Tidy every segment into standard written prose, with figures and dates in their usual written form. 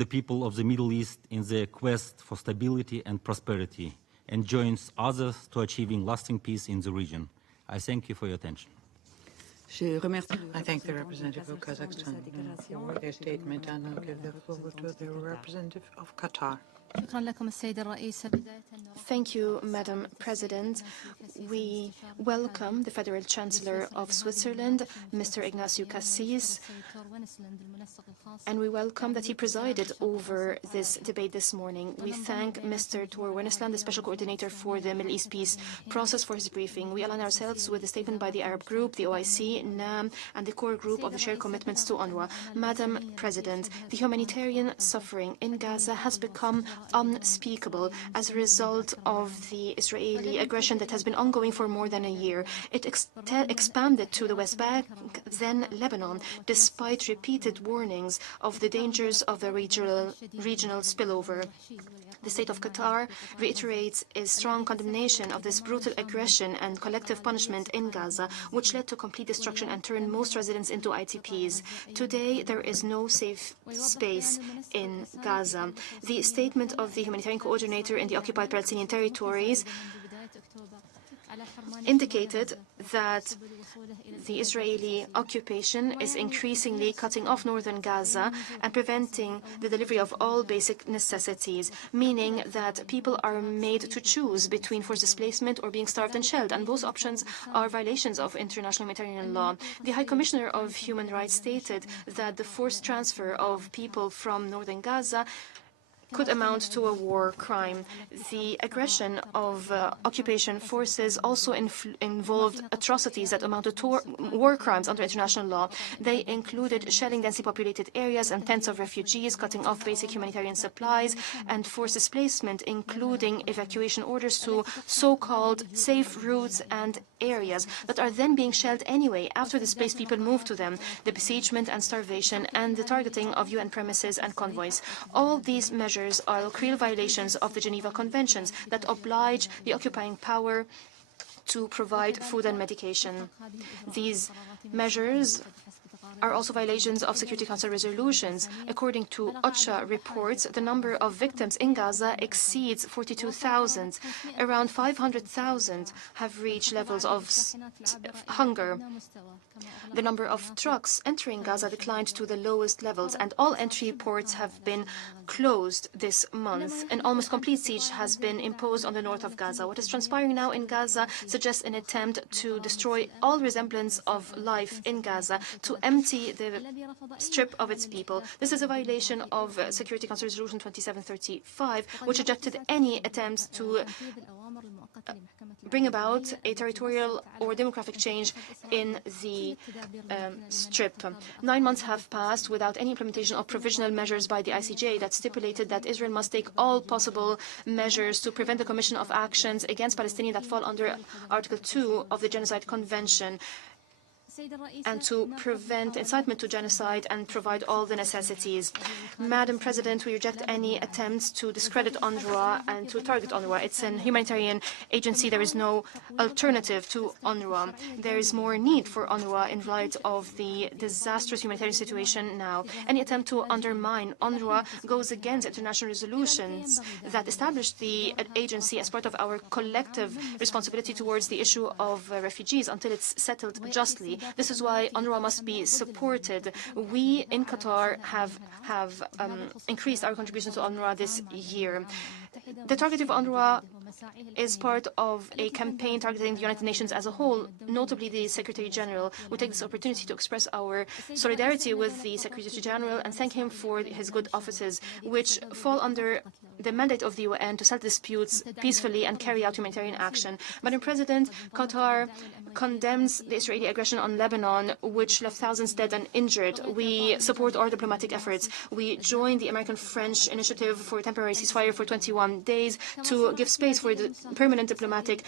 the people of the Middle East in their quest for stability and prosperity, and joins others to achieving lasting peace in the region. I thank you for your attention. I thank the representative of Kazakhstan for their statement, and I'll give the floor to the representative of Qatar. Thank you, Madam President. We welcome the Federal Chancellor of Switzerland, Mr. Ignacio Cassis, and we welcome that he presided over this debate this morning. We thank Mr. Tor Wennesland, the Special Coordinator for the Middle East Peace Process, for his briefing. We align ourselves with the statement by the Arab Group, the OIC, NAM, and the core group of the shared commitments to UNRWA. Madam President, the humanitarian suffering in Gaza has become unspeakable as a result of the Israeli aggression that has been ongoing for more than a year. It expanded to the West Bank, then Lebanon, despite repeated warnings of the dangers of a regional spillover. The State of Qatar reiterates its strong condemnation of this brutal aggression and collective punishment in Gaza, which led to complete destruction and turned most residents into ITPs. Today, there is no safe space in Gaza. The statement of the humanitarian coordinator in the occupied Palestinian territories indicated that the Israeli occupation is increasingly cutting off northern Gaza and preventing the delivery of all basic necessities, meaning that people are made to choose between forced displacement or being starved and shelled, and both options are violations of international humanitarian law. The High Commissioner of Human Rights stated that the forced transfer of people from northern Gaza could amount to a war crime. The aggression of occupation forces also involved atrocities that amounted to war crimes under international law. They included shelling densely populated areas and tents of refugees, cutting off basic humanitarian supplies, and forced displacement, including evacuation orders to so-called safe routes and areas that are then being shelled anyway after displaced people move to them, the besiegement and starvation, and the targeting of UN premises and convoys. All these measures are clear violations of the Geneva Conventions that oblige the occupying power to provide food and medication. These measures are also violations of Security Council resolutions. According to OCHA reports, the number of victims in Gaza exceeds 42,000. Around 500,000 have reached levels of hunger. The number of trucks entering Gaza declined to the lowest levels, and all entry ports have been closed this month. An almost complete siege has been imposed on the north of Gaza. What is transpiring now in Gaza suggests an attempt to destroy all resemblance of life in Gaza, to empty the strip of its people. This is a violation of Security Council Resolution 2735, which rejected any attempts to bring about a territorial or demographic change in the strip. 9 months have passed without any implementation of provisional measures by the ICJ that stipulated that Israel must take all possible measures to prevent the commission of actions against Palestinians that fall under Article 2 of the Genocide Convention, and to prevent incitement to genocide and provide all the necessities. Madam President, we reject any attempts to discredit UNRWA and to target UNRWA. It's a humanitarian agency. There is no alternative to UNRWA. There is more need for UNRWA in light of the disastrous humanitarian situation now. Any attempt to undermine UNRWA goes against international resolutions that establish the agency as part of our collective responsibility towards the issue of refugees until it's settled justly. This is why UNRWA must be supported. We in Qatar have increased our contribution to UNRWA this year. The target of UNRWA is part of a campaign targeting the United Nations as a whole, notably the Secretary General. We take this opportunity to express our solidarity with the Secretary General and thank him for his good offices, which fall under the mandate of the UN to settle disputes peacefully and carry out humanitarian action. Madam President, Qatar condemns the Israeli aggression on Lebanon, which left thousands dead and injured. We support our diplomatic efforts. We join the American-French initiative for a temporary ceasefire for 21 days to give space for the permanent diplomatic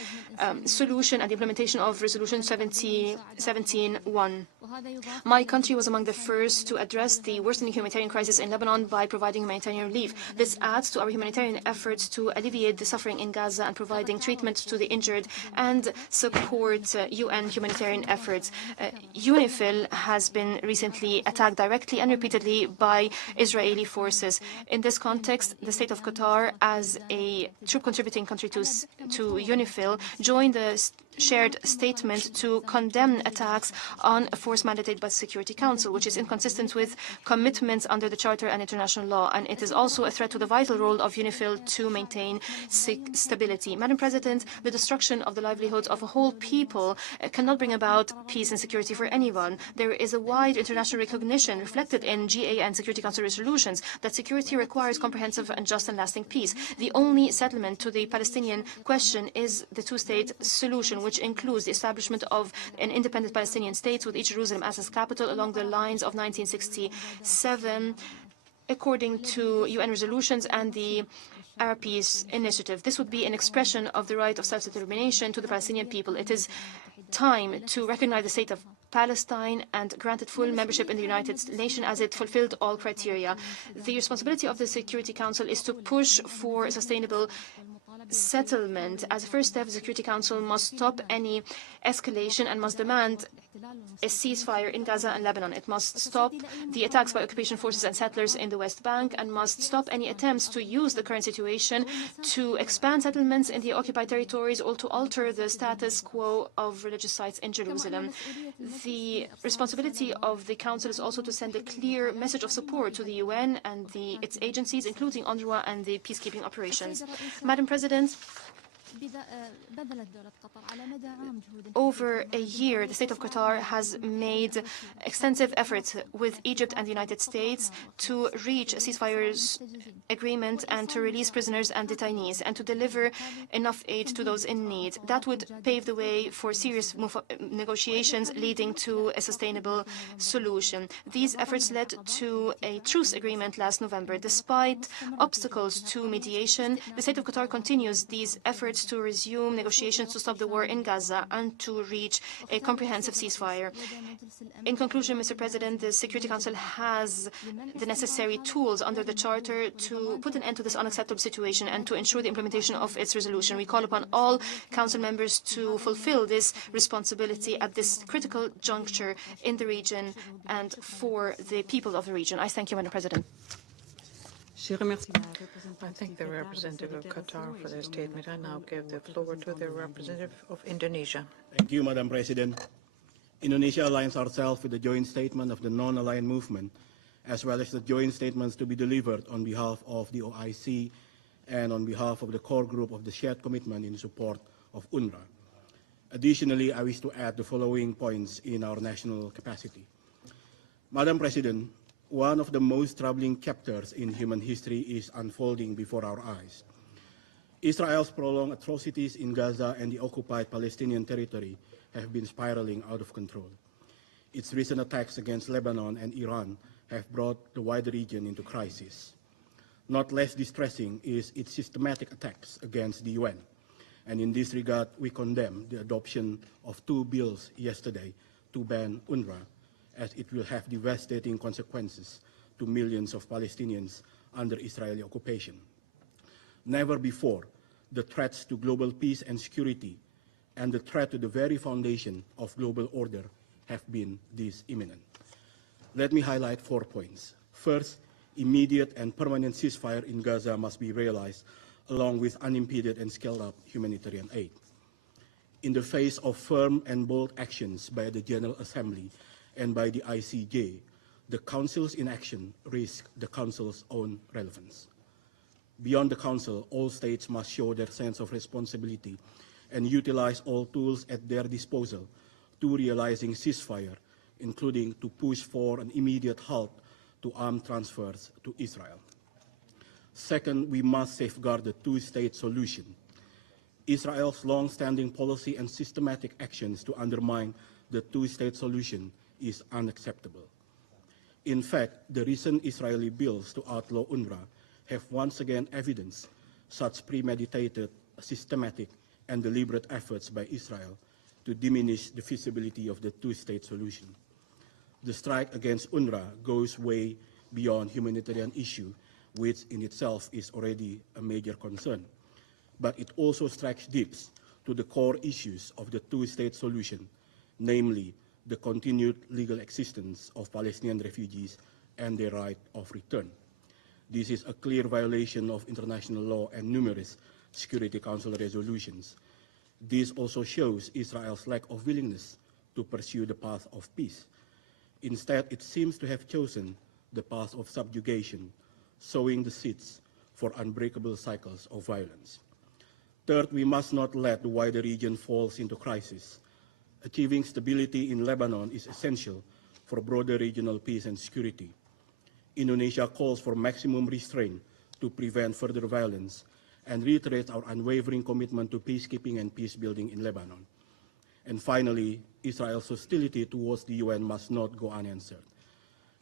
solution and the implementation of Resolution 17.1. My country was among the first to address the worsening humanitarian crisis in Lebanon by providing humanitarian relief. This adds to our humanitarian efforts to alleviate the suffering in Gaza and providing treatment to the injured and support UN humanitarian efforts. UNIFIL has been recently attacked directly and repeatedly by Israeli forces. In this context, the state of Qatar, as a troop contributing country to UNIFIL, joined the shared statement to condemn attacks on a force mandated by the Security Council, which is inconsistent with commitments under the Charter and international law, and it is also a threat to the vital role of UNIFIL to maintain stability. Madam President, the destruction of the livelihoods of a whole people cannot bring about peace and security for anyone. There is a wide international recognition reflected in GA and Security Council resolutions that security requires comprehensive and just and lasting peace. The only settlement to the Palestinian question is the two-state solution, which includes the establishment of an independent Palestinian state with East Jerusalem as its capital along the lines of 1967, according to UN resolutions and the Arab Peace Initiative. This would be an expression of the right of self-determination to the Palestinian people. It is time to recognize the state of Palestine and grant it full membership in the United Nations as it fulfilled all criteria. The responsibility of the Security Council is to push for sustainable settlement. As a first step, the Security Council must stop any escalation and must demand a ceasefire in Gaza and Lebanon. It must stop the attacks by occupation forces and settlers in the West Bank and must stop any attempts to use the current situation to expand settlements in the occupied territories or to alter the status quo of religious sites in Jerusalem. The responsibility of the Council is also to send a clear message of support to the UN and its agencies, including UNRWA and the peacekeeping operations. Madam President, over a year, the state of Qatar has made extensive efforts with Egypt and the United States to reach a ceasefire agreement and to release prisoners and detainees and to deliver enough aid to those in need. That would pave the way for serious negotiations leading to a sustainable solution. These efforts led to a truce agreement last November. Despite obstacles to mediation, the state of Qatar continues these efforts to resume negotiations to stop the war in Gaza and to reach a comprehensive ceasefire. In conclusion, Mr. President, the Security Council has the necessary tools under the Charter to put an end to this unacceptable situation and to ensure the implementation of its resolution. We call upon all Council members to fulfill this responsibility at this critical juncture in the region and for the people of the region. I thank you, Madam President. I thank the representative of Qatar for their statement. I now give the floor to the representative of Indonesia. Thank you, Madam President. Indonesia aligns ourselves with the joint statement of the non-aligned movement, as well as the joint statements to be delivered on behalf of the OIC and on behalf of the core group of the shared commitment in support of UNRWA. Additionally, I wish to add the following points in our national capacity. Madam President, one of the most troubling chapters in human history is unfolding before our eyes. Israel's prolonged atrocities in Gaza and the occupied Palestinian territory have been spiraling out of control. Its recent attacks against Lebanon and Iran have brought the wider region into crisis. Not less distressing is its systematic attacks against the UN. And in this regard, we condemn the adoption of 2 bills yesterday to ban UNRWA, as it will have devastating consequences to millions of Palestinians under Israeli occupation. Never before, the threats to global peace and security and the threat to the very foundation of global order have been this imminent. Let me highlight 4 points. First, immediate and permanent ceasefire in Gaza must be realized, along with unimpeded and scaled-up humanitarian aid. In the face of firm and bold actions by the General Assembly and by the ICJ, the Council's inaction risks the Council's own relevance. Beyond the Council, all states must show their sense of responsibility and utilize all tools at their disposal to realizing ceasefire, including to push for an immediate halt to armed transfers to Israel. Second, we must safeguard the 2-state solution. Israel's long-standing policy and systematic actions to undermine the 2-state solution is unacceptable. In fact, the recent Israeli bills to outlaw UNRWA have once again evidenced such premeditated, systematic, and deliberate efforts by Israel to diminish the feasibility of the 2-state solution. The strike against UNRWA goes way beyond humanitarian issue, which in itself is already a major concern. But it also strikes deep to the core issues of the two-state solution, namely the continued legal existence of Palestinian refugees and their right of return. This is a clear violation of international law and numerous Security Council resolutions. This also shows Israel's lack of willingness to pursue the path of peace. Instead, it seems to have chosen the path of subjugation, sowing the seeds for unbreakable cycles of violence. Third, we must not let the wider region fall into crisis. Achieving stability in Lebanon is essential for broader regional peace and security. Indonesia calls for maximum restraint to prevent further violence and reiterates our unwavering commitment to peacekeeping and peace building in Lebanon. And finally, Israel's hostility towards the UN must not go unanswered.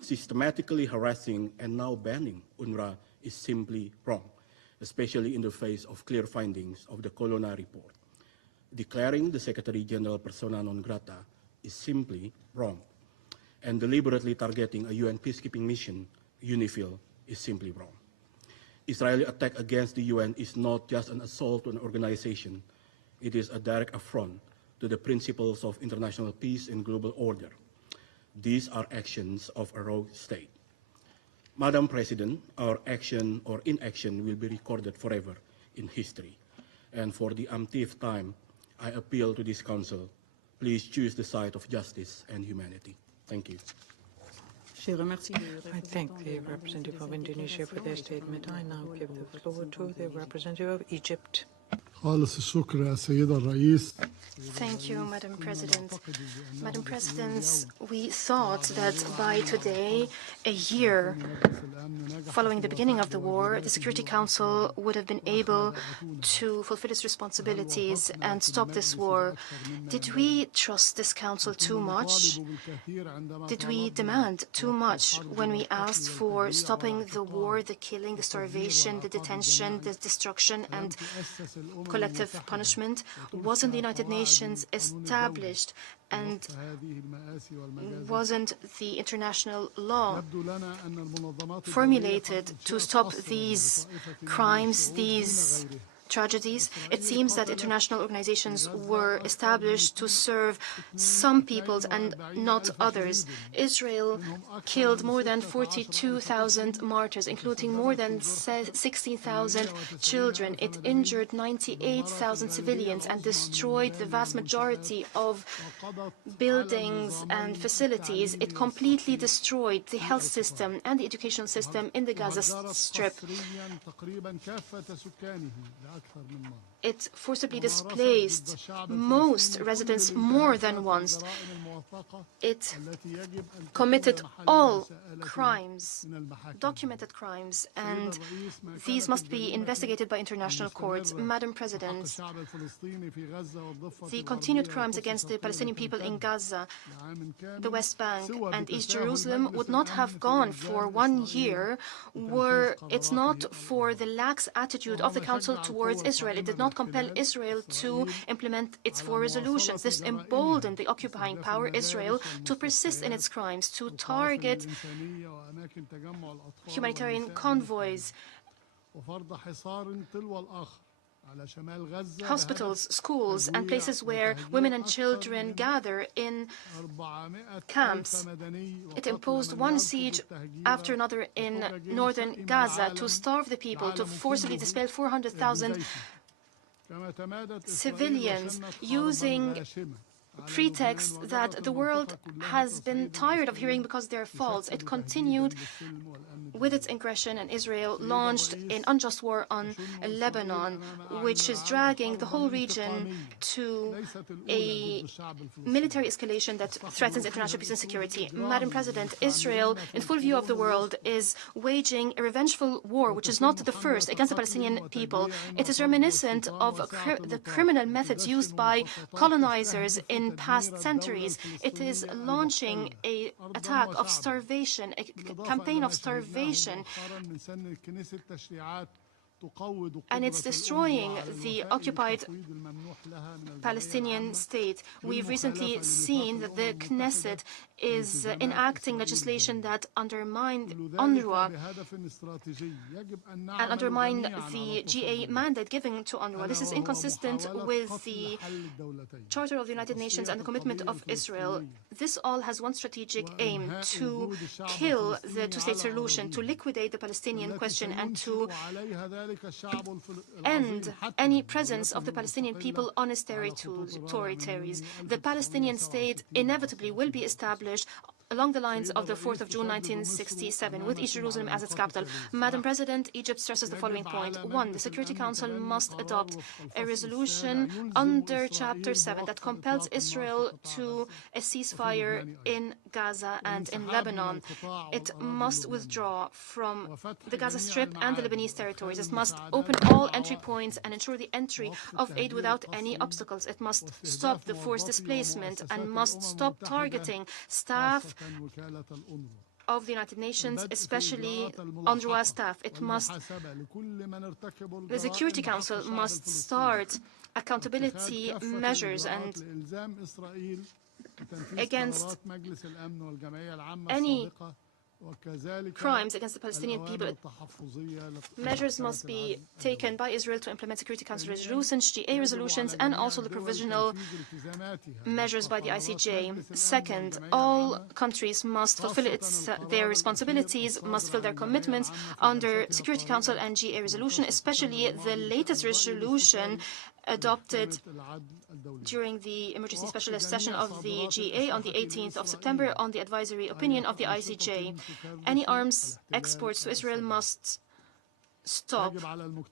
Systematically harassing and now banning UNRWA is simply wrong, especially in the face of clear findings of the Colonna report. Declaring the Secretary General persona non grata is simply wrong, and deliberately targeting a UN peacekeeping mission, UNIFIL, is simply wrong. Israeli attack against the UN is not just an assault on an organization, it is a direct affront to the principles of international peace and global order. These are actions of a rogue state. Madam President, our action or inaction will be recorded forever in history. And for the umpteenth time, I appeal to this Council, please choose the side of justice and humanity. Thank you. I thank the representative of Indonesia for their statement. I now give the floor to the representative of Egypt. Thank you, Madam President. Madam President, we thought that by today, a year following the beginning of the war, the Security Council would have been able to fulfill its responsibilities and stop this war. Did we trust this Council too much? Did we demand too much when we asked for stopping the war, the killing, the starvation, the detention, the destruction, and collective punishment? Wasn't the United Nations established, and wasn't the international law formulated to stop these crimes, these tragedies? It seems that international organizations were established to serve some peoples and not others. Israel killed more than 42,000 martyrs, including more than 16,000 children. It injured 98,000 civilians and destroyed the vast majority of buildings and facilities. It completely destroyed the health system and the educational system in the Gaza Strip. It forcibly displaced most residents more than once. It committed all crimes, documented crimes, and these must be investigated by international courts. Madam President, the continued crimes against the Palestinian people in Gaza, the West Bank, and East Jerusalem would not have gone for 1 year were it not for the lax attitude of the Council towards Israel. It did not compel Israel to implement its 4 resolutions. This emboldened the occupying power, Israel, to persist in its crimes, to target humanitarian convoys, hospitals, schools, and places where women and children gather in camps. It imposed one siege after another in northern Gaza to starve the people, to forcibly displace 400,000 civilians, using pretext that the world has been tired of hearing because they're false. It continued with its aggression, and Israel launched an unjust war on Lebanon, which is dragging the whole region to a military escalation that threatens international peace and security. Madam President, Israel, in full view of the world, is waging a revengeful war, which is not the first, against the Palestinian people. It is reminiscent of the criminal methods used by colonizers in past centuries. It is launching an attack of starvation, a campaign of starvation, and it's destroying the occupied Palestinian state. We've recently seen that the Knesset is enacting legislation that undermined UNRWA and undermine the GA mandate given to UNRWA. This is inconsistent with the Charter of the United Nations and the commitment of Israel. This all has one strategic aim: to kill the two-state solution, to liquidate the Palestinian question, and to end any presence of the Palestinian people on its territories. The Palestinian state inevitably will be established along the lines of the 4th of June 1967, with East Jerusalem as its capital. Madam President, Egypt stresses the following point. 1. The Security Council must adopt a resolution under Chapter 7 that compels Israel to a ceasefire in Gaza and in Lebanon. It must withdraw from the Gaza Strip and the Lebanese territories. It must open all entry points and ensure the entry of aid without any obstacles. It must stop the forced displacement and must stop targeting staff of the United Nations, especially UNRWA staff. The Security Council must start accountability measures and against any crimes against the Palestinian people. Measures must be taken by Israel to implement Security Council resolutions, GA resolutions, and also the provisional measures by the ICJ. Second, all countries must fulfill their responsibilities, must fulfill their commitments under Security Council and GA resolution, especially the latest resolution adopted during the emergency specialist session of the GA on the 18th of September on the advisory opinion of the ICJ. Any arms exports to Israel must stop,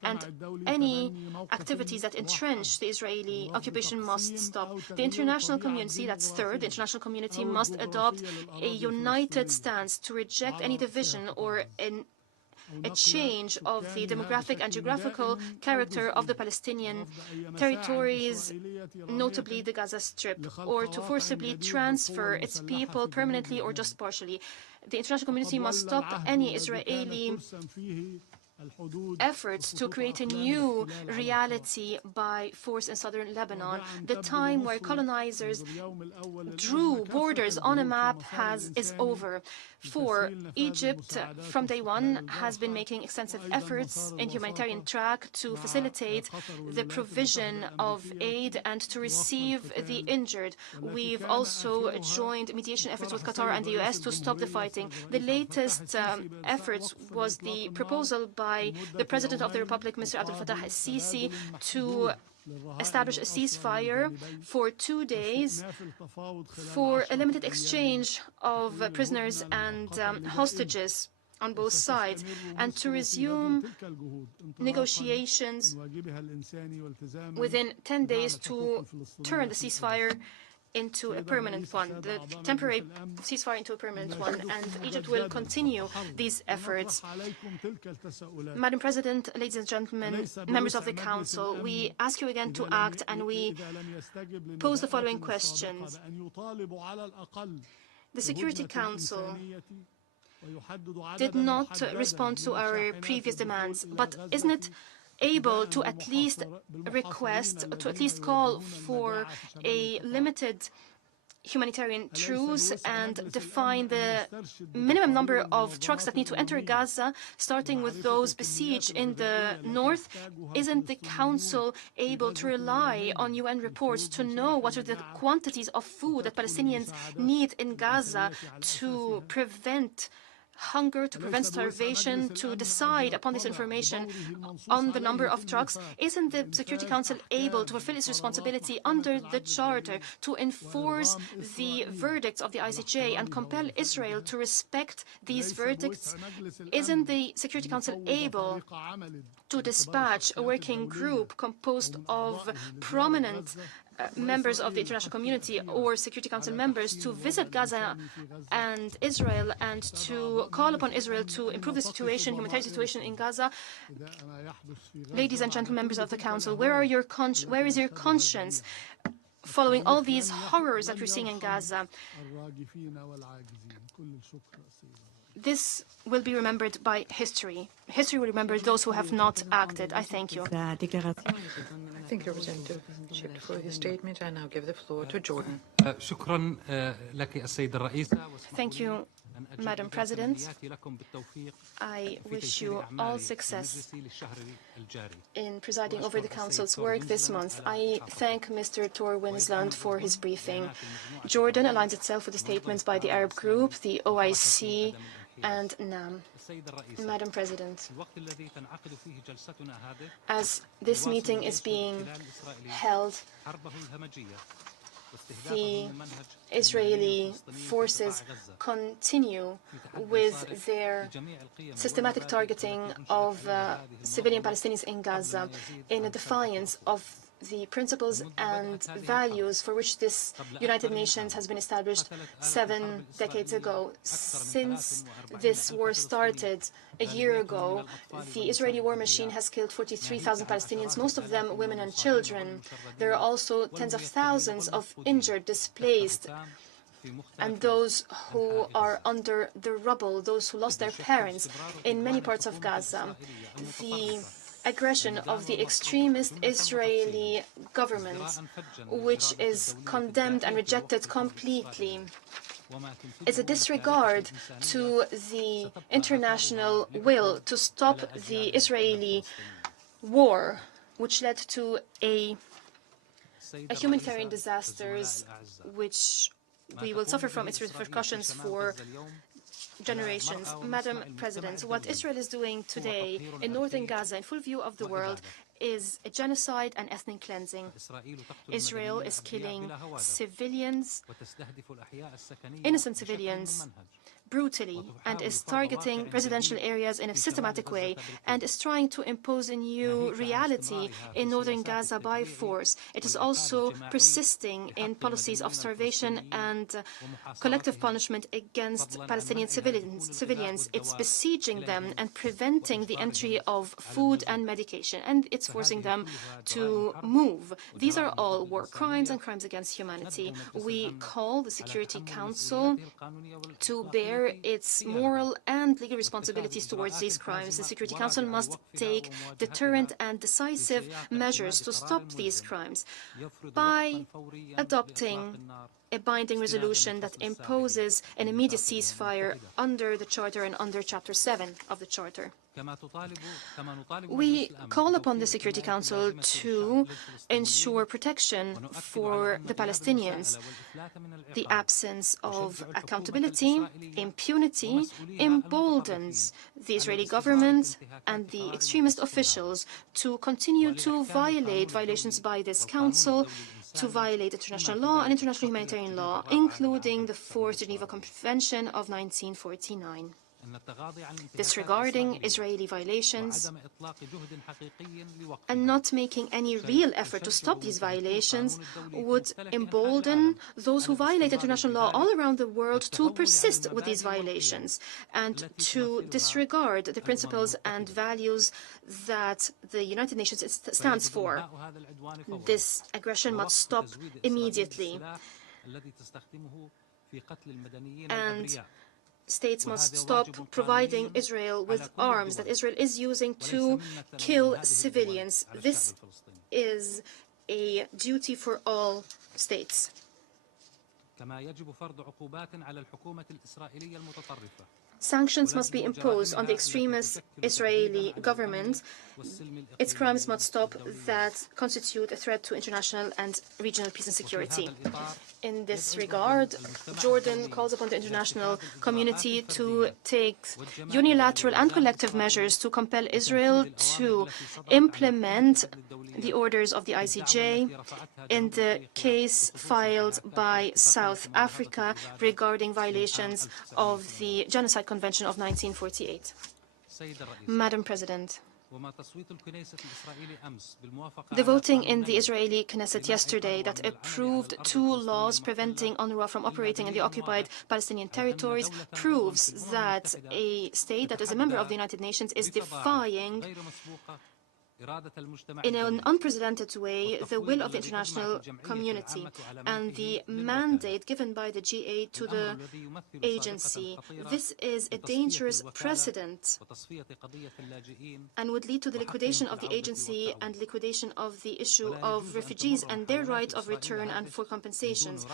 and any activities that entrench the Israeli occupation must stop. The international community, that's third, the international community must adopt a united stance to reject any division or a change of the demographic and geographical character of the Palestinian territories, notably the Gaza Strip, or to forcibly transfer its people permanently or just partially. The international community must stop any Israeli efforts to create a new reality by force in southern Lebanon. The time where colonizers drew borders on a map is over. 4. Egypt, from day one, has been making extensive efforts in humanitarian track to facilitate the provision of aid and to receive the injured. We've also joined mediation efforts with Qatar and the US to stop the fighting. The latest efforts was the proposal by the President of the Republic, Mr. Abdel Fattah al-Sisi, to establish a ceasefire for 2 days for a limited exchange of prisoners and hostages on both sides, and to resume negotiations within 10 days to turn the ceasefire into a permanent one, the temporary ceasefire into a permanent one, and Egypt will continue these efforts. Madam President, ladies and gentlemen, members of the Council, we ask you again to act, and we pose the following questions. The Security Council did not respond to our previous demands, but isn't it able to at least request, to at least call for a limited humanitarian truce and define the minimum number of trucks that need to enter Gaza, starting with those besieged in the north? Isn't the Council able to rely on UN reports to know what are the quantities of food that Palestinians need in Gaza to prevent hunger, to prevent starvation, to decide upon this information on the number of trucks? Isn't the Security Council able to fulfill its responsibility under the Charter to enforce the verdicts of the ICJ and compel Israel to respect these verdicts? Isn't the Security Council able to dispatch a working group composed of prominent members of the international community or Security Council members to visit Gaza and Israel and to call upon Israel to improve the situation, humanitarian situation in Gaza? Ladies and gentlemen, members of the Council, where is your conscience following all these horrors that we're seeing in Gaza? this will be remembered by history. History will remember those who have not acted. I thank you. I thank you, Representative Chip, for his statement. I now give the floor to Jordan. Thank you, Madam President. I wish you all success in presiding over the Council's work this month. I thank Mr. Wennesland for his briefing. Jordan aligns itself with the statements by the Arab Group, the OIC, and NAM. Madam President, as this meeting is being held, the Israeli forces continue with their systematic targeting of civilian Palestinians in Gaza in defiance of the principles and values for which this United Nations has been established 7 decades ago. Since this war started a year ago, the Israeli war machine has killed 43,000 Palestinians, most of them women and children. There are also tens of thousands of injured, displaced, and those who are under the rubble, those who lost their parents in many parts of Gaza. The aggression of the extremist Israeli government, which is condemned and rejected completely, is a disregard to the international will to stop the Israeli war, which led to a humanitarian disasters which we will suffer from its repercussions for generations. Madam President, what Israel is doing today in northern Gaza, in full view of the world, is a genocide and ethnic cleansing. Israel is killing civilians, innocent civilians, brutally, and is targeting residential areas in a systematic way, and is trying to impose a new reality in northern Gaza by force. It is also persisting in policies of starvation and collective punishment against Palestinian civilians. It's besieging them and preventing the entry of food and medication, and it's forcing them to move. These are all war crimes and crimes against humanity. We call the Security Council to bear its moral and legal responsibilities towards these crimes. The Security Council must take deterrent and decisive measures to stop these crimes by adopting a binding resolution that imposes an immediate ceasefire under the Charter and under Chapter 7 of the Charter. We call upon the Security Council to ensure protection for the Palestinians. The absence of accountability, impunity, emboldens the Israeli government and the extremist officials to continue to violate violations by this council, to violate international law and international humanitarian law, including the Fourth Geneva Convention of 1949. Disregarding Israeli violations and not making any real effort to stop these violations would embolden those who violate international law all around the world to persist with these violations and to disregard the principles and values that the United Nations stands for. This aggression must stop immediately, and states must stop providing Israel with arms that Israel is using to kill civilians. This is a duty for all states. Sanctions must be imposed on the extremist Israeli government. Its crimes must stop that constitute a threat to international and regional peace and security. In this regard, Jordan calls upon the international community to take unilateral and collective measures to compel Israel to implement the orders of the ICJ in the case filed by South Africa regarding violations of the Genocide Convention of 1948. Madam President, the voting in the Israeli Knesset yesterday that approved 2 laws preventing UNRWA from operating in the occupied Palestinian territories proves that a state that is a member of the United Nations is defying in an unprecedented way the will of the international community and the mandate given by the G8 to the agency. This is a dangerous precedent and would lead to the liquidation of the agency and liquidation of the issue of refugees and their right of return and for compensations.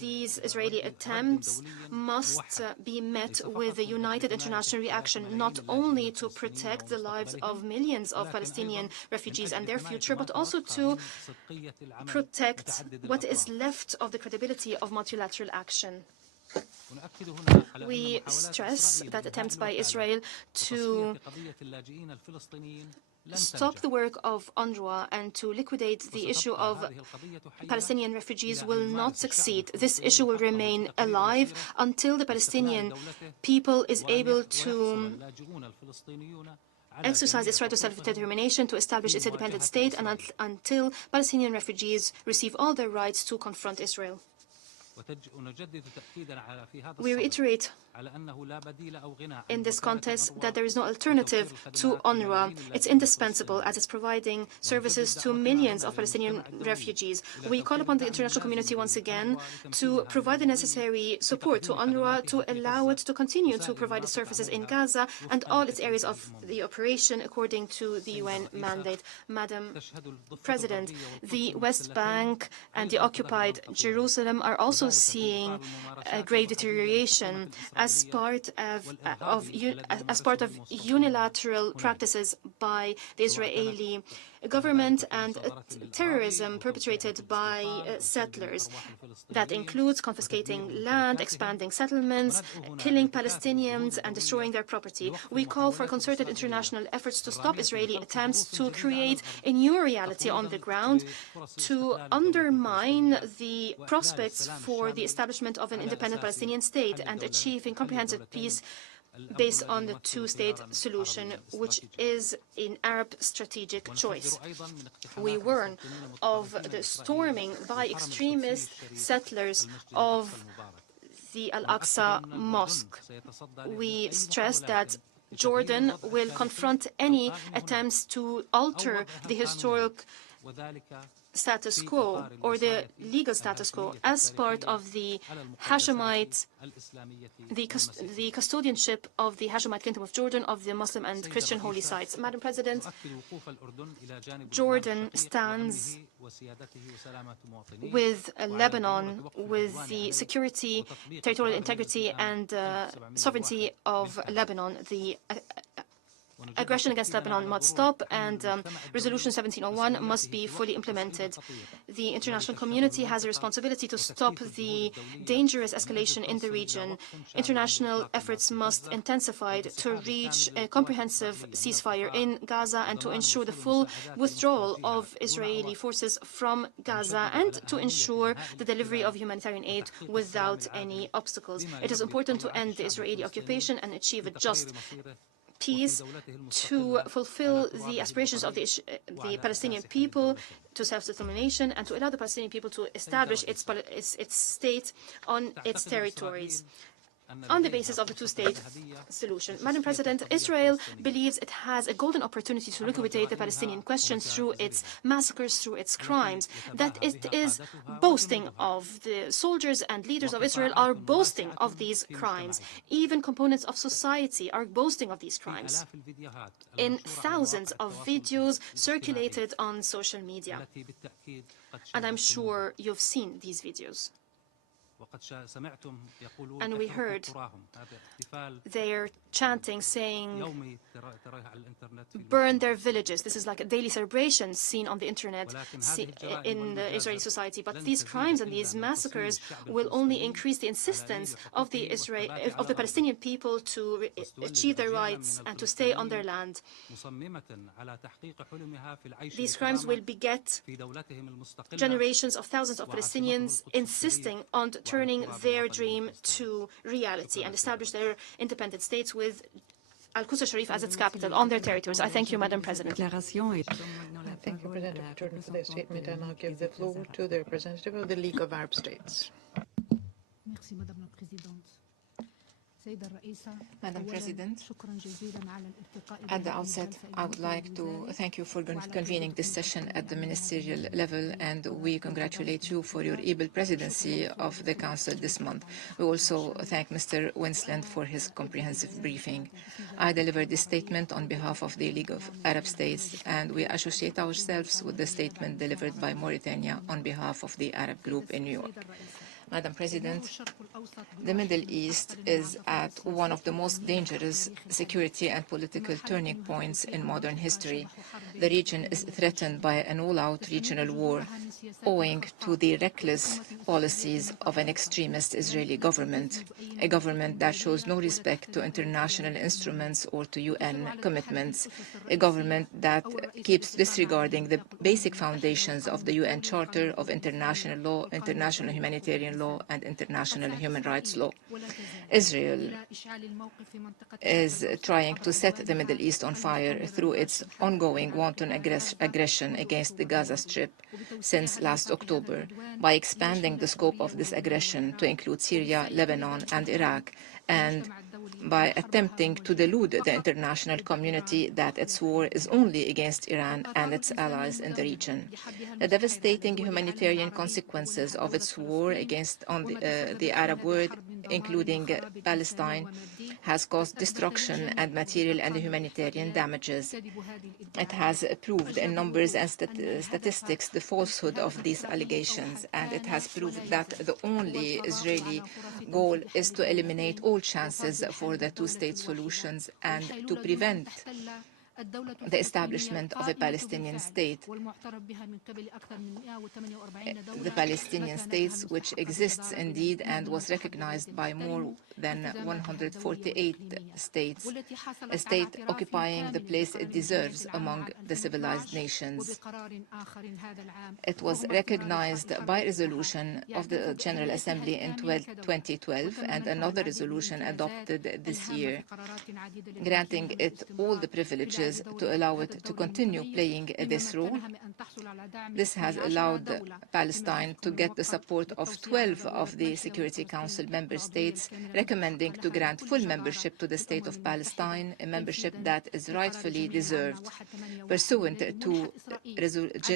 These Israeli attempts must be met with a united international reaction, not only to protect the lives of millions of Palestinian refugees and their future, but also to protect what is left of the credibility of multilateral action. We stress that attempts by Israel to stop the work of UNRWA and to liquidate the issue of Palestinian refugees will not succeed. This issue will remain alive until the Palestinian people is able to exercise its right to self-determination, to establish its independent state, and until Palestinian refugees receive all their rights to confront Israel. We reiterate in this context that there is no alternative to UNRWA. It's indispensable as it's providing services to millions of Palestinian refugees. We call upon the international community once again to provide the necessary support to UNRWA to allow it to continue to provide the services in Gaza and all its areas of the operation according to the UN mandate. Madam President, the West Bank and the occupied Jerusalem are also seeing a grave deterioration as part of unilateral practices by the Israeli government and terrorism perpetrated by settlers. That includes confiscating land, expanding settlements, killing Palestinians, and destroying their property. We call for concerted international efforts to stop Israeli attempts to create a new reality on the ground, to undermine the prospects for the establishment of an independent Palestinian state and achieving comprehensive peace based on the two-state solution, which is an Arab strategic choice. We warn of the storming by extremist settlers of the Al-Aqsa Mosque. We stress that Jordan will confront any attempts to alter the historic status quo or the legal status quo as part of the Hashemite, the custodianship of the Hashemite Kingdom of Jordan of the Muslim and Christian holy sites. Madam President, Jordan stands with Lebanon, with the security, territorial integrity and sovereignty of Lebanon. The aggression against Lebanon must stop, and Resolution 1701 must be fully implemented. The international community has a responsibility to stop the dangerous escalation in the region. International efforts must intensify to reach a comprehensive ceasefire in Gaza and to ensure the full withdrawal of Israeli forces from Gaza and to ensure the delivery of humanitarian aid without any obstacles. It is important to end the Israeli occupation and achieve a just peace, to fulfill the aspirations of the Palestinian people to self-determination and to allow the Palestinian people to establish its state on its territories on the basis of the two-state solution. Madam President, Israel believes it has a golden opportunity to liquidate the Palestinian question through its massacres, through its crimes, that it is boasting of. The soldiers and leaders of Israel are boasting of these crimes. Even components of society are boasting of these crimes in thousands of videos circulated on social media. And I'm sure you've seen these videos. And we heard they're chanting, saying, burn their villages. This is like a daily celebration seen on the internet in the Israeli society. But these crimes and these massacres will only increase the insistence of the Palestinian people to achieve their rights and to stay on their land. These crimes will beget generations of thousands of Palestinians insisting on turning their dream to reality and establish their independent states with Al-Quds Sharif as its capital on their territories. I thank you, Madam President. Thank you, Representative Jordan, for the statement, and I'll give the floor to the representative of the League of Arab States. Madam President, at the outset, I would like to thank you for convening this session at the ministerial level, and we congratulate you for your able presidency of the Council this month. We also thank Mr. Wennesland for his comprehensive briefing. I delivered this statement on behalf of the League of Arab States, and we associate ourselves with the statement delivered by Mauritania on behalf of the Arab Group in New York. Madam President, the Middle East is at one of the most dangerous security and political turning points in modern history. The region is threatened by an all-out regional war owing to the reckless policies of an extremist Israeli government, a government that shows no respect to international instruments or to UN commitments, a government that keeps disregarding the basic foundations of the UN Charter of International Law, international humanitarian law, and international human rights law. Israel is trying to set the Middle East on fire through its ongoing wanton aggression against the Gaza Strip since last October, by expanding the scope of this aggression to include Syria, Lebanon, and Iraq, and by attempting to delude the international community that its war is only against Iran and its allies in the region. The devastating humanitarian consequences of its war against the Arab world, including Palestine, has caused destruction and material and humanitarian damages. It has proved in numbers and statistics the falsehood of these allegations, and it has proved that the only Israeli goal is to eliminate all chances for the two-state solutions and to prevent the establishment of a Palestinian state. The Palestinian state, which exists indeed and was recognized by more than 148 states, a state occupying the place it deserves among the civilized nations. It was recognized by resolution of the General Assembly in 2012 and another resolution adopted this year, granting it all the privileges to allow it to continue playing this role. This has allowed Palestine to get the support of 12 of the Security Council member states, recommending to grant full membership to the State of Palestine, a membership that is rightfully deserved, pursuant to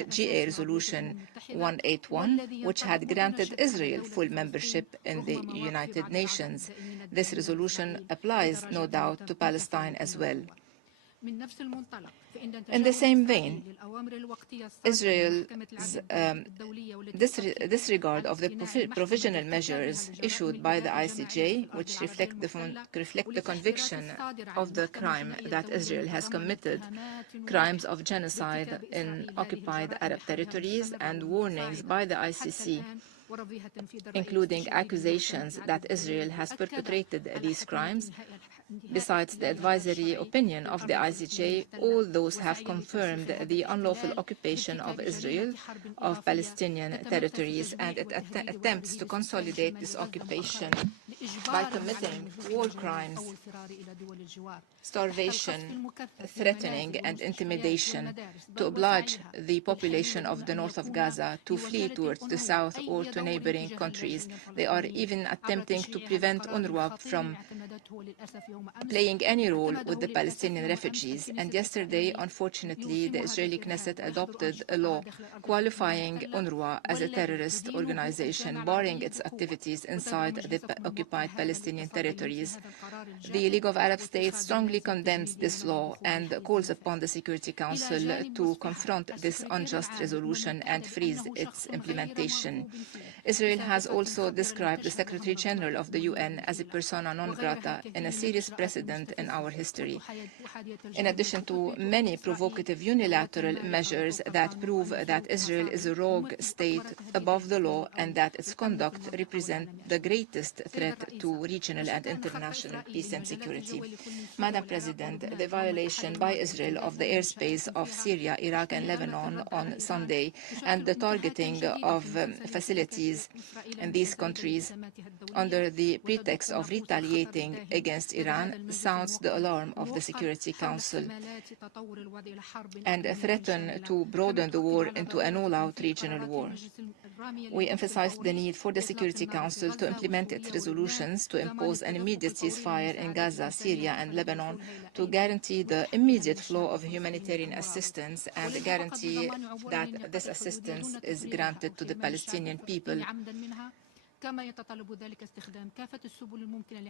GA Resolution 181, which had granted Israel full membership in the United Nations. This resolution applies, no doubt, to Palestine as well. In the same vein, Israel's disregard of the provisional measures issued by the ICJ, which reflect the conviction of the crime that Israel has committed, crimes of genocide in occupied Arab territories, and warnings by the ICC, including accusations that Israel has perpetrated these crimes. Besides the advisory opinion of the ICJ, all those have confirmed the unlawful occupation of Israel of Palestinian territories, and it attempts to consolidate this occupation by committing war crimes, starvation, threatening, and intimidation to oblige the population of the north of Gaza to flee towards the south or to neighboring countries. They are even attempting to prevent UNRWA from playing any role with the Palestinian refugees. And yesterday, unfortunately, the Israeli Knesset adopted a law qualifying UNRWA as a terrorist organization, barring its activities inside the occupied Palestinian territories. The League of Arab States strongly condemns this law and calls upon the Security Council to confront this unjust resolution and freeze its implementation. Israel has also described the Secretary General of the UN as a persona non grata in a serious precedent in our history. In addition to many provocative unilateral measures that prove that Israel is a rogue state above the law and that its conduct represents the greatest threat to regional and international peace and security. Madam President, the violation by Israel of the airspace of Syria, Iraq, and Lebanon on Sunday, and the targeting of facilities in these countries under the pretext of retaliating against Iran, sounds the alarm of the Security Council and threaten to broaden the war into an all-out regional war. We emphasized the need for the Security Council to implement its resolutions to impose an immediate ceasefire in Gaza, Syria, and Lebanon, to guarantee the immediate flow of humanitarian assistance and guarantee that this assistance is granted to the Palestinian people.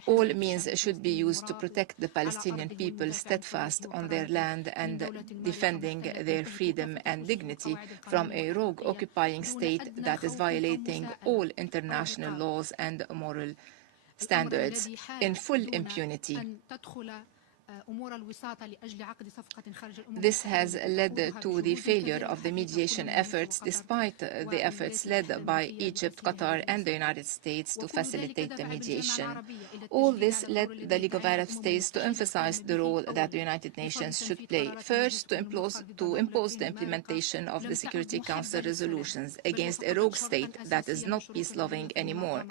All means should be used to protect the Palestinian people steadfast on their land and defending their freedom and dignity from a rogue occupying state that is violating all international laws and moral standards in full impunity. This has led to the failure of the mediation efforts, despite the efforts led by Egypt, Qatar, and the United States to facilitate the mediation. All this led the League of Arab States to emphasize the role that the United Nations should play. First, to impose the implementation of the Security Council resolutions against a rogue state that is not peace-loving anymore.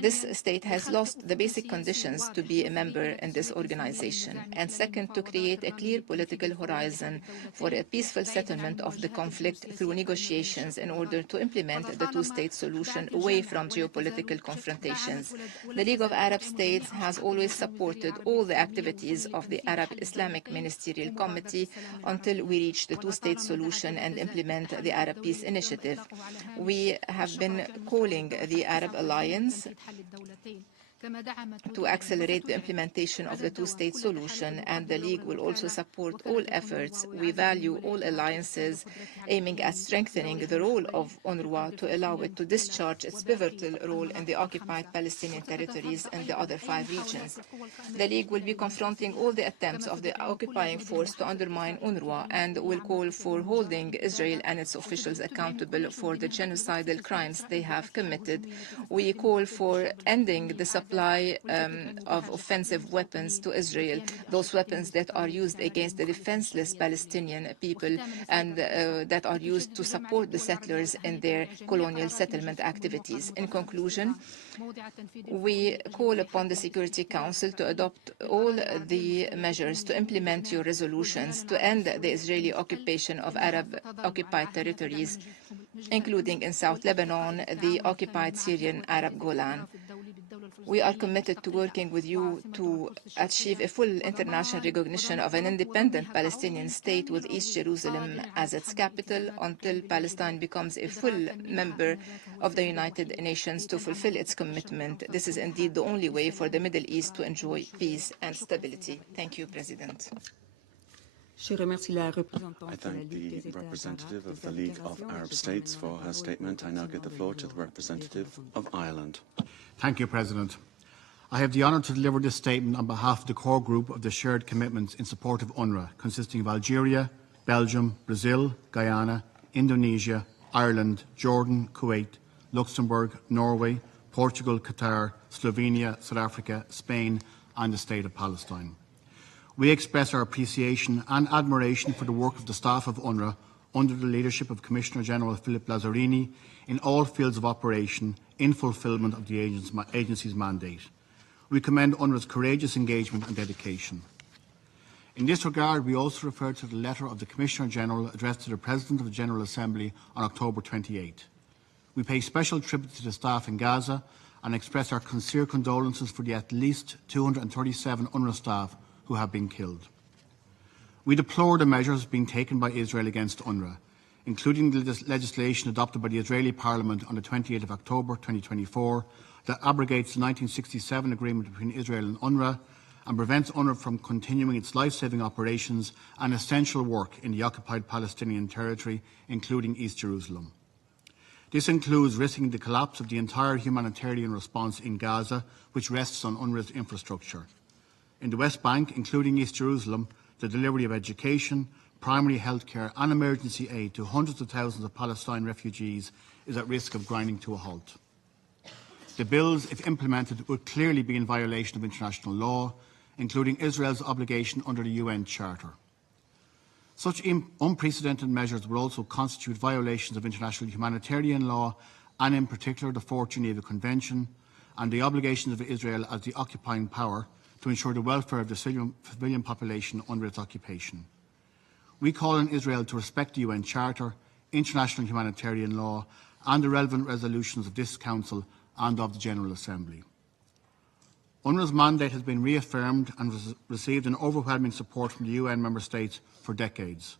This state has lost the basic conditions to be a member in this organization. And second, to create a clear political horizon for a peaceful settlement of the conflict through negotiations in order to implement the two-state solution away from geopolitical confrontations. The League of Arab States has always supported all the activities of the Arab Islamic Ministerial Committee until we reach the two-state solution and implement the Arab Peace Initiative. We have been calling the Arab Alliance to accelerate the implementation of the two-state solution, and the League will also support all efforts. We value all alliances aiming at strengthening the role of UNRWA to allow it to discharge its pivotal role in the occupied Palestinian territories and the other 5 regions. The League will be confronting all the attempts of the occupying force to undermine UNRWA and will call for holding Israel and its officials accountable for the genocidal crimes they have committed. We call for ending the supply of offensive weapons to Israel, those weapons that are used against the defenseless Palestinian people and that are used to support the settlers in their colonial settlement activities. In conclusion, we call upon the Security Council to adopt all the measures to implement your resolutions to end the Israeli occupation of Arab-occupied territories, including in South Lebanon, the occupied Syrian Arab Golan. We are committed to working with you to achieve a full international recognition of an independent Palestinian state with East Jerusalem as its capital until Palestine becomes a full member of the United Nations to fulfill its commitment. This is indeed the only way for the Middle East to enjoy peace and stability. Thank you, President. I thank the representative of the League of Arab States for her statement. I now give the floor to the representative of Ireland. Thank you, President. I have the honour to deliver this statement on behalf of the core group of the shared commitments in support of UNRWA, consisting of Algeria, Belgium, Brazil, Guyana, Indonesia, Ireland, Jordan, Kuwait, Luxembourg, Norway, Portugal, Qatar, Slovenia, South Africa, Spain, and the State of Palestine. We express our appreciation and admiration for the work of the staff of UNRWA under the leadership of Commissioner General Philip Lazzarini in all fields of operation in fulfilment of the agency's mandate. We commend UNRWA's courageous engagement and dedication. In this regard, we also refer to the letter of the Commissioner General addressed to the President of the General Assembly on October 28. We pay special tribute to the staff in Gaza and express our sincere condolences for the at least 237 UNRWA staff who have been killed. We deplore the measures being taken by Israel against UNRWA, including the legislation adopted by the Israeli Parliament on the 28th of October 2024 that abrogates the 1967 agreement between Israel and UNRWA and prevents UNRWA from continuing its life-saving operations and essential work in the occupied Palestinian territory, including East Jerusalem. This includes risking the collapse of the entire humanitarian response in Gaza, which rests on UNRWA's infrastructure. In the West Bank, including East Jerusalem, the delivery of education, primary health care and emergency aid to hundreds of thousands of Palestinian refugees is at risk of grinding to a halt. The bills, if implemented, would clearly be in violation of international law, including Israel's obligation under the UN Charter. Such unprecedented measures would also constitute violations of international humanitarian law and in particular the Fourth Geneva Convention, and the obligations of Israel as the occupying power to ensure the welfare of the civilian population under its occupation. We call on Israel to respect the UN Charter, international humanitarian law, and the relevant resolutions of this Council and of the General Assembly. UNRWA's mandate has been reaffirmed and has received an overwhelming support from the UN member states for decades.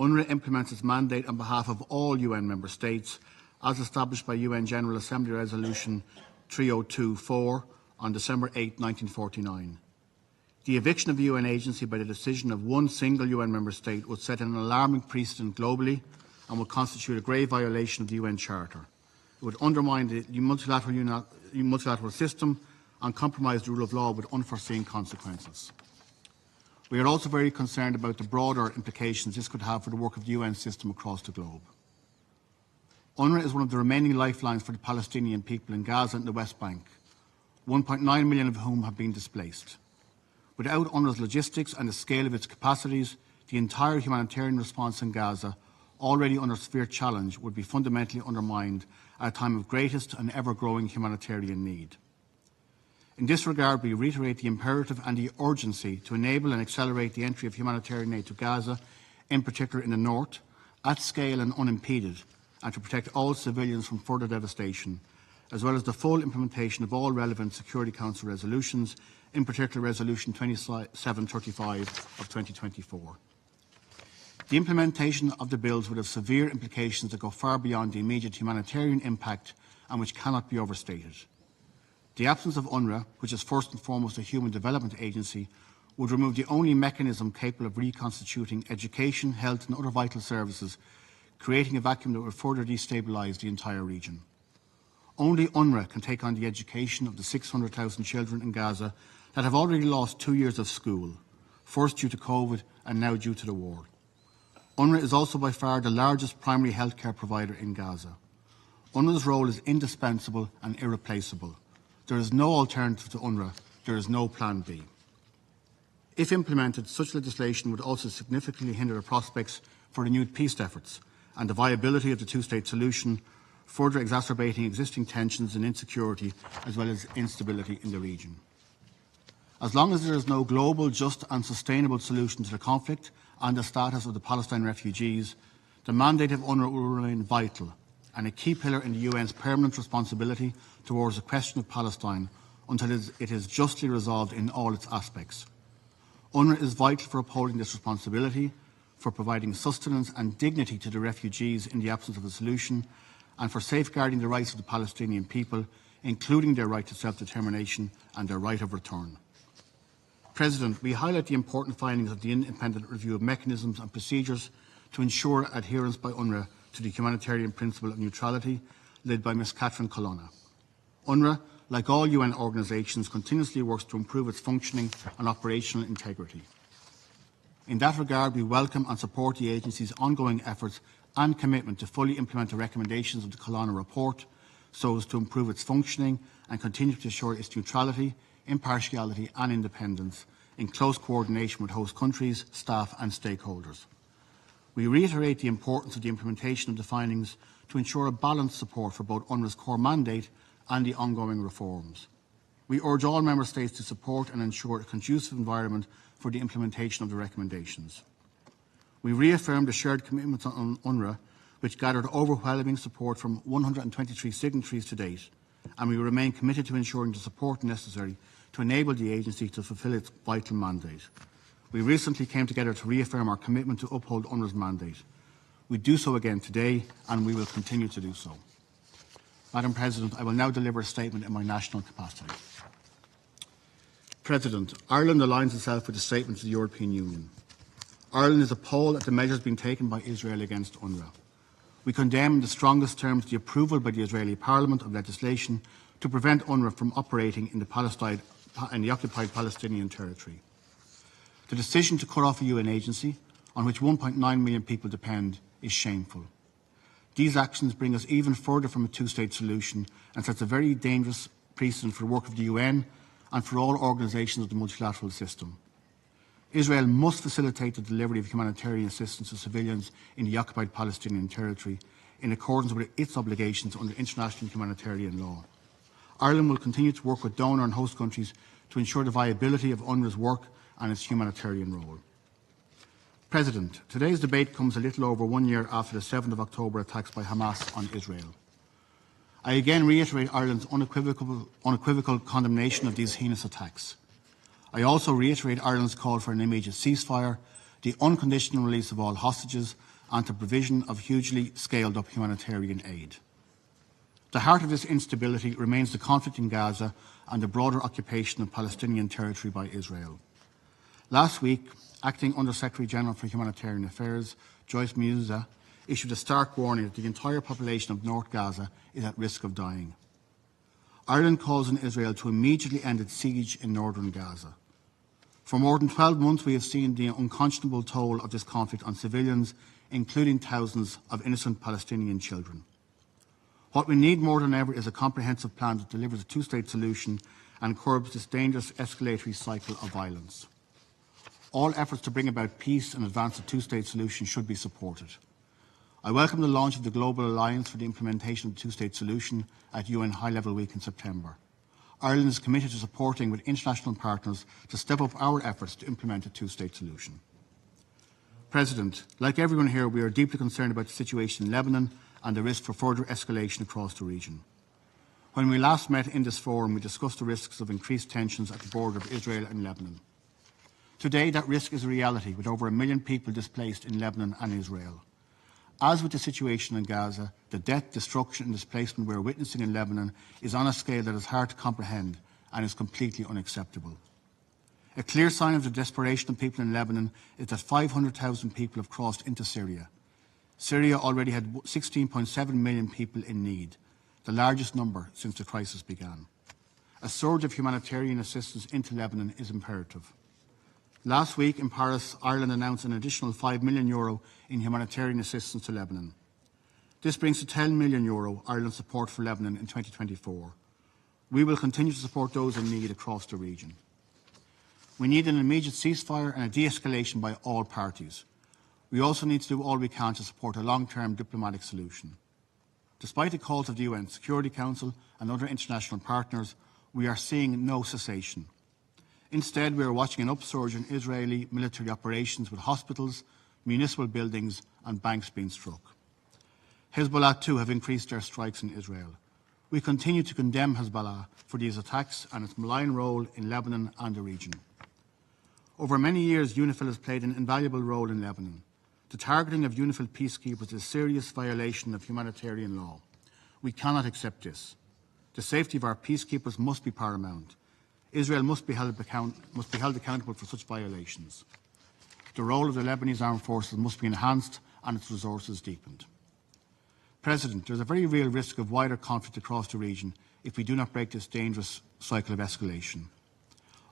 UNRWA implements its mandate on behalf of all UN member states, as established by UN General Assembly Resolution 3024 on December 8, 1949. The eviction of the UN agency by the decision of one single UN member state would set an alarming precedent globally and would constitute a grave violation of the UN Charter. It would undermine the multilateral system and compromise the rule of law with unforeseen consequences. We are also very concerned about the broader implications this could have for the work of the UN system across the globe. UNRWA is one of the remaining lifelines for the Palestinian people in Gaza and the West Bank, 1.9 million of whom have been displaced. Without UNRWA's logistics and the scale of its capacities, the entire humanitarian response in Gaza, already under severe challenge, would be fundamentally undermined at a time of greatest and ever-growing humanitarian need. In this regard, we reiterate the imperative and the urgency to enable and accelerate the entry of humanitarian aid to Gaza, in particular in the north, at scale and unimpeded, and to protect all civilians from further devastation, as well as the full implementation of all relevant Security Council resolutions, in particular Resolution 2735 of 2024. The implementation of the bills would have severe implications that go far beyond the immediate humanitarian impact and which cannot be overstated. The absence of UNRWA, which is first and foremost a human development agency, would remove the only mechanism capable of reconstituting education, health and other vital services, creating a vacuum that would further destabilise the entire region. Only UNRWA can take on the education of the 600,000 children in Gaza that have already lost 2 years of school, first due to COVID and now due to the war. UNRWA is also by far the largest primary healthcare provider in Gaza. UNRWA's role is indispensable and irreplaceable. There is no alternative to UNRWA. There is no plan B. If implemented, such legislation would also significantly hinder the prospects for renewed peace efforts and the viability of the two-state solution, further exacerbating existing tensions and insecurity as well as instability in the region. As long as there is no global, just and sustainable solution to the conflict and the status of the Palestinian refugees, the mandate of UNRWA will remain vital and a key pillar in the UN's permanent responsibility towards the question of Palestine until it is justly resolved in all its aspects. UNRWA is vital for upholding this responsibility, for providing sustenance and dignity to the refugees in the absence of a solution, and for safeguarding the rights of the Palestinian people, including their right to self-determination and their right of return. President, we highlight the important findings of the independent review of mechanisms and procedures to ensure adherence by UNRWA to the humanitarian principle of neutrality, led by Ms. Catherine Colonna. UNRWA, like all UN organisations, continuously works to improve its functioning and operational integrity. In that regard, we welcome and support the agency's ongoing efforts and commitment to fully implement the recommendations of the Colonna report so as to improve its functioning and continue to ensure its neutrality, impartiality and independence in close coordination with host countries, staff and stakeholders. We reiterate the importance of the implementation of the findings to ensure a balanced support for both UNRWA's core mandate and the ongoing reforms. We urge all Member States to support and ensure a conducive environment for the implementation of the recommendations. We reaffirm the shared commitments on UNRWA, which gathered overwhelming support from 123 signatories to date, and we remain committed to ensuring the support necessary to enable the agency to fulfil its vital mandate. We recently came together to reaffirm our commitment to uphold UNRWA's mandate. We do so again today, and we will continue to do so. Madam President, I will now deliver a statement in my national capacity. President, Ireland aligns itself with the statement of the European Union. Ireland is appalled at the measures being taken by Israel against UNRWA. We condemn in the strongest terms the approval by the Israeli Parliament of legislation to prevent UNRWA from operating in the occupied Palestinian territory. The decision to cut off a UN agency, on which 1.9 million people depend, is shameful. These actions bring us even further from a two-state solution and sets a very dangerous precedent for the work of the UN and for all organisations of the multilateral system. Israel must facilitate the delivery of humanitarian assistance to civilians in the occupied Palestinian territory in accordance with its obligations under international humanitarian law. Ireland will continue to work with donor and host countries to ensure the viability of UNRWA's work and its humanitarian role. President, today's debate comes a little over 1 year after the 7th of October attacks by Hamas on Israel. I again reiterate Ireland's unequivocal condemnation of these heinous attacks. I also reiterate Ireland's call for an immediate ceasefire, the unconditional release of all hostages, and the provision of hugely scaled-up humanitarian aid. The heart of this instability remains the conflict in Gaza and the broader occupation of Palestinian territory by Israel. Last week, Acting Under-Secretary-General for Humanitarian Affairs, Joyce Musa, issued a stark warning that the entire population of North Gaza is at risk of dying. Ireland calls on Israel to immediately end its siege in northern Gaza. For more than 12 months, we have seen the unconscionable toll of this conflict on civilians, including thousands of innocent Palestinian children. What we need more than ever is a comprehensive plan that delivers a two-state solution and curbs this dangerous escalatory cycle of violence. All efforts to bring about peace and advance a two-state solution should be supported. I welcome the launch of the Global Alliance for the Implementation of the Two-State Solution at UN High-Level Week in September. Ireland is committed to supporting with international partners to step up our efforts to implement a two-state solution. President, like everyone here, we are deeply concerned about the situation in Lebanon and the risk for further escalation across the region. When we last met in this forum, we discussed the risks of increased tensions at the border of Israel and Lebanon. Today, that risk is a reality, with over 1 million people displaced in Lebanon and Israel. As with the situation in Gaza, the death, destruction and displacement we are witnessing in Lebanon is on a scale that is hard to comprehend and is completely unacceptable. A clear sign of the desperation of people in Lebanon is that 500,000 people have crossed into Syria. Syria already had 16.7 million people in need, the largest number since the crisis began. A surge of humanitarian assistance into Lebanon is imperative. Last week in Paris, Ireland announced an additional €5 million in humanitarian assistance to Lebanon. This brings to €10 million Ireland's support for Lebanon in 2024. We will continue to support those in need across the region. We need an immediate ceasefire and a de-escalation by all parties. We also need to do all we can to support a long-term diplomatic solution. Despite the calls of the UN Security Council and other international partners, we are seeing no cessation. Instead, we are watching an upsurge in Israeli military operations with hospitals, municipal buildings and banks being struck. Hezbollah too have increased their strikes in Israel. We continue to condemn Hezbollah for these attacks and its malign role in Lebanon and the region. Over many years, UNIFIL has played an invaluable role in Lebanon. The targeting of UNIFIL peacekeepers is a serious violation of humanitarian law. We cannot accept this. The safety of our peacekeepers must be paramount. Israel must be held accountable for such violations. The role of the Lebanese armed forces must be enhanced and its resources deepened. President, there is a very real risk of wider conflict across the region if we do not break this dangerous cycle of escalation.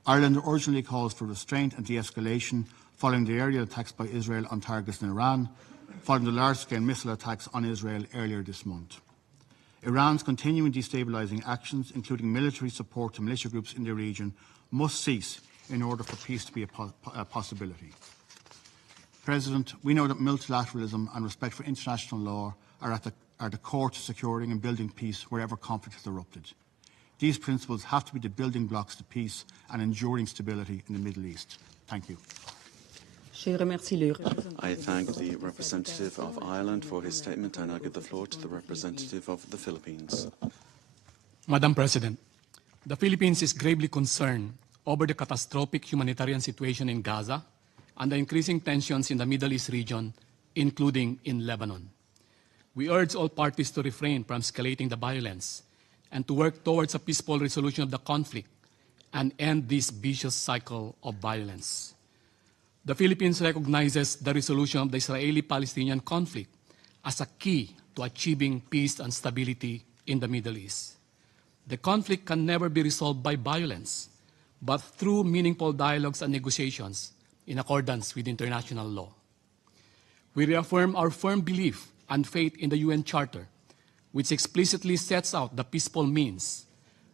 Ireland urgently calls for restraint and de-escalation following the aerial attacks by Israel on targets in Iran, following the large-scale missile attacks on Israel earlier this month. Iran's continuing destabilising actions, including military support to militia groups in the region, must cease in order for peace to be a possibility. President, we know that multilateralism and respect for international law are the core to securing and building peace wherever conflict has erupted. These principles have to be the building blocks to peace and enduring stability in the Middle East. Thank you. I thank the representative of Ireland for his statement. I now give the floor to the representative of the Philippines. Madam President, the Philippines is gravely concerned over the catastrophic humanitarian situation in Gaza and the increasing tensions in the Middle East region, including in Lebanon. We urge all parties to refrain from escalating the violence and to work towards a peaceful resolution of the conflict and end this vicious cycle of violence. The Philippines recognizes the resolution of the Israeli-Palestinian conflict as a key to achieving peace and stability in the Middle East. The conflict can never be resolved by violence, but through meaningful dialogues and negotiations in accordance with international law. We reaffirm our firm belief and faith in the UN Charter, which explicitly sets out the peaceful means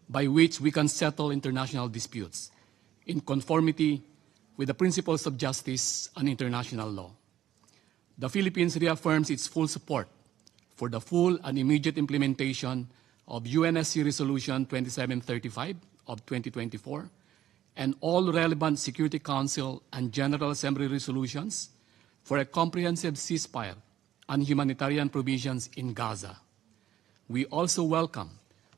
by which we can settle international disputes in conformity with the principles of justice and international law. The Philippines reaffirms its full support for the full and immediate implementation of UNSC Resolution 2735 of 2024 and all relevant Security Council and General Assembly resolutions for a comprehensive ceasefire and humanitarian provisions in Gaza. We also welcome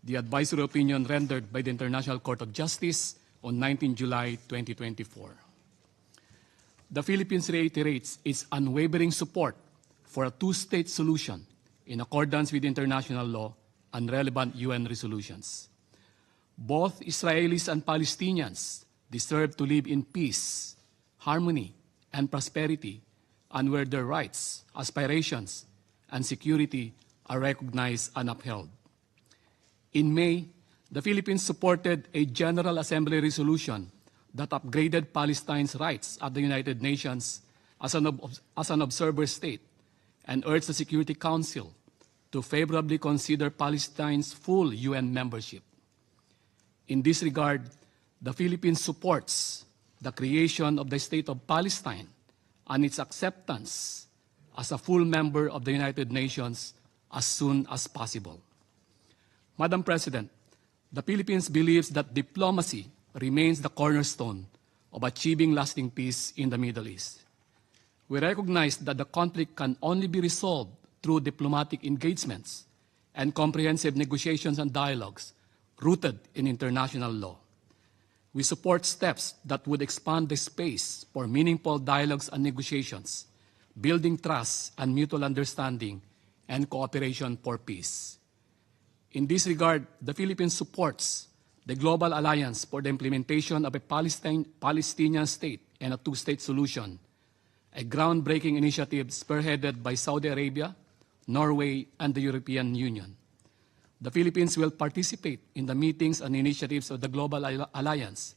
the advisory opinion rendered by the International Court of Justice on 19 July 2024. The Philippines reiterates its unwavering support for a two-state solution in accordance with international law and relevant UN resolutions. Both Israelis and Palestinians deserve to live in peace, harmony, and prosperity, and where their rights, aspirations, and security are recognized and upheld. In May, the Philippines supported a General Assembly resolution that upgraded Palestine's rights at the United Nations as an observer state and urged the Security Council to favorably consider Palestine's full UN membership. In this regard, the Philippines supports the creation of the State of Palestine and its acceptance as a full member of the United Nations as soon as possible. Madam President, the Philippines believes that diplomacy remains the cornerstone of achieving lasting peace in the Middle East. We recognize that the conflict can only be resolved through diplomatic engagements and comprehensive negotiations and dialogues rooted in international law. We support steps that would expand the space for meaningful dialogues and negotiations, building trust and mutual understanding and cooperation for peace. In this regard, the Philippines supports the Global Alliance for the Implementation of a Palestinian State and a Two-State Solution, a groundbreaking initiative spearheaded by Saudi Arabia, Norway, and the European Union. The Philippines will participate in the meetings and initiatives of the Global Alliance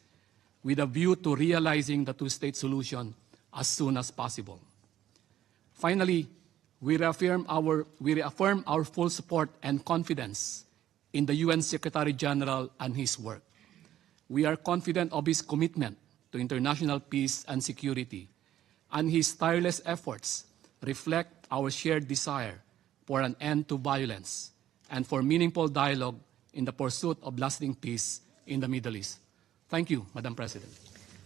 with a view to realizing the two-state solution as soon as possible. Finally, we reaffirm our full support and confidence in the UN Secretary General and his work. We are confident of his commitment to international peace and security, and his tireless efforts reflect our shared desire for an end to violence and for meaningful dialogue in the pursuit of lasting peace in the Middle East. Thank you, Madam President.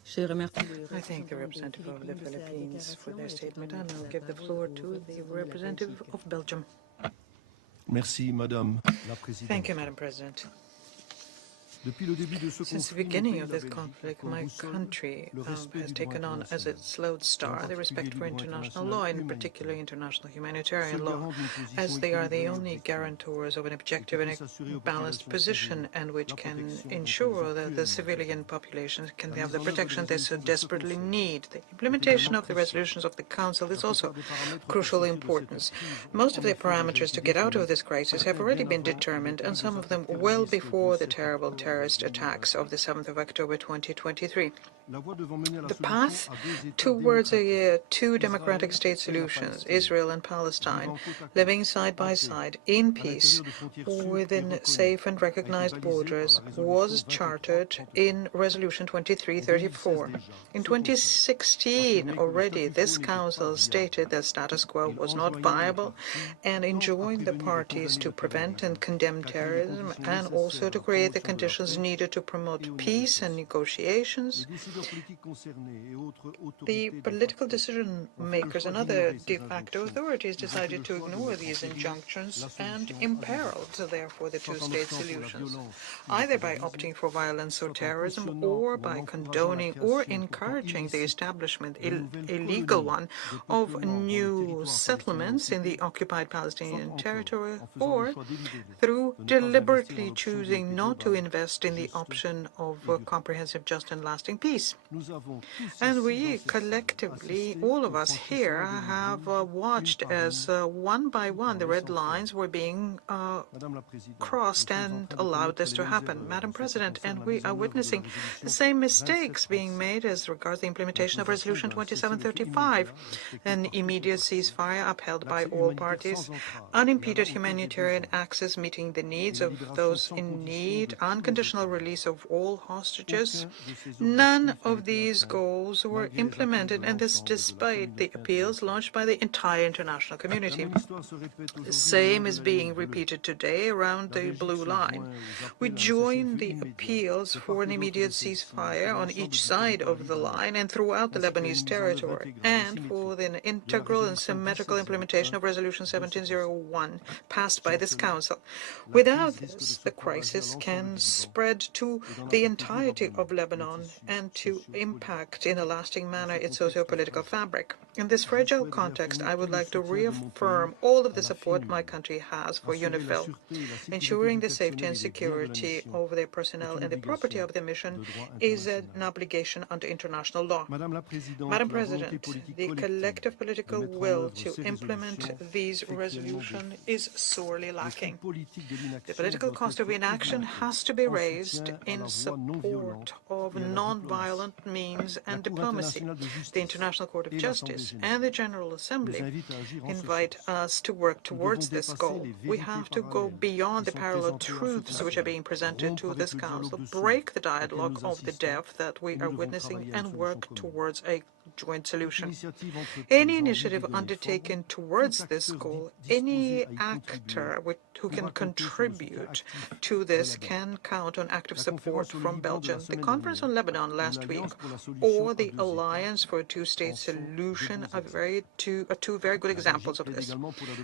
I thank the representative of the Philippines for their statement, and I'll give the floor to the representative of Belgium. Merci, Madame la Présidente. Thank you, Madam President. Since the beginning of this conflict, my country has taken on as its lodestar the respect for international law, in particular international humanitarian law, as they are the only guarantors of an objective and a balanced position, and which can ensure that the civilian population can have the protection they so desperately need. The implementation of the resolutions of the Council is also of crucial importance. Most of the parameters to get out of this crisis have already been determined, and some of them well before the terrible terrorist attacks of the 7th of October 2023. The path towards two democratic state solutions, Israel and Palestine, living side by side in peace within safe and recognized borders, was chartered in Resolution 2334. In 2016 already, this Council stated that status quo was not viable and enjoined the parties to prevent and condemn terrorism and also to create the conditions needed to promote peace and negotiations. The political decision makers and other de facto authorities decided to ignore these injunctions and imperiled, therefore, the two-state solutions, either by opting for violence or terrorism or by condoning or encouraging the establishment, illegal one, of new settlements in the occupied Palestinian territory, or through deliberately choosing not to invest in the option of comprehensive, just and lasting peace. And we collectively, all of us here, have watched as one by one the red lines were being crossed and allowed this to happen. Madam President, and we are witnessing the same mistakes being made as regards the implementation of Resolution 2735, an immediate ceasefire upheld by all parties, unimpeded humanitarian access meeting the needs of those in need, unconditional release of all hostages, none of these goals were implemented, and this despite the appeals launched by the entire international community. The same is being repeated today around the blue line. We join the appeals for an immediate ceasefire on each side of the line and throughout the Lebanese territory, and for the integral and symmetrical implementation of Resolution 1701 passed by this Council. Without this, the crisis can spread to the entirety of Lebanon and to impact in a lasting manner its socio-political fabric. In this fragile context, I would like to reaffirm all of the support my country has for UNIFIL. Ensuring the safety and security of their personnel and the property of the mission is an obligation under international law. Madam President, the collective political will to implement these resolutions is sorely lacking. The political cost of inaction has to be raised in support of non-violent means and diplomacy. The International Court of Justice and the General Assembly invite us to work towards this goal. We have to go beyond the parallel truths which are being presented to this Council, break the dialogue of the deaf that we are witnessing, and work towards a joint solution. Any initiative undertaken towards this goal, any actor who can contribute to this can count on active support from Belgium. The Conference on Lebanon last week, or the Alliance for a Two-State Solution, are two very good examples of this.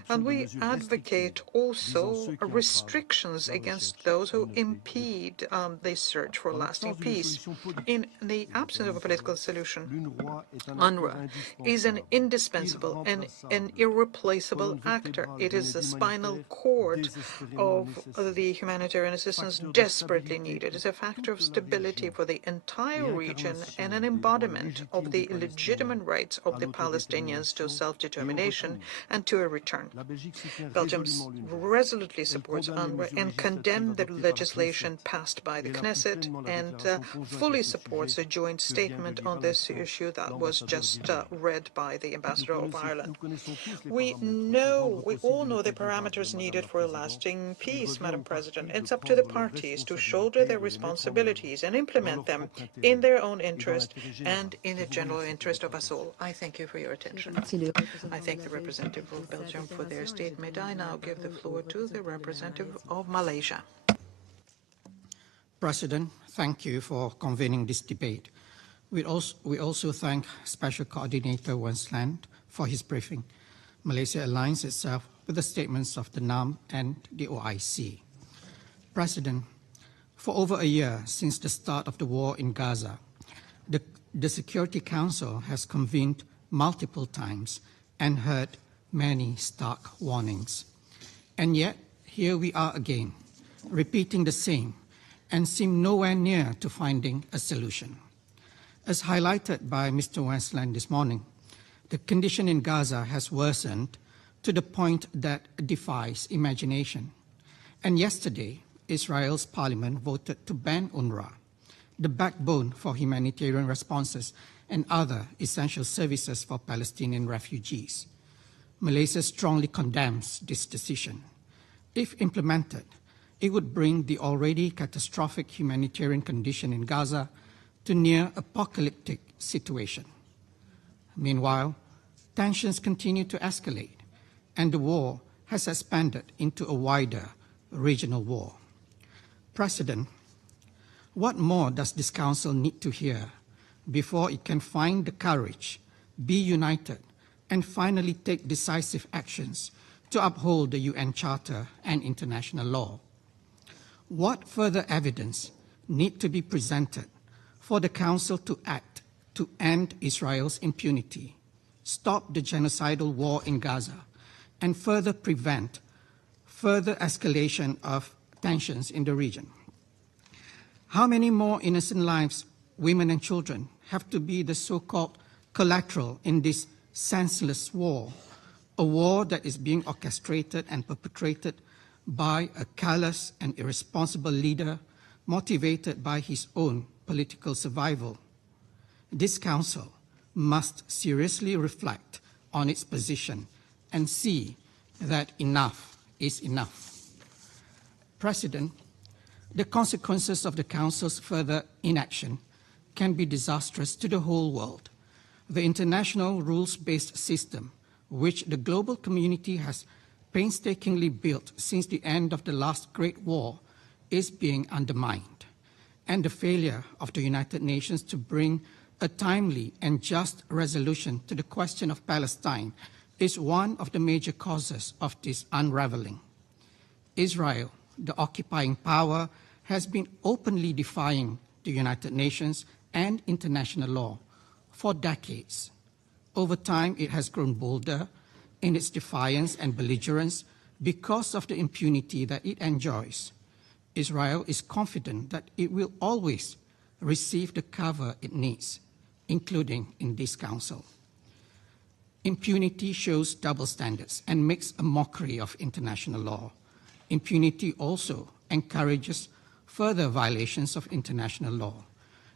And we advocate also restrictions against those who impede the search for lasting peace. In the absence of a political solution, UNRWA is an indispensable and an irreplaceable actor. It is the spinal cord of the humanitarian assistance desperately needed. It is a factor of stability for the entire region and an embodiment of the legitimate rights of the Palestinians to self-determination and to a return. Belgium resolutely supports UNRWA and condemns the legislation passed by the Knesset and fully supports a joint statement on this issue that was just read by the Ambassador of Ireland. We all know the parameters needed for a lasting peace, Madam President. It's up to the parties to shoulder their responsibilities and implement them in their own interest and in the general interest of us all. I thank you for your attention. I thank the representative of Belgium for their statement. I now give the floor to the representative of Malaysia. President, thank you for convening this debate. We also thank Special Coordinator Wennesland for his briefing. Malaysia aligns itself with the statements of the NAM and the OIC. President, for over a year since the start of the war in Gaza, the Security Council has convened multiple times and heard many stark warnings. And yet, here we are again, repeating the same, and seem nowhere near to finding a solution. As highlighted by Mr. Wennesland this morning, the condition in Gaza has worsened to the point that defies imagination. And yesterday, Israel's parliament voted to ban UNRWA, the backbone for humanitarian responses and other essential services for Palestinian refugees. Malaysia strongly condemns this decision. If implemented, it would bring the already catastrophic humanitarian condition in Gaza to near apocalyptic situation. Meanwhile, tensions continue to escalate, and the war has expanded into a wider regional war. President, what more does this Council need to hear before it can find the courage, be united, and finally take decisive actions to uphold the UN Charter and international law? What further evidence need to be presented for the Council to act to end Israel's impunity, stop the genocidal war in Gaza, and further prevent further escalation of tensions in the region? How many more innocent lives, women and children, have to be the so-called collateral in this senseless war, a war that is being orchestrated and perpetrated by a callous and irresponsible leader motivated by his own political survival? This Council must seriously reflect on its position and see that enough is enough. President, the consequences of the Council's further inaction can be disastrous to the whole world. The international rules-based system, which the global community has painstakingly built since the end of the last Great War, is being undermined, and the failure of the United Nations to bring a timely and just resolution to the question of Palestine is one of the major causes of this unraveling. Israel, the occupying power, has been openly defying the United Nations and international law for decades. Over time, it has grown bolder in its defiance and belligerence because of the impunity that it enjoys. Israel is confident that it will always receive the cover it needs, including in this council. Impunity shows double standards and makes a mockery of international law. Impunity also encourages further violations of international law.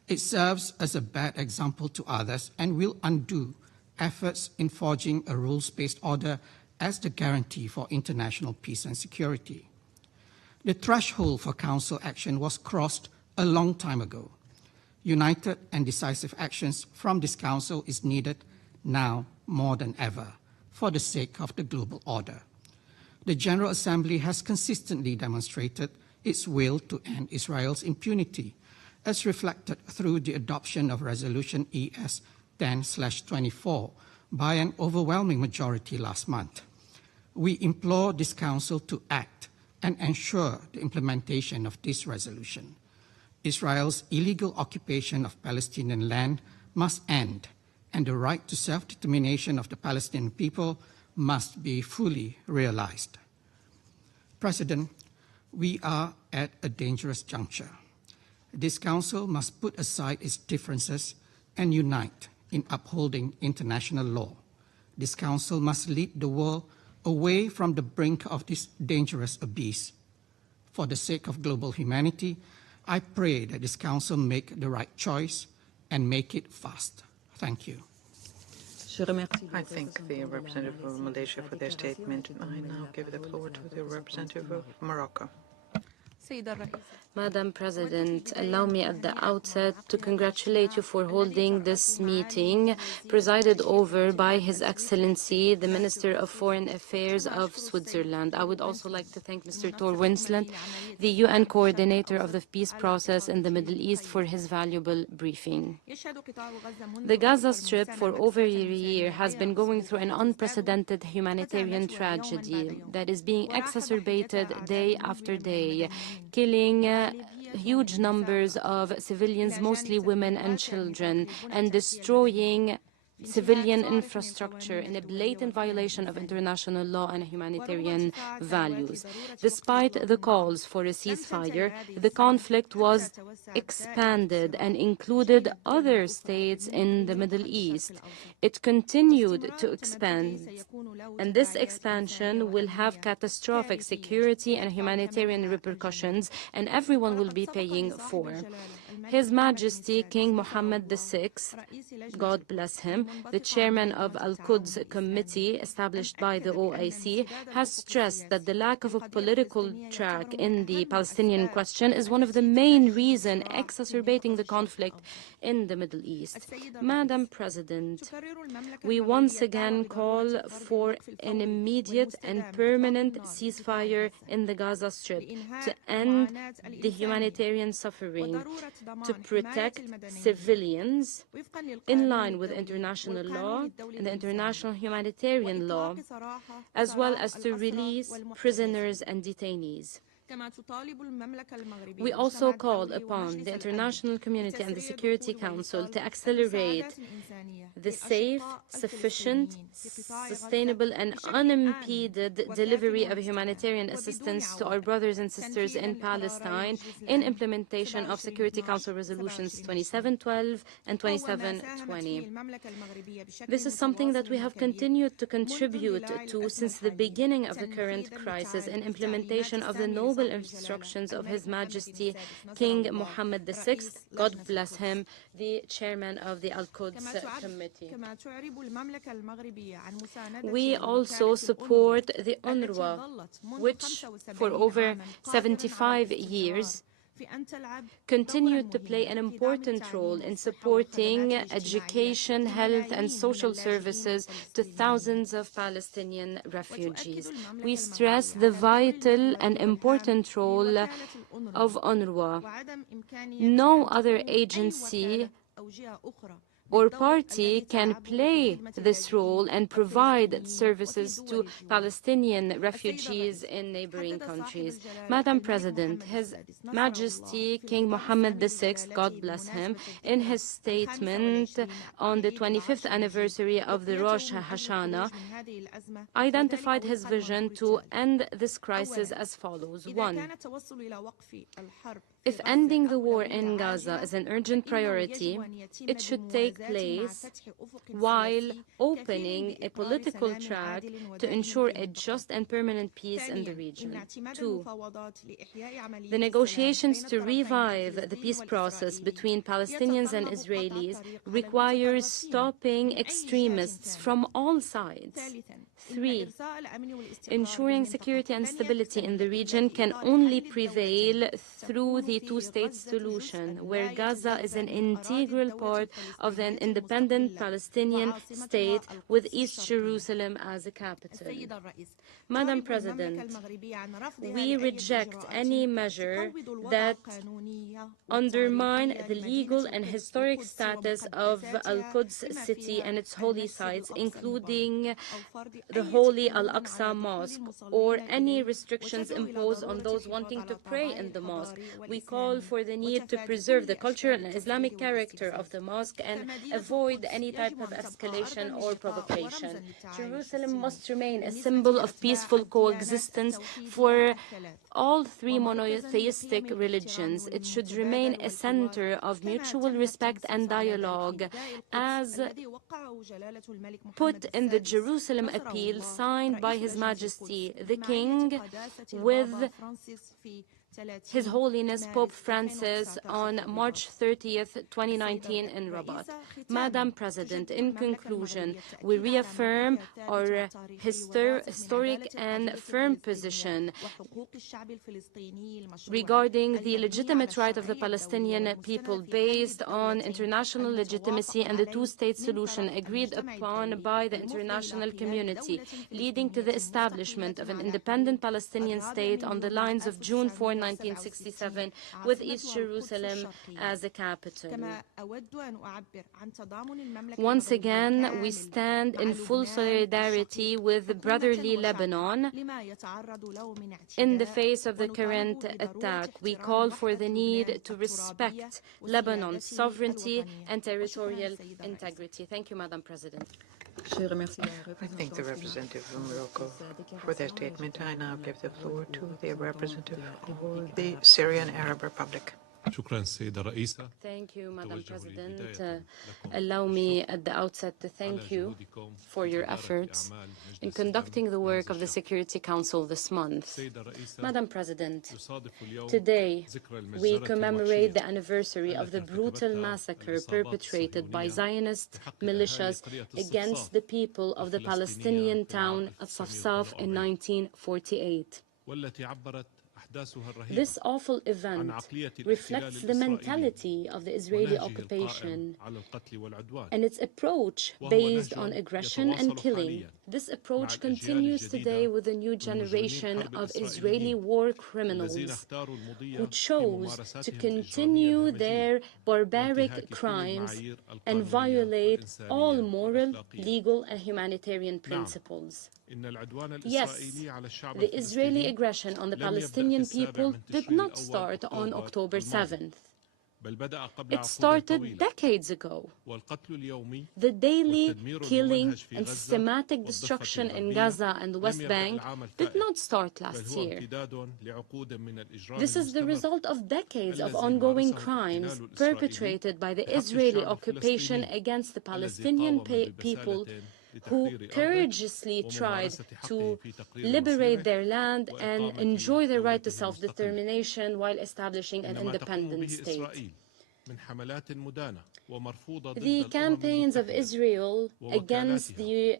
It serves as a bad example to others and will undo efforts in forging a rules-based order as the guarantee for international peace and security. The threshold for Council action was crossed a long time ago. United and decisive actions from this Council is needed now more than ever for the sake of the global order. The General Assembly has consistently demonstrated its will to end Israel's impunity, as reflected through the adoption of Resolution ES 10/24 by an overwhelming majority last month. We implore this Council to act and ensure the implementation of this resolution. Israel's illegal occupation of Palestinian land must end, and the right to self-determination of the Palestinian people must be fully realized. President, we are at a dangerous juncture. This Council must put aside its differences and unite in upholding international law. This Council must lead the world away from the brink of this dangerous abyss. For the sake of global humanity, I pray that this Council make the right choice and make it fast. Thank you. I thank the representative of Malaysia for their statement. I now give the floor to the representative of Morocco. Madam President, allow me at the outset to congratulate you for holding this meeting, presided over by His Excellency, the Minister of Foreign Affairs of Switzerland. I would also like to thank Mr. Tor Wennesland, the UN coordinator of the peace process in the Middle East, for his valuable briefing. The Gaza Strip for over a year has been going through an unprecedented humanitarian tragedy that is being exacerbated day after day, killing huge numbers of civilians, mostly women and children, and destroying civilian infrastructure in a blatant violation of international law and humanitarian values. Despite the calls for a ceasefire, the conflict was expanded and included other states in the Middle East. It continued to expand, and this expansion will have catastrophic security and humanitarian repercussions, and everyone will be paying for. His Majesty King Mohammed VI, God bless him, the chairman of Al-Quds Committee established by the OIC, has stressed that the lack of a political track in the Palestinian question is one of the main reasons exacerbating the conflict in the Middle East. Madam President, we once again call for an immediate and permanent ceasefire in the Gaza Strip to end the humanitarian suffering, to protect civilians in line with international law and the international humanitarian law, as well as to release prisoners and detainees. We also call upon the international community and the Security Council to accelerate the safe, sufficient, sustainable, and unimpeded delivery of humanitarian assistance to our brothers and sisters in Palestine in implementation of Security Council Resolutions 2712 and 2720. This is something that we have continued to contribute to since the beginning of the current crisis in implementation of the noble instructions of His Majesty King Mohammed VI, God bless him, the chairman of the Al-Quds Committee. We also support the UNRWA, which for over 75 years continued to play an important role in supporting education, health, and social services to thousands of Palestinian refugees. We stress the vital and important role of UNRWA. No other agency or party can play this role and provide services to Palestinian refugees in neighboring countries. Madam President, His Majesty King Mohammed VI, God bless him, in his statement on the 25th anniversary of the Rosh Hashanah, identified his vision to end this crisis as follows. 1. If ending the war in Gaza is an urgent priority, it should take place while opening a political track to ensure a just and permanent peace in the region. 2. The negotiations to revive the peace process between Palestinians and Israelis requires stopping extremists from all sides. 3. Ensuring security and stability in the region can only prevail through the two-state solution, where Gaza is an integral part of an independent Palestinian state with East Jerusalem as a capital. Madam President, we reject any measure that undermine the legal and historic status of Al-Quds city and its holy sites, including the Holy Al-Aqsa Mosque, or any restrictions imposed on those wanting to pray in the mosque. We call for the need to preserve the cultural and Islamic character of the mosque and avoid any type of escalation or provocation. Jerusalem must remain a symbol of peaceful coexistence for all three monotheistic religions. It should remain a center of mutual respect and dialogue, as put in the Jerusalem Appeal signed by His Majesty the King with His Holiness Pope Francis on March 30th, 2019 in Rabat. Madam President, in conclusion, we reaffirm our historic and firm position regarding the legitimate right of the Palestinian people based on international legitimacy and the two-state solution agreed upon by the international community, leading to the establishment of an independent Palestinian state on the lines of June 4, 1967, with East Jerusalem as a capital. Once again, we stand in full solidarity with brotherly Lebanon in the face of the current attack. We call for the need to respect Lebanon's sovereignty and territorial integrity. Thank you, Madam President. I thank the representative from Morocco for their statement. I now give the floor to the representative for the Syrian Arab Republic. Thank you, Madam President. Allow me at the outset to thank you for your efforts in conducting the work of the Security Council this month. Madam President, today we commemorate the anniversary of the brutal massacre perpetrated by Zionist militias against the people of the Palestinian town of Safsaf in 1948. This awful event reflects the mentality of the Israeli occupation and its approach based on aggression and killing. This approach continues today with a new generation of Israeli war criminals who chose to continue their barbaric crimes and violate all moral, legal, and humanitarian principles. Yes, the Israeli aggression on the Palestinian people did not start on October 7th. It started decades ago. The daily killing and systematic destruction in Gaza and the West Bank did not start last year. This is the result of decades of ongoing crimes perpetrated by the Israeli occupation against the Palestinian people who courageously tried to liberate their land and enjoy their right to self-determination while establishing an independent state. The campaigns of Israel against the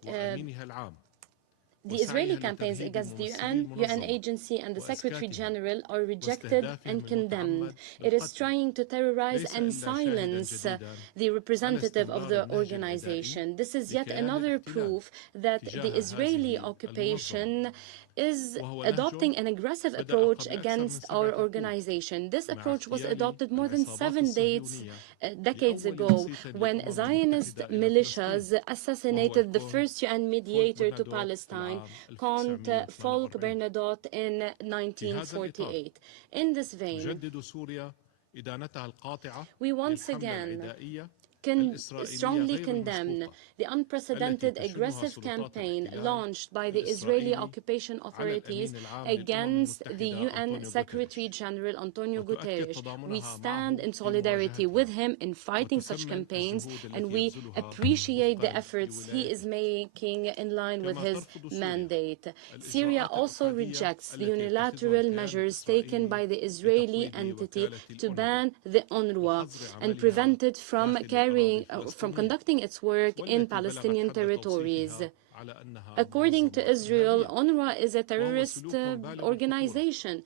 The Israeli campaigns against the UN agency and the Secretary General are rejected and condemned. It is trying to terrorize and silence the representative of the organization. This is yet another proof that the Israeli occupation is adopting an aggressive approach against our organization. This approach was adopted more than 7 decades ago when Zionist militias assassinated the first UN mediator to Palestine, Comte Folke Bernadotte, in 1948. In this vein, we once again strongly condemn the unprecedented aggressive campaign launched by the Israeli occupation authorities against the UN Secretary General Antonio Guterres. We stand in solidarity with him in fighting such campaigns, and we appreciate the efforts he is making in line with his mandate. Syria also rejects the unilateral measures taken by the Israeli entity to ban the UNRWA and prevent it from conducting its work in Palestinian territories. According to Israel, UNRWA is a terrorist organization.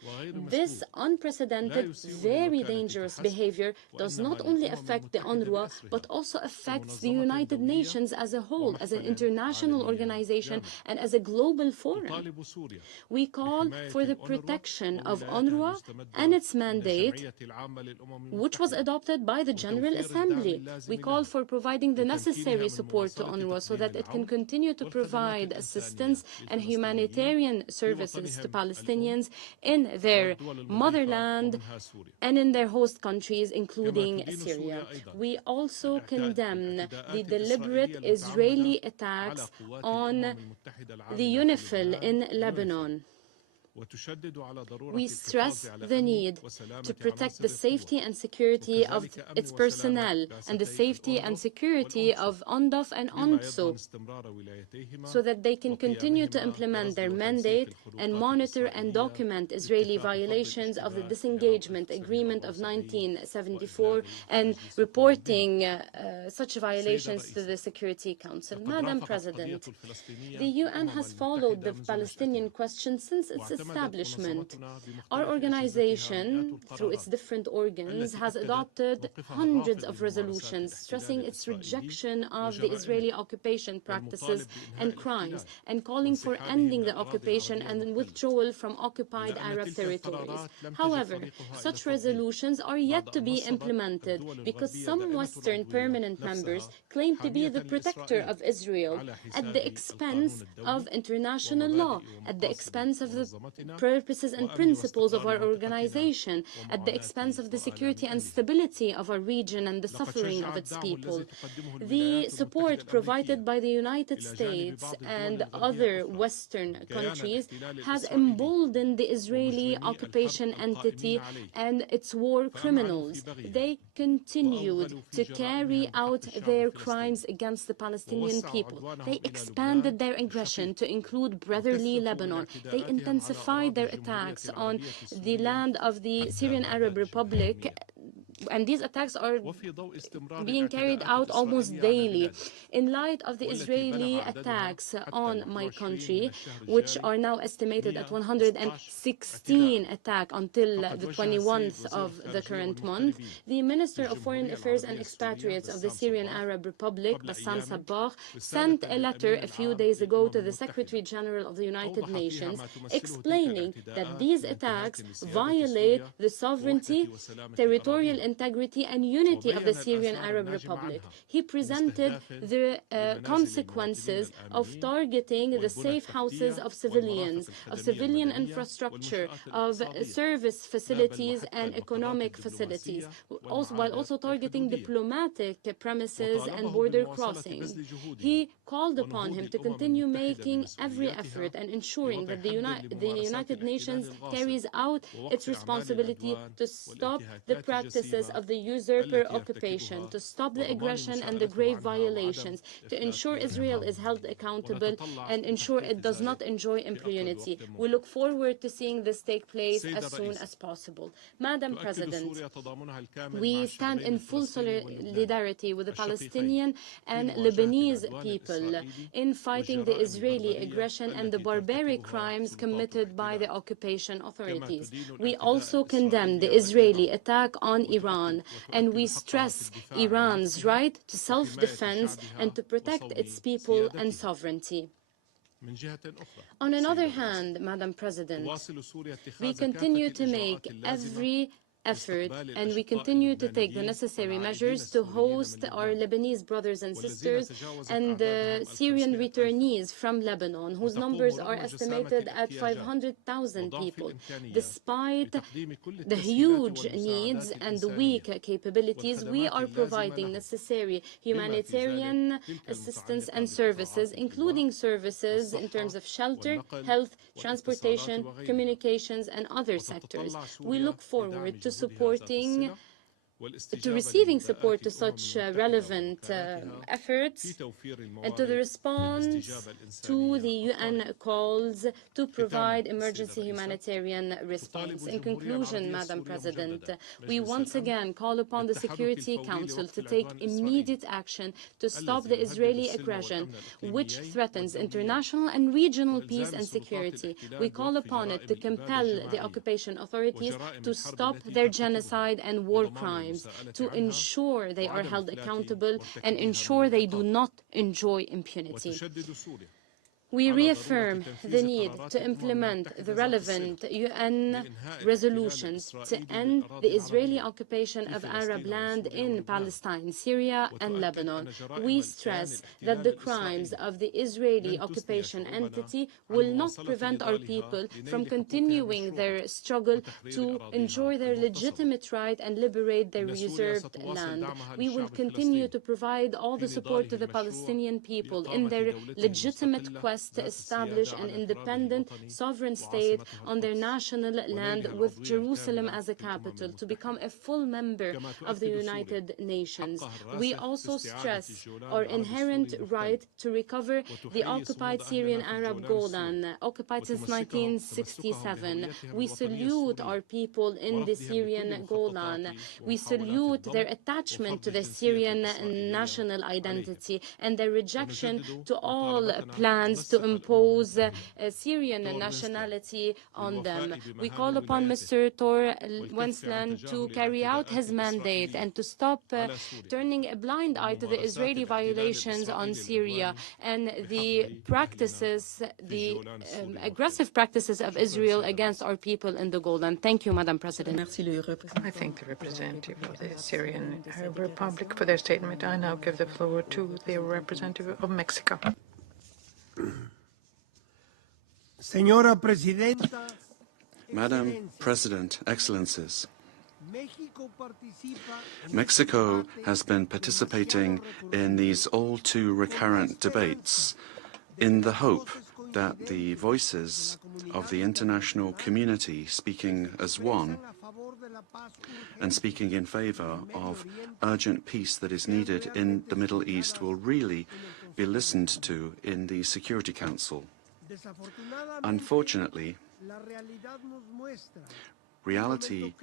This unprecedented, very dangerous behavior does not only affect the UNRWA, but also affects the United Nations as a whole, as an international organization and as a global forum. We call for the protection of UNRWA and its mandate, which was adopted by the General Assembly. We call for providing the necessary support to UNRWA so that it can continue to provide assistance and humanitarian services to Palestinians in their motherland and in their host countries, including Syria. We also condemn the deliberate Israeli attacks on the UNIFIL in Lebanon. We stress the need to protect the safety and security of its personnel and the safety and security of UNDOF and UNTSO so that they can continue to implement their mandate and monitor and document Israeli violations of the disengagement agreement of 1974 and reporting such violations to the Security Council. Madam President, the UN has followed the Palestinian question since its establishment. Our organization, through its different organs, has adopted hundreds of resolutions stressing its rejection of the Israeli occupation practices and crimes and calling for ending the occupation and withdrawal from occupied Arab territories. However, such resolutions are yet to be implemented because some Western permanent members claim to be the protector of Israel at the expense of international law, at the expense of the purposes and principles of our organization, at the expense of the security and stability of our region and the suffering of its people. The support provided by the United States and other Western countries has emboldened the Israeli occupation entity and its war criminals. They continued to carry out their crimes against the Palestinian people. They expanded their aggression to include brotherly Lebanon. They intensified their attacks on the land of the Syrian Arab Republic, and these attacks are being carried out almost daily. In light of the Israeli attacks on my country, which are now estimated at 116 attacks until the 21st of the current month, the Minister of Foreign Affairs and Expatriates of the Syrian Arab Republic, Bassam Sabbagh, sent a letter a few days ago to the Secretary General of the United Nations explaining that these attacks violate the sovereignty, territorial integrity and unity of the Syrian Arab Republic. He presented the consequences of targeting the safe houses of civilians, of civilian infrastructure, of service facilities and economic facilities, while also targeting diplomatic premises and border crossings. He called upon him to continue making every effort and ensuring that the United Nations carries out its responsibility to stop the practices justice of the usurper occupation, to stop the aggression and the grave violations, to ensure Israel is held accountable and ensure it does not enjoy impunity. We look forward to seeing this take place as soon as possible. Madam President, we stand in full solidarity with the Palestinian and Lebanese people in fighting the Israeli aggression and the barbaric crimes committed by the occupation authorities. We also condemn the Israeli attack on Iran, and we stress Iran's right to self-defense and to protect its people and sovereignty. On another hand, Madam President, we continue to make every effort and we continue to take the necessary measures to host our Lebanese brothers and sisters and the Syrian returnees from Lebanon, whose numbers are estimated at 500,000 people. Despite the huge needs and the weak capabilities, we are providing necessary humanitarian assistance and services, including services in terms of shelter, health, transportation, communications, and other sectors. We look forward to receiving support to such relevant efforts and to the response to the UN calls to provide emergency humanitarian response. In conclusion, Madam President, we once again call upon the Security Council to take immediate action to stop the Israeli aggression, which threatens international and regional peace and security. We call upon it to compel the occupation authorities to stop their genocide and war crimes, to ensure they are held accountable and ensure they do not enjoy impunity. We reaffirm the need to implement the relevant UN resolutions to end the Israeli occupation of Arab land in Palestine, Syria, and Lebanon. We stress that the crimes of the Israeli occupation entity will not prevent our people from continuing their struggle to enjoy their legitimate right and liberate their reserved land. We will continue to provide all the support to the Palestinian people in their legitimate quest to establish an independent, sovereign state on their national land with Jerusalem as a capital, to become a full member of the United Nations. We also stress our inherent right to recover the occupied Syrian Arab Golan, occupied since 1967. We salute our people in the Syrian Golan. We salute their attachment to the Syrian national identity and their rejection to all plans to impose Syrian nationality on them. We call upon Mr. Wennesland to carry out his mandate and to stop turning a blind eye to the Israeli violations on Syria and the practices, the aggressive practices of Israel against our people in the Golan. Thank you, Madam President. I thank the representative of the Syrian Arab Republic for their statement. I now give the floor to the representative of Mexico. Señora Presidenta, Madam President, Excellencies, Mexico has been participating in these all too recurrent debates in the hope that the voices of the international community speaking as one and speaking in favor of urgent peace that is needed in the Middle East will really be listened to in the Security Council. Unfortunately, reality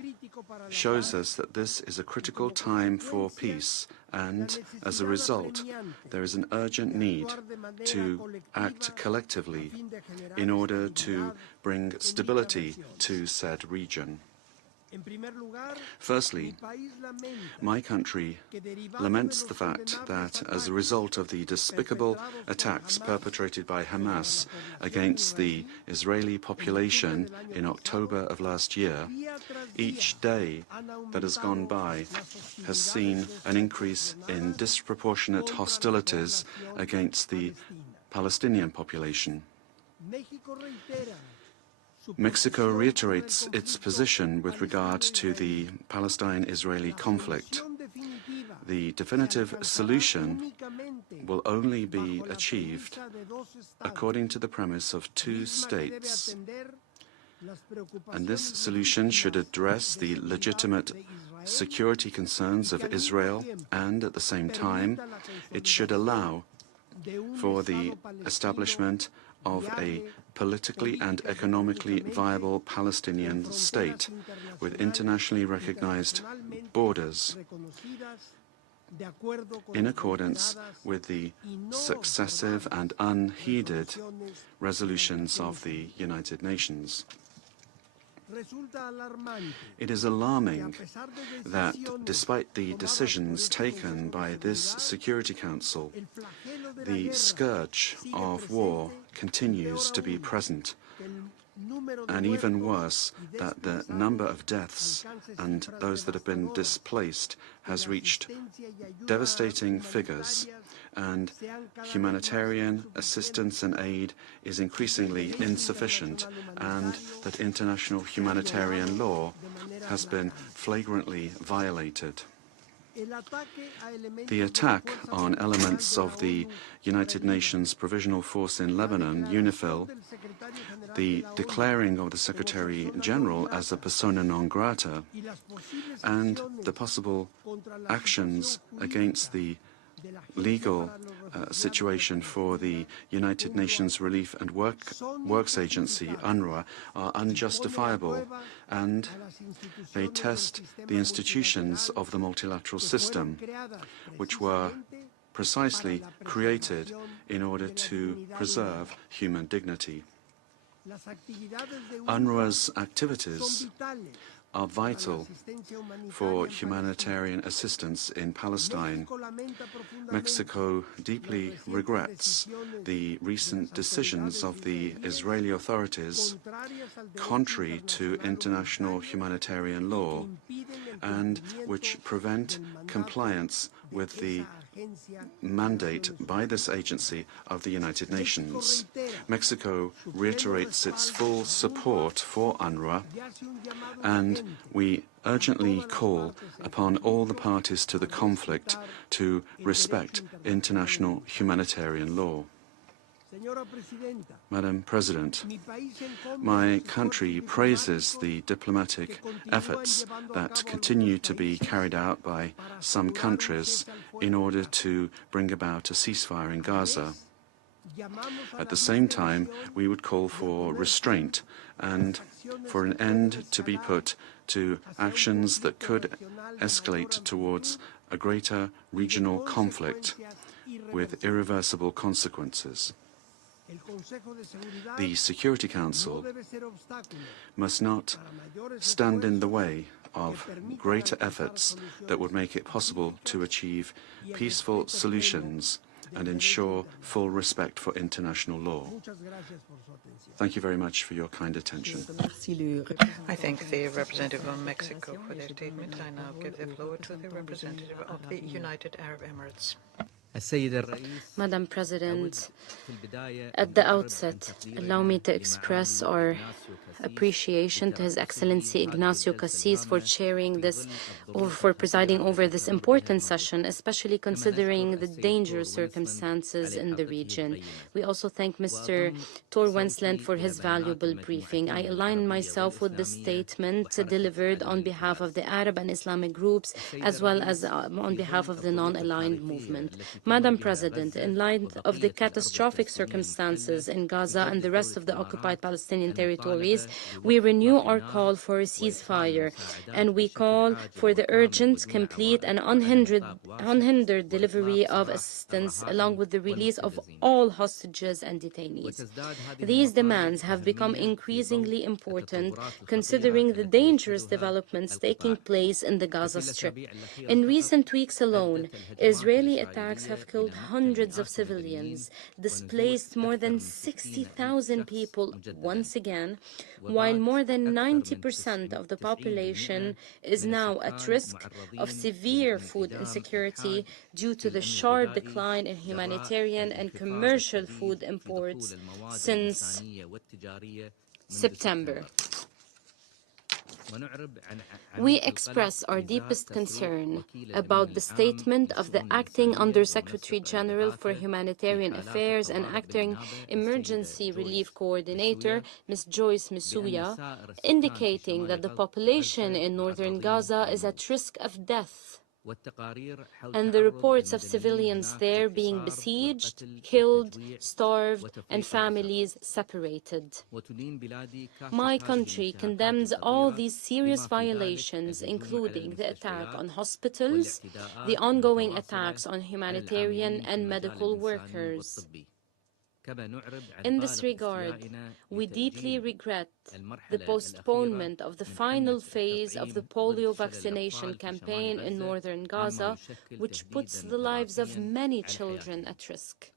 shows us that this is a critical time for peace, and as a result, there is an urgent need to act collectively in order to bring stability to said region. Firstly, my country laments the fact that as a result of the despicable attacks perpetrated by Hamas against the Israeli population in October of last year, each day that has gone by has seen an increase in disproportionate hostilities against the Palestinian population. Mexico reiterates its position with regard to the Palestine-Israeli conflict. The definitive solution will only be achieved according to the premise of two states And this solution should address the legitimate security concerns of Israel, and at the same time, it should allow for the establishment of a politically and economically viable Palestinian state with internationally recognized borders in accordance with the successive and unheeded resolutions of the United Nations. It is alarming that despite the decisions taken by this Security Council, the scourge of war continues to be present, and even worse, that the number of deaths and those that have been displaced has reached devastating figures, and humanitarian assistance and aid is increasingly insufficient, and that international humanitarian law has been flagrantly violated. The attack on elements of the United Nations Provisional Force in Lebanon, UNIFIL, the declaring of the Secretary General as a persona non grata, and the possible actions against the legal situation for the United Nations Relief and Works Agency, UNRWA, are unjustifiable, and they test the institutions of the multilateral system, which were precisely created in order to preserve human dignity. UNRWA's activities are vital for humanitarian assistance in Palestine. Mexico deeply regrets the recent decisions of the Israeli authorities, contrary to international humanitarian law, and which prevent compliance with the mandate by this agency of the United Nations. Mexico reiterates its full support for UNRWA, and we urgently call upon all the parties to the conflict to respect international humanitarian law. Madam President, my country praises the diplomatic efforts that continue to be carried out by some countries in order to bring about a ceasefire in Gaza. At the same time, we would call for restraint and for an end to be put to actions that could escalate towards a greater regional conflict with irreversible consequences. The Security Council must not stand in the way of greater efforts that would make it possible to achieve peaceful solutions and ensure full respect for international law. Thank you very much for your kind attention. I thank the representative of Mexico for their statement. I now give the floor to the representative of the United Arab Emirates. Madam President, at the outset, allow me to express our appreciation to His Excellency Ignacio Cassis for chairing this, or for presiding over this important session, especially considering the dangerous circumstances in the region. We also thank Mr. Tor Wennesland for his valuable briefing. I align myself with the statement delivered on behalf of the Arab and Islamic groups, as well as on behalf of the non-aligned movement. Madam President, in light of the catastrophic circumstances in Gaza and the rest of the occupied Palestinian territories, we renew our call for a ceasefire, and we call for the urgent, complete, and unhindered delivery of assistance, along with the release of all hostages and detainees. These demands have become increasingly important, considering the dangerous developments taking place in the Gaza Strip. In recent weeks alone, Israeli attacks have killed hundreds of civilians, displaced more than 60,000 people once again, while more than 90% of the population is now at risk of severe food insecurity due to the sharp decline in humanitarian and commercial food imports since September. We express our deepest concern about the statement of the Acting Under-Secretary General for Humanitarian Affairs and Acting Emergency Relief Coordinator, Ms. Joyce Msuya, indicating that the population in northern Gaza is at risk of death, and the reports of civilians there being besieged, killed, starved, and families separated. My country condemns all these serious violations, including the attack on hospitals, the ongoing attacks on humanitarian and medical workers. In this regard, we deeply regret the postponement of the final phase of the polio vaccination campaign in northern Gaza, which puts the lives of many children at risk.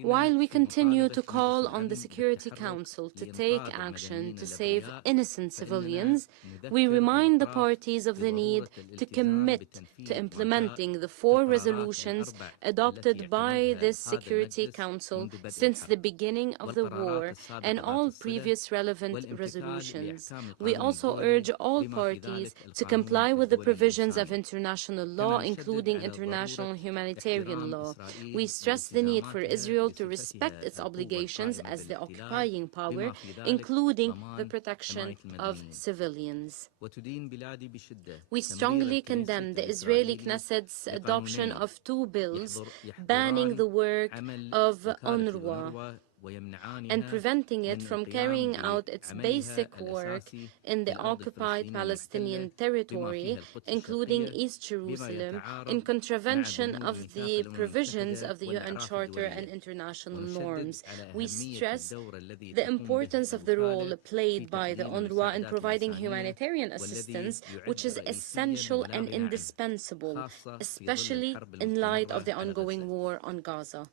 While we continue to call on the Security Council to take action to save innocent civilians, we remind the parties of the need to commit to implementing the 4 resolutions adopted by this Security Council since the beginning of the war and all previous relevant resolutions. We also urge all parties to comply with the provisions of international law, including international humanitarian law. We stress the need for Israel to respect its obligations as the occupying power, including the protection of civilians. We strongly condemn the Israeli Knesset's adoption of 2 bills banning the work of UNRWA and preventing it from carrying out its basic work in the occupied Palestinian territory, including East Jerusalem, in contravention of the provisions of the UN Charter and international norms. We stress the importance of the role played by the UNRWA in providing humanitarian assistance, which is essential and indispensable, especially in light of the ongoing war on Gaza.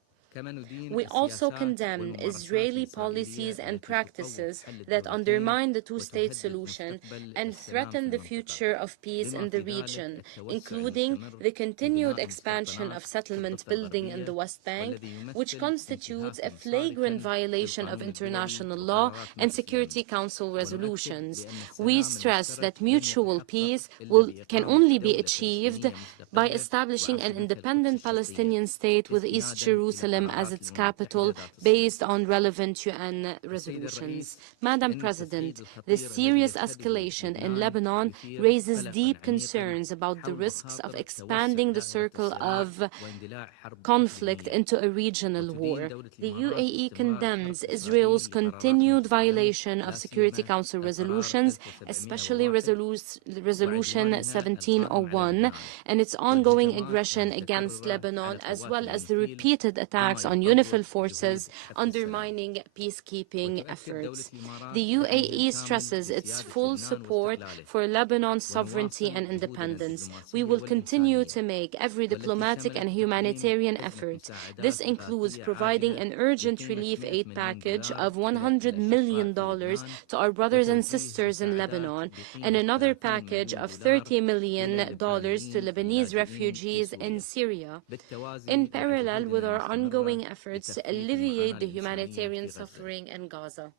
We also condemn Israeli policies and practices that undermine the 2-state solution and threaten the future of peace in the region, including the continued expansion of settlement building in the West Bank, which constitutes a flagrant violation of international law and Security Council resolutions. We stress that mutual peace can only be achieved by establishing an independent Palestinian state with East Jerusalem as its capital based on relevant UN resolutions. Madam President, the serious escalation in Lebanon raises deep concerns about the risks of expanding the circle of conflict into a regional war. The UAE condemns Israel's continued violation of Security Council resolutions, especially Resolution 1701, and its ongoing aggression against Lebanon, as well as the repeated attacks on UNIFIL forces undermining peacekeeping efforts. The UAE stresses its full support for Lebanon's sovereignty and independence. We will continue to make every diplomatic and humanitarian effort. This includes providing an urgent relief aid package of $100 million to our brothers and sisters in Lebanon, and another package of $30 million to Lebanese refugees in Syria, in parallel with our ongoing efforts to alleviate the humanitarian suffering in Gaza.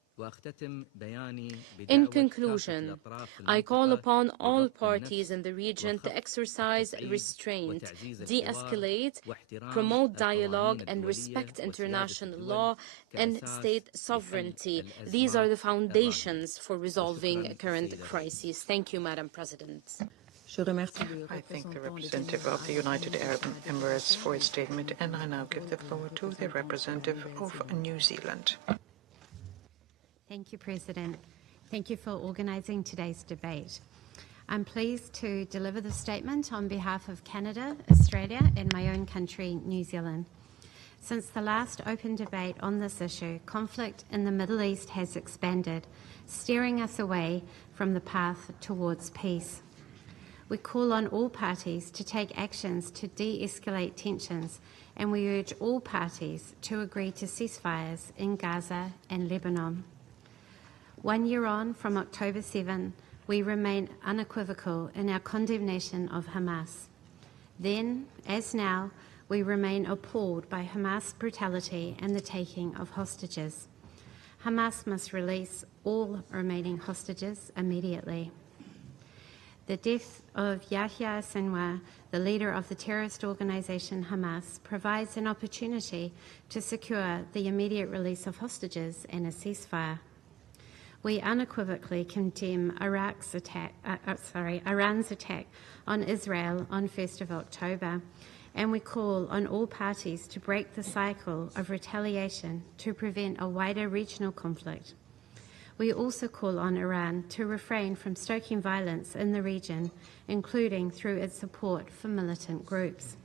In conclusion, I call upon all parties in the region to exercise restraint, de-escalate, promote dialogue, and respect international law and state sovereignty. These are the foundations for resolving current crises. Thank you, Madam President. I thank the representative of the United Arab Emirates for his statement, and I now give the floor to the representative of New Zealand. Thank you, President. Thank you for organising today's debate. I'm pleased to deliver the statement on behalf of Canada, Australia, and my own country, New Zealand. Since the last open debate on this issue, conflict in the Middle East has expanded, steering us away from the path towards peace. We call on all parties to take actions to de-escalate tensions, and we urge all parties to agree to ceasefires in Gaza and Lebanon. 1 year on from October 7, we remain unequivocal in our condemnation of Hamas. Then, as now, we remain appalled by Hamas brutality and the taking of hostages. Hamas must release all remaining hostages immediately. The death of Yahya Sinwar, the leader of the terrorist organization Hamas, provides an opportunity to secure the immediate release of hostages and a ceasefire. We unequivocally condemn Iran's attack on Israel on 1st of October, and we call on all parties to break the cycle of retaliation to prevent a wider regional conflict. We also call on Iran to refrain from stoking violence in the region, including through its support for militant groups.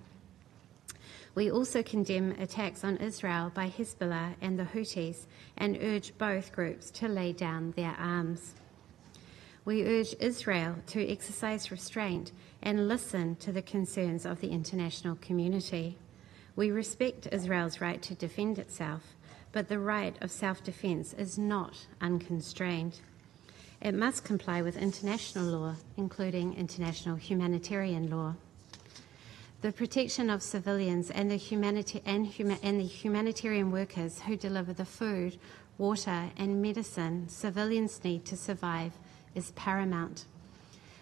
We also condemn attacks on Israel by Hezbollah and the Houthis and urge both groups to lay down their arms. We urge Israel to exercise restraint and listen to the concerns of the international community. We respect Israel's right to defend itself, but the right of self-defense is not unconstrained. It must comply with international law, including international humanitarian law. The protection of civilians and the humanitarian workers who deliver the food, water, and medicine civilians need to survive is paramount.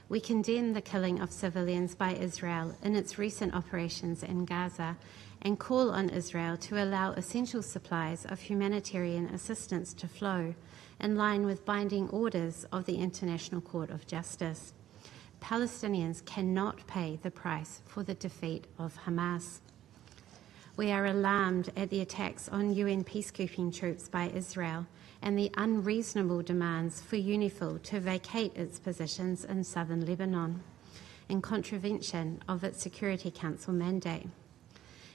We condemn the killing of civilians by Israel in its recent operations in Gaza and call on Israel to allow essential supplies of humanitarian assistance to flow in line with binding orders of the International Court of Justice. Palestinians cannot pay the price for the defeat of Hamas. We are alarmed at the attacks on UN peacekeeping troops by Israel and the unreasonable demands for UNIFIL to vacate its positions in southern Lebanon in contravention of its Security Council mandate.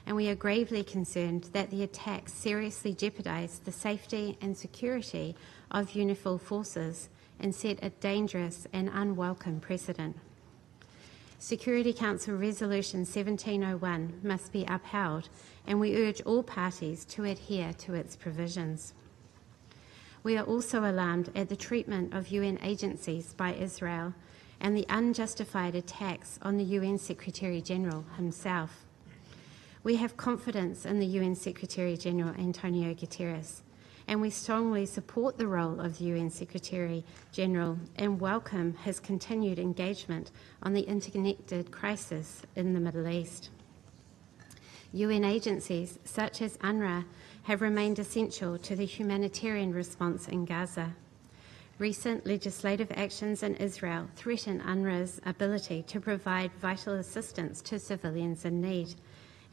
And we are gravely concerned that the attacks seriously jeopardize the safety and security of UNIFIL forces and set a dangerous and unwelcome precedent. Security Council Resolution 1701 must be upheld, and we urge all parties to adhere to its provisions. We are also alarmed at the treatment of UN agencies by Israel and the unjustified attacks on the UN Secretary-General himself. We have confidence in the UN Secretary-General Antonio Guterres, and we strongly support the role of the UN Secretary-General and welcome his continued engagement on the interconnected crisis in the Middle East. UN agencies such as UNRWA have remained essential to the humanitarian response in Gaza. Recent legislative actions in Israel threaten UNRWA's ability to provide vital assistance to civilians in need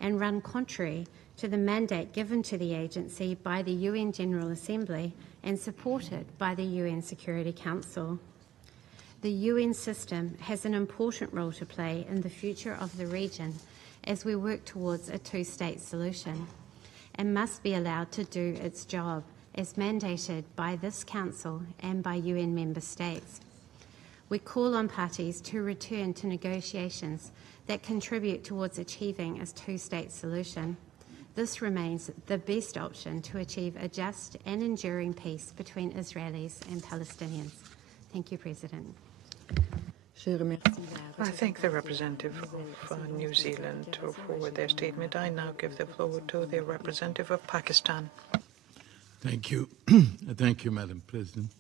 and run contrary to the mandate given to the agency by the UN General Assembly and supported by the UN Security Council. The UN system has an important role to play in the future of the region as we work towards a two-state solution, and must be allowed to do its job as mandated by this Council and by UN member states. We call on parties to return to negotiations that contribute towards achieving a two-state solution. This remains the best option to achieve a just and enduring peace between Israelis and Palestinians. Thank you, President. I thank the representative of New Zealand for their statement. I now give the floor to the representative of Pakistan. Thank you. Thank you, Madam President.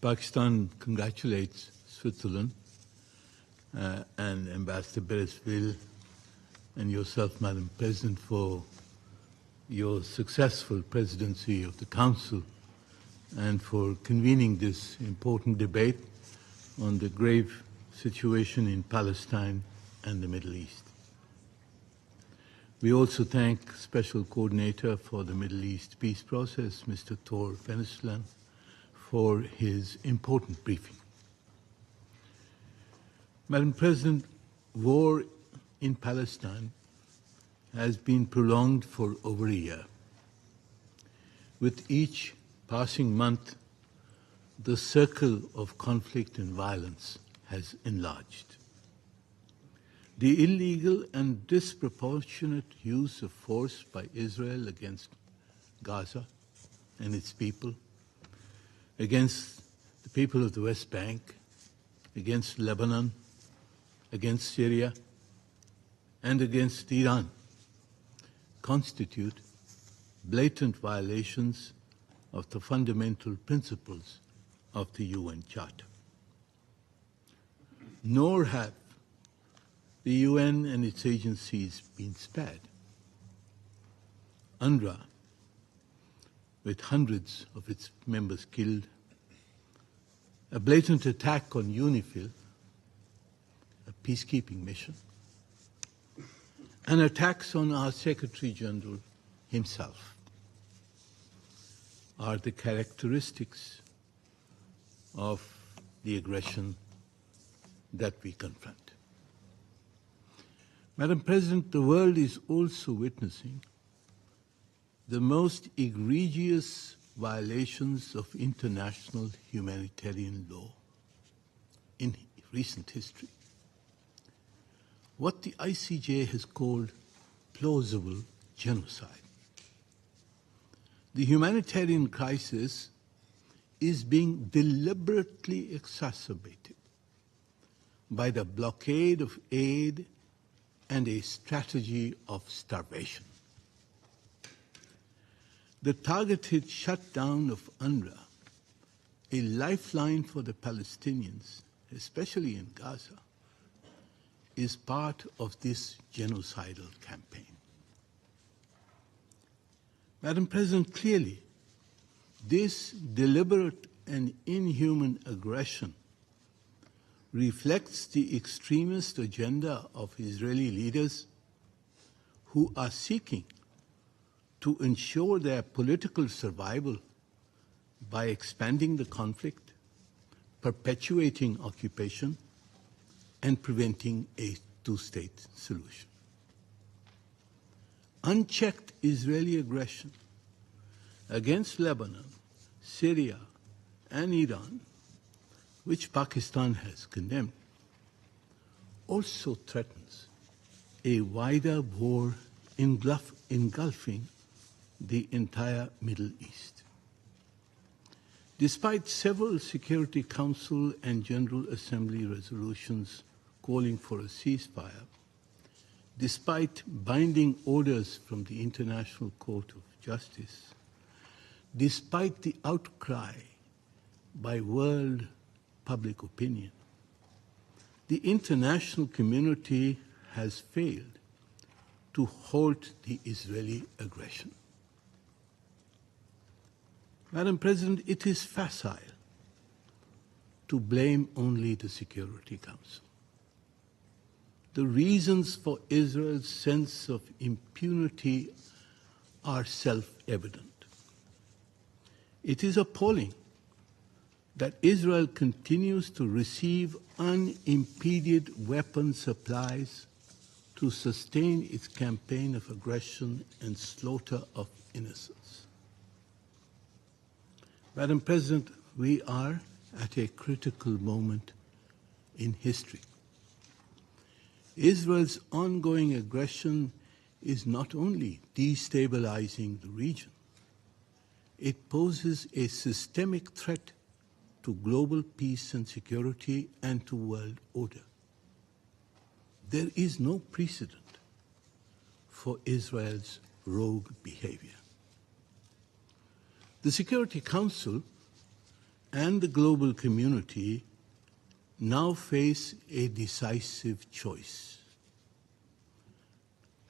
Pakistan congratulates Switzerland and Ambassador Beresville and yourself, Madam President, for your successful presidency of the Council and for convening this important debate on the grave situation in Palestine and the Middle East. We also thank Special Coordinator for the Middle East Peace Process, Mr. Thor Wennesland, for his important briefing. Madam President, war in Palestine has been prolonged for over a year. With each passing month, the circle of conflict and violence has enlarged. The illegal and disproportionate use of force by Israel against Gaza and its people, against the people of the West Bank, against Lebanon, against Syria, and against Iran, constitute blatant violations of the fundamental principles of the UN Charter. Nor have the UN and its agencies been spared. UNRWA, with hundreds of its members killed, a blatant attack on UNIFIL, a peacekeeping mission, and attacks on our Secretary General himself are the characteristics of the aggression that we confront. Madam President, the world is also witnessing the most egregious violations of international humanitarian law in recent history. What the ICJ has called plausible genocide. The humanitarian crisis is being deliberately exacerbated by the blockade of aid and a strategy of starvation. The targeted shutdown of UNRWA, a lifeline for the Palestinians, especially in Gaza, is part of this genocidal campaign. Madam President, clearly, this deliberate and inhuman aggression reflects the extremist agenda of Israeli leaders who are seeking to ensure their political survival by expanding the conflict, perpetuating occupation, and preventing a two-state solution. Unchecked Israeli aggression against Lebanon, Syria, and Iran, which Pakistan has condemned, also threatens a wider war engulfing the entire Middle East. Despite several Security Council and General Assembly resolutions calling for a ceasefire, despite binding orders from the International Court of Justice, despite the outcry by world public opinion, the international community has failed to halt the Israeli aggression. Madam President, it is facile to blame only the Security Council. The reasons for Israel's sense of impunity are self-evident. It is appalling that Israel continues to receive unimpeded weapon supplies to sustain its campaign of aggression and slaughter of innocents. Madam President, we are at a critical moment in history. Israel's ongoing aggression is not only destabilizing the region, it poses a systemic threat to global peace and security and to world order. There is no precedent for Israel's rogue behavior. The Security Council and the global community now face a decisive choice.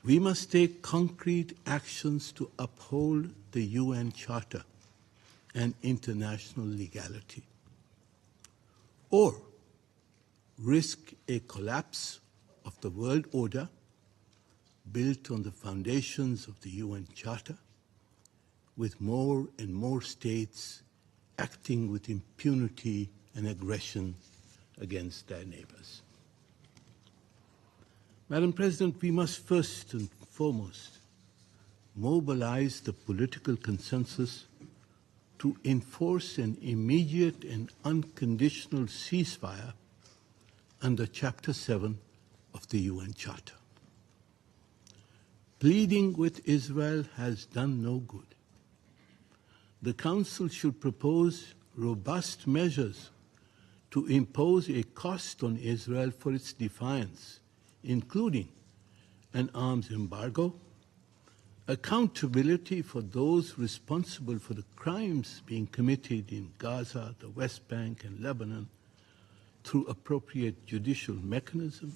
We must take concrete actions to uphold the UN Charter and international legality, or risk a collapse of the world order built on the foundations of the UN Charter, with more and more states acting with impunity and aggression against their neighbors. Madam President, we must first and foremost mobilize the political consensus to enforce an immediate and unconditional ceasefire under Chapter 7 of the UN Charter. Pleading with Israel has done no good. The Council should propose robust measures to impose a cost on Israel for its defiance, including an arms embargo, accountability for those responsible for the crimes being committed in Gaza, the West Bank, and Lebanon through appropriate judicial mechanisms,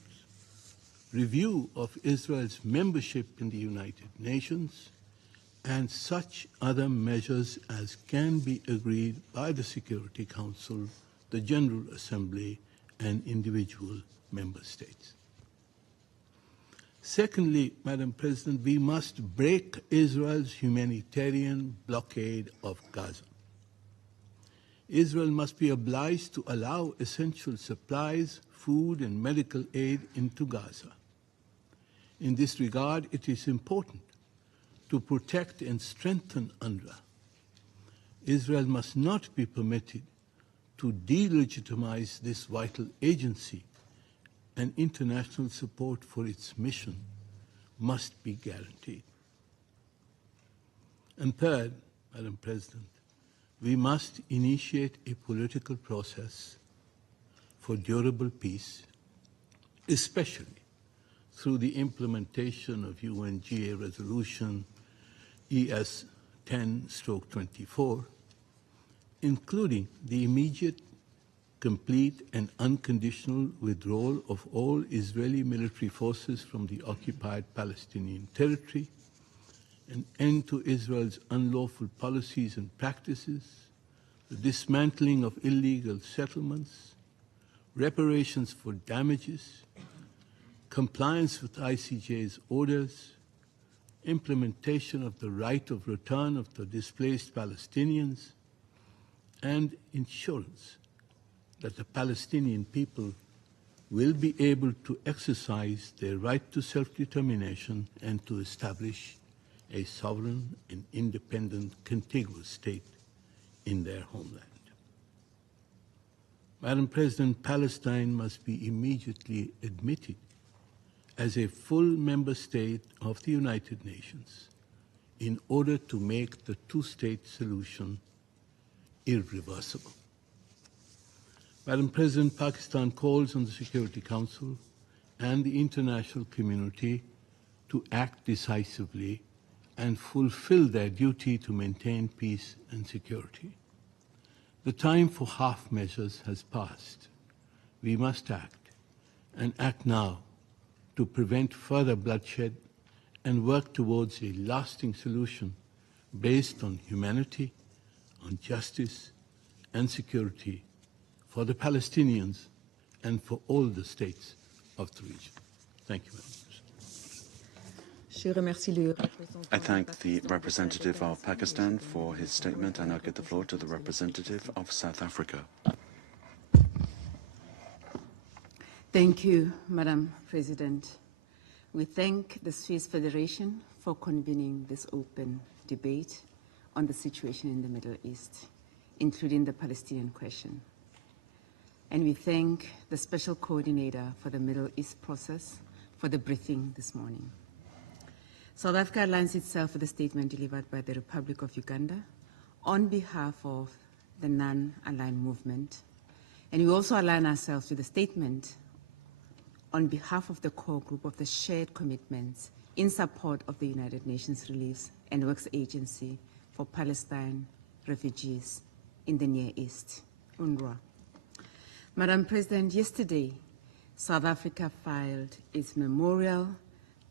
review of Israel's membership in the United Nations, and such other measures as can be agreed by the Security Council, the General Assembly, and individual member states. Secondly, Madam President, we must break Israel's humanitarian blockade of Gaza. Israel must be obliged to allow essential supplies, food, and medical aid into Gaza. In this regard, it is important to protect and strengthen UNRWA. Israel must not be permitted to delegitimize this vital agency, and international support for its mission must be guaranteed. And third, Madam President, we must initiate a political process for durable peace, especially through the implementation of UNRWA Resolution ES 10/24, including the immediate, complete, and unconditional withdrawal of all Israeli military forces from the occupied Palestinian territory, an end to Israel's unlawful policies and practices, the dismantling of illegal settlements, reparations for damages, compliance with ICJ's orders, implementation of the right of return of the displaced Palestinians, and ensurance that the Palestinian people will be able to exercise their right to self-determination and to establish a sovereign and independent contiguous state in their homeland. Madam President, Palestine must be immediately admitted as a full member state of the United Nations in order to make the two-state solution irreversible. Madam President, Pakistan calls on the Security Council and the international community to act decisively and fulfill their duty to maintain peace and security. The time for half measures has passed. We must act, and act now, to prevent further bloodshed and work towards a lasting solution based on humanity, on justice, and security for the Palestinians and for all the states of the region. Thank you, Madam President. I thank the representative of Pakistan for his statement, and I'll give the floor to the representative of South Africa. Thank you, Madam President. We thank the Swiss Federation for convening this open debate on the situation in the Middle East, including the Palestinian question. And we thank the Special Coordinator for the Middle East process for the briefing this morning. South Africa aligns itself with the statement delivered by the Republic of Uganda on behalf of the non-aligned movement. And we also align ourselves with the statement on behalf of the core group of the shared commitments in support of the United Nations Relief and Works Agency for Palestine refugees in the Near East, UNRWA. Madam President, yesterday, South Africa filed its memorial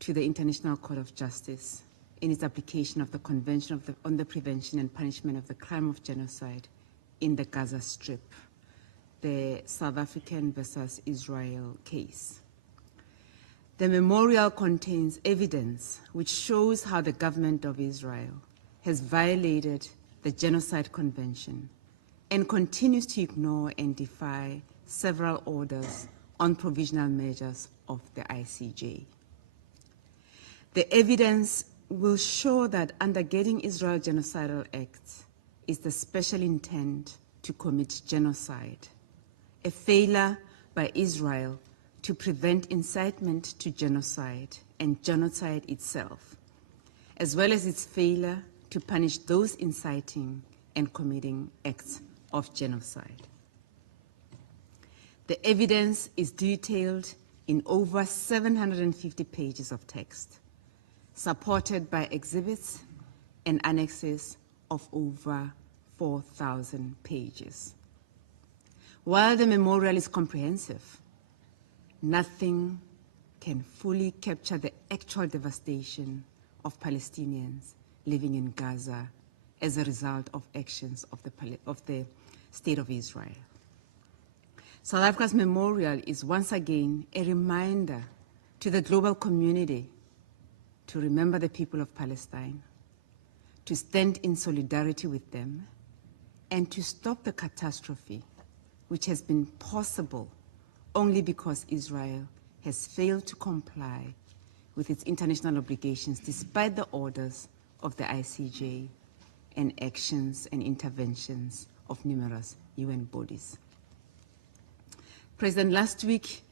to the International Court of Justice in its application of the Convention on the Prevention and Punishment of the Crime of Genocide in the Gaza Strip, the South African versus Israel case. The memorial contains evidence which shows how the government of Israel has violated the Genocide Convention and continues to ignore and defy several orders on provisional measures of the ICJ. The evidence will show that undergirding Israel genocidal acts is the special intent to commit genocide, a failure by Israel to prevent incitement to genocide and genocide itself, as well as its failure to punish those inciting and committing acts of genocide. The evidence is detailed in over 750 pages of text, supported by exhibits and annexes of over 4,000 pages. While the memorial is comprehensive, nothing can fully capture the actual devastation of Palestinians living in Gaza as a result of actions of the State of Israel. South Africa's memorial is once again a reminder to the global community to remember the people of Palestine, to stand in solidarity with them, and to stop the catastrophe which has been possible only because Israel has failed to comply with its international obligations despite the orders of the ICJ and actions and interventions of numerous UN bodies. President, last week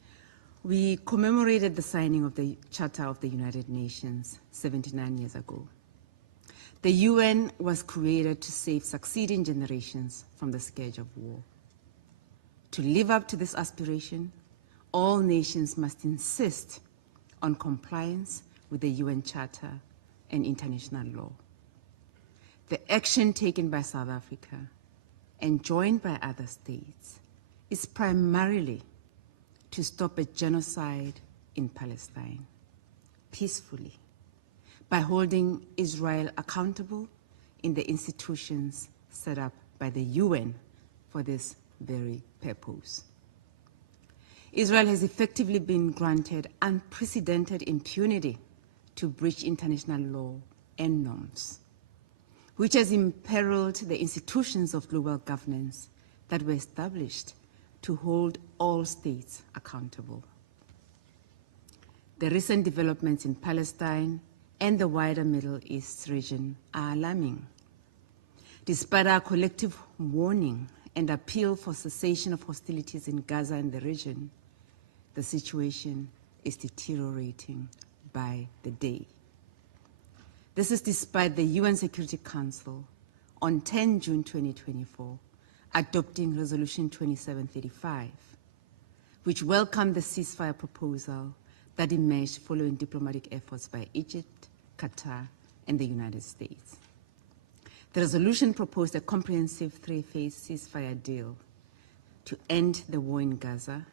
we commemorated the signing of the Charter of the United Nations 79 years ago. The UN was created to save succeeding generations from the scourge of war. To live up to this aspiration, all nations must insist on compliance with the UN Charter and international law. The action taken by South Africa and joined by other states is primarily to stop a genocide in Palestine peacefully by holding Israel accountable in the institutions set up by the UN for this very purpose. Israel has effectively been granted unprecedented impunity to breach international law and norms, which has imperiled the institutions of global governance that were established to hold all states accountable. The recent developments in Palestine and the wider Middle East region are alarming. Despite our collective warning and appeal for cessation of hostilities in Gaza and the region, the situation is deteriorating by the day. This is despite the UN Security Council on 10 June 2024 adopting Resolution 2735, which welcomed the ceasefire proposal that emerged following diplomatic efforts by Egypt, Qatar, and the United States. The resolution proposed a comprehensive three-phase ceasefire deal to end the war in Gaza,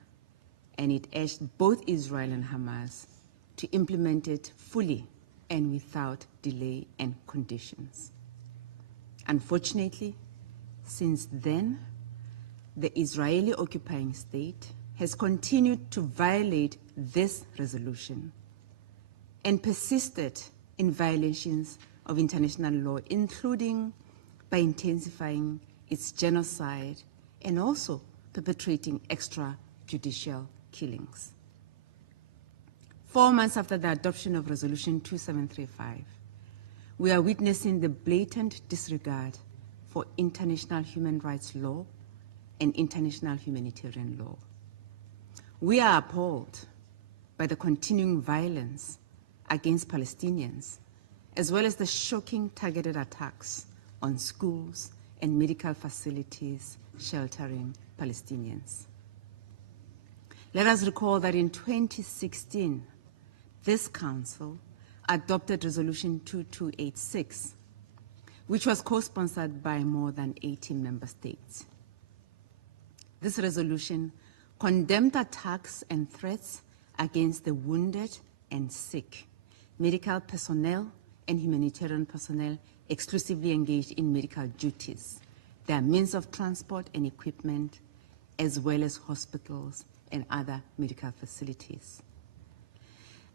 and it urged both Israel and Hamas to implement it fully and without delay and conditions. Unfortunately, since then, the Israeli occupying state has continued to violate this resolution and persisted in violations of international law, including by intensifying its genocide and also perpetrating extrajudicial killings. 4 months after the adoption of Resolution 2735, we are witnessing the blatant disregard for international human rights law and international humanitarian law. We are appalled by the continuing violence against Palestinians, as well as the shocking targeted attacks on schools and medical facilities sheltering Palestinians. Let us recall that in 2016, this Council adopted Resolution 2286, which was co-sponsored by more than 80 member states. This resolution condemned attacks and threats against the wounded and sick, medical personnel and humanitarian personnel exclusively engaged in medical duties, their means of transport and equipment, as well as hospitals and other medical facilities.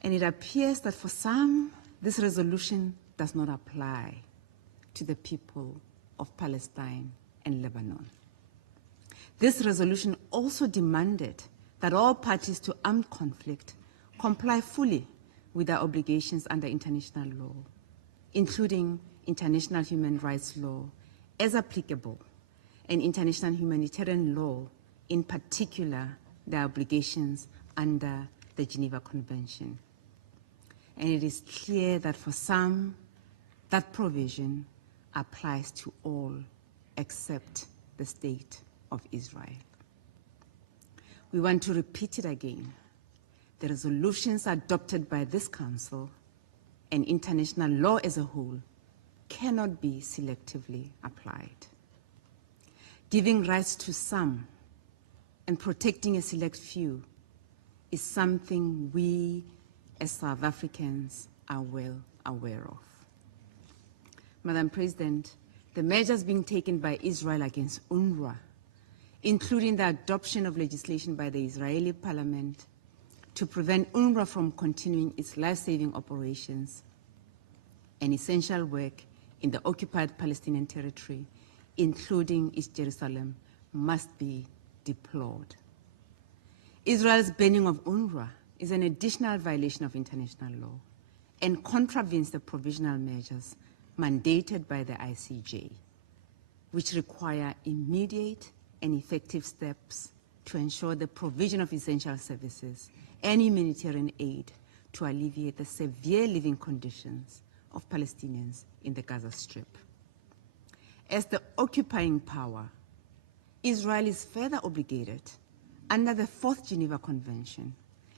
And it appears that for some, this resolution does not apply to the people of Palestine and Lebanon. This resolution also demanded that all parties to armed conflict comply fully with their obligations under international law, including international human rights law as applicable and international humanitarian law, in particular their obligations under the Geneva Convention. And it is clear that for some, that provision applies to all except the State of Israel. We want to repeat it again. The resolutions adopted by this Council and international law as a whole cannot be selectively applied. Giving rights to some and protecting a select few is something we as South Africans are well aware of. Madam President, the measures being taken by Israel against UNRWA, including the adoption of legislation by the Israeli parliament to prevent UNRWA from continuing its life-saving operations and essential work in the occupied Palestinian territory, including East Jerusalem, must be deplored. Israel's banning of UNRWA is an additional violation of international law and contravenes the provisional measures mandated by the ICJ, which require immediate and effective steps to ensure the provision of essential services and humanitarian aid to alleviate the severe living conditions of Palestinians in the Gaza Strip. As the occupying power, Israel is further obligated under the 4th Geneva Convention,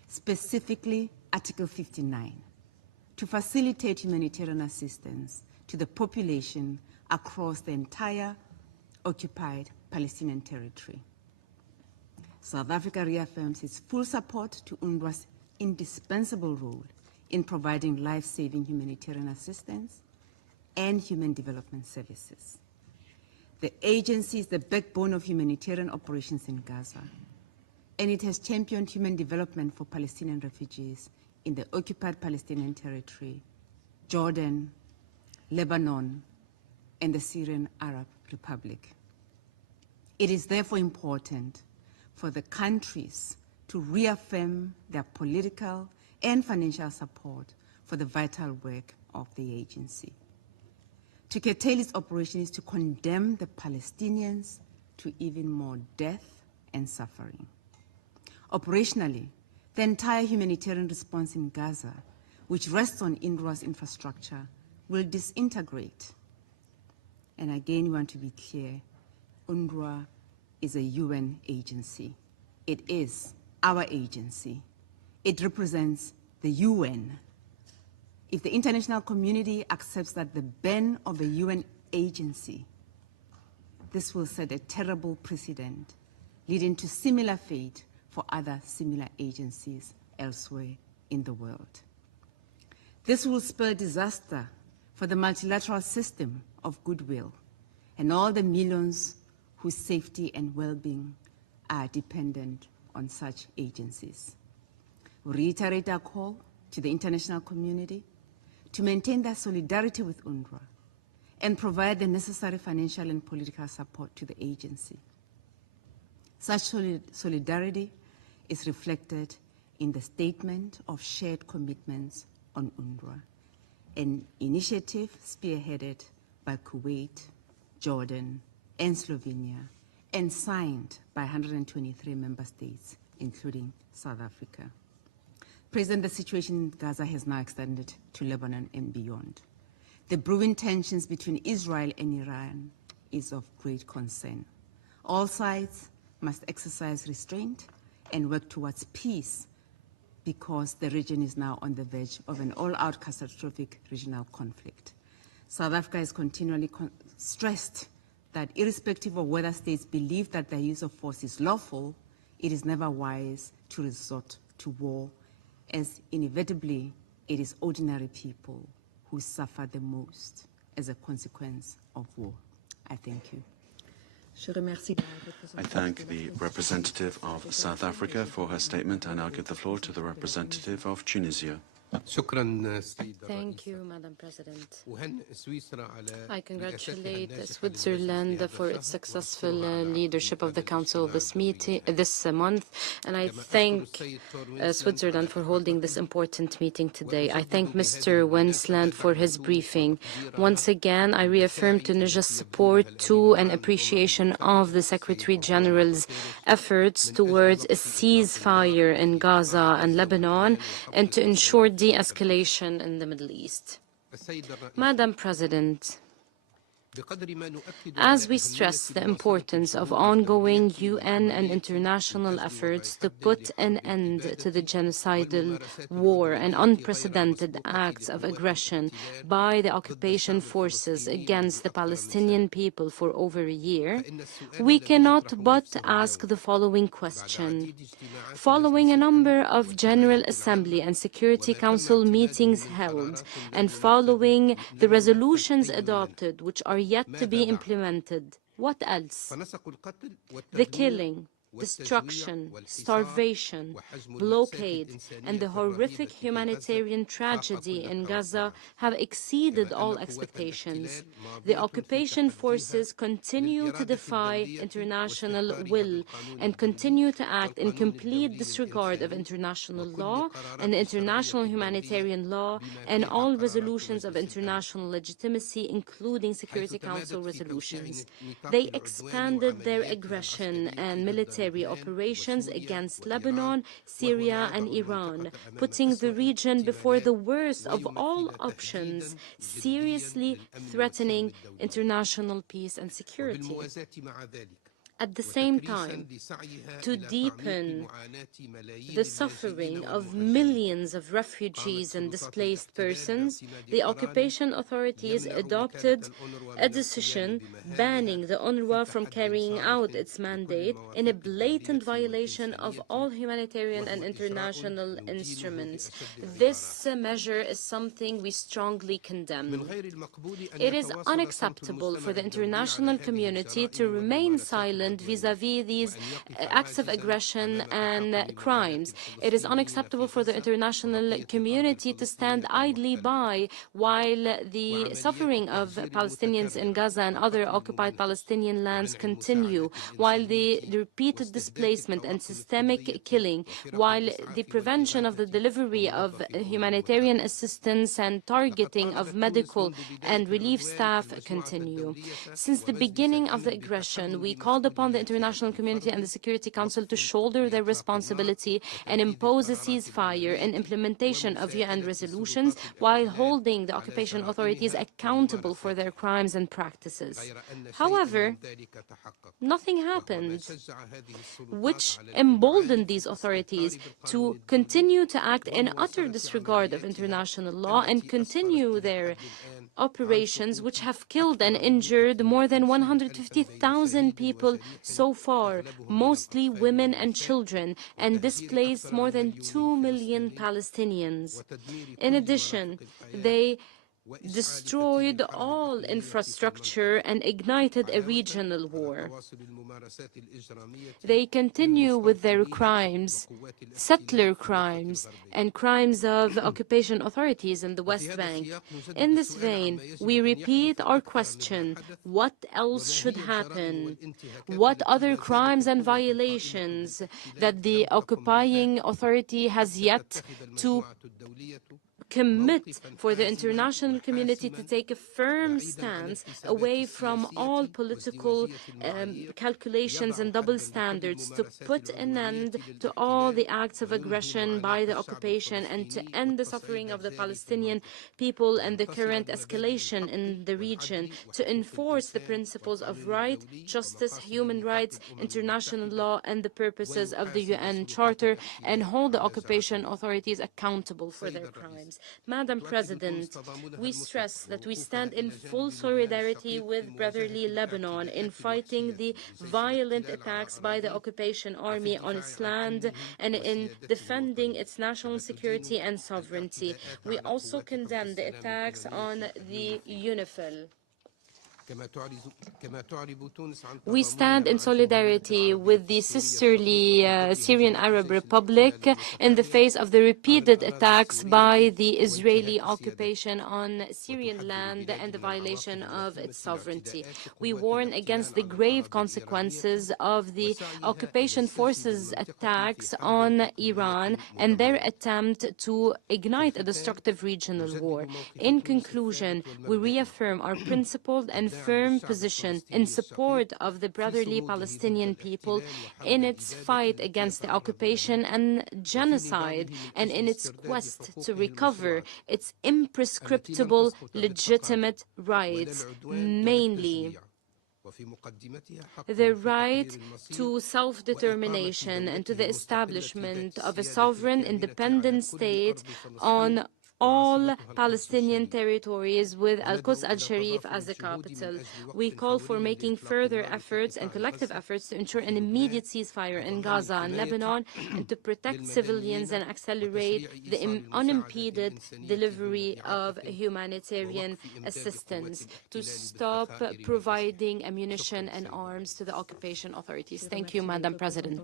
specifically Article 59, to facilitate humanitarian assistance to the population across the entire occupied Palestinian territory. South Africa reaffirms its full support to UNRWA's indispensable role in providing life-saving humanitarian assistance and human development services. The agency is the backbone of humanitarian operations in Gaza, and it has championed human development for Palestinian refugees in the occupied Palestinian territory, Jordan, Lebanon, and the Syrian Arab Republic. It is therefore important for the countries to reaffirm their political and financial support for the vital work of the agency. To curtail its operation is to condemn the Palestinians to even more death and suffering. Operationally, the entire humanitarian response in Gaza, which rests on UNRWA's infrastructure, will disintegrate. And again, we want to be clear, UNRWA is a UN agency. It is our agency. It represents the UN. If the international community accepts that the ban of a UN agency, this will set a terrible precedent, leading to similar fate for other similar agencies elsewhere in the world. This will spur disaster for the multilateral system of goodwill and all the millions whose safety and well-being are dependent on such agencies. We reiterate our call to the international community to maintain their solidarity with UNRWA and provide the necessary financial and political support to the agency. Such solidarity is reflected in the Statement of Shared Commitments on UNRWA, an initiative spearheaded by Kuwait, Jordan, and Slovenia, and signed by 123 member states, including South Africa. President, the situation in Gaza has now extended to Lebanon and beyond. The brewing tensions between Israel and Iran is of great concern. All sides must exercise restraint and work towards peace, because the region is now on the verge of an all-out catastrophic regional conflict. South Africa has continually stressed that irrespective of whether states believe that their use of force is lawful, it is never wise to resort to war, as inevitably it is ordinary people who suffer the most as a consequence of war. I thank you. I thank the representative of South Africa for her statement, and I'll give the floor to the representative of Tunisia. Thank you, Madam President. I congratulate Switzerland for its successful leadership of the Council this month, and I thank Switzerland for holding this important meeting today. I thank Mr. Wennesland for his briefing. Once again, I reaffirm Tunisia's support to and appreciation of the Secretary General's efforts towards a ceasefire in Gaza and Lebanon, and to ensure de-escalation in the Middle East. Madam President, As we stress the importance of ongoing UN and international efforts to put an end to the genocidal war and unprecedented acts of aggression by the occupation forces against the Palestinian people for over a year, we cannot but ask the following question. Following a number of General Assembly and Security Council meetings held, and following the resolutions adopted which are yet to be implemented, what else? The killing, destruction, starvation, blockade, and the horrific humanitarian tragedy in Gaza have exceeded all expectations. The occupation forces continue to defy international will and continue to act in complete disregard of international law and international humanitarian law and all resolutions of international legitimacy, including Security Council resolutions. They expanded their aggression and military operations against Lebanon, Syria, and Iran, putting the region before the worst of all options, seriously threatening international peace and security. At the same time, to deepen the suffering of millions of refugees and displaced persons, the occupation authorities adopted a decision banning the UNRWA from carrying out its mandate in a blatant violation of all humanitarian and international instruments. This measure is something we strongly condemn. It is unacceptable for the international community to remain silent vis-à-vis these acts of aggression and crimes. It is unacceptable for the international community to stand idly by while the suffering of Palestinians in Gaza and other occupied Palestinian lands continue, while the repeated displacement and systemic killing, while the prevention of the delivery of humanitarian assistance and targeting of medical and relief staff continue. Since the beginning of the aggression, we called upon the international community and the Security Council to shoulder their responsibility and impose a ceasefire and implementation of UN resolutions while holding the occupation authorities accountable for their crimes and practices. However, nothing happened, which emboldened these authorities to continue to act in utter disregard of international law and continue their operations which have killed and injured more than 150,000 people so far, mostly women and children, and displaced more than 2 million Palestinians. In addition, they destroyed all infrastructure and ignited a regional war. They continue with their crimes, settler crimes, and crimes of occupation authorities in the West Bank. In this vein, we repeat our question: what else should happen? What other crimes and violations that the occupying authority has yet to commit for the international community to take a firm stance away from all political calculations and double standards, to put an end to all the acts of aggression by the occupation, and to end the suffering of the Palestinian people and the current escalation in the region, to enforce the principles of right, justice, human rights, international law, and the purposes of the UN Charter, and hold the occupation authorities accountable for their crimes. Madam President, we stress that we stand in full solidarity with brotherly Lebanon in fighting the violent attacks by the occupation army on its land and in defending its national security and sovereignty. We also condemn the attacks on the UNIFIL. We stand in solidarity with the sisterly Syrian Arab Republic in the face of the repeated attacks by the Israeli occupation on Syrian land and the violation of its sovereignty. We warn against the grave consequences of the occupation forces' attacks on Iran and their attempt to ignite a destructive regional war. In conclusion, we reaffirm our principled and firm position in support of the brotherly Palestinian people in its fight against the occupation and genocide, and in its quest to recover its imprescriptible legitimate rights, mainly the right to self-determination and to the establishment of a sovereign independent state on all Palestinian territories with Al-Quds al-Sharif as the capital. We call for making further efforts and collective efforts to ensure an immediate ceasefire in Gaza and Lebanon and to protect civilians and accelerate the unimpeded delivery of humanitarian assistance, to stop providing ammunition and arms to the occupation authorities. Thank you, Madam President.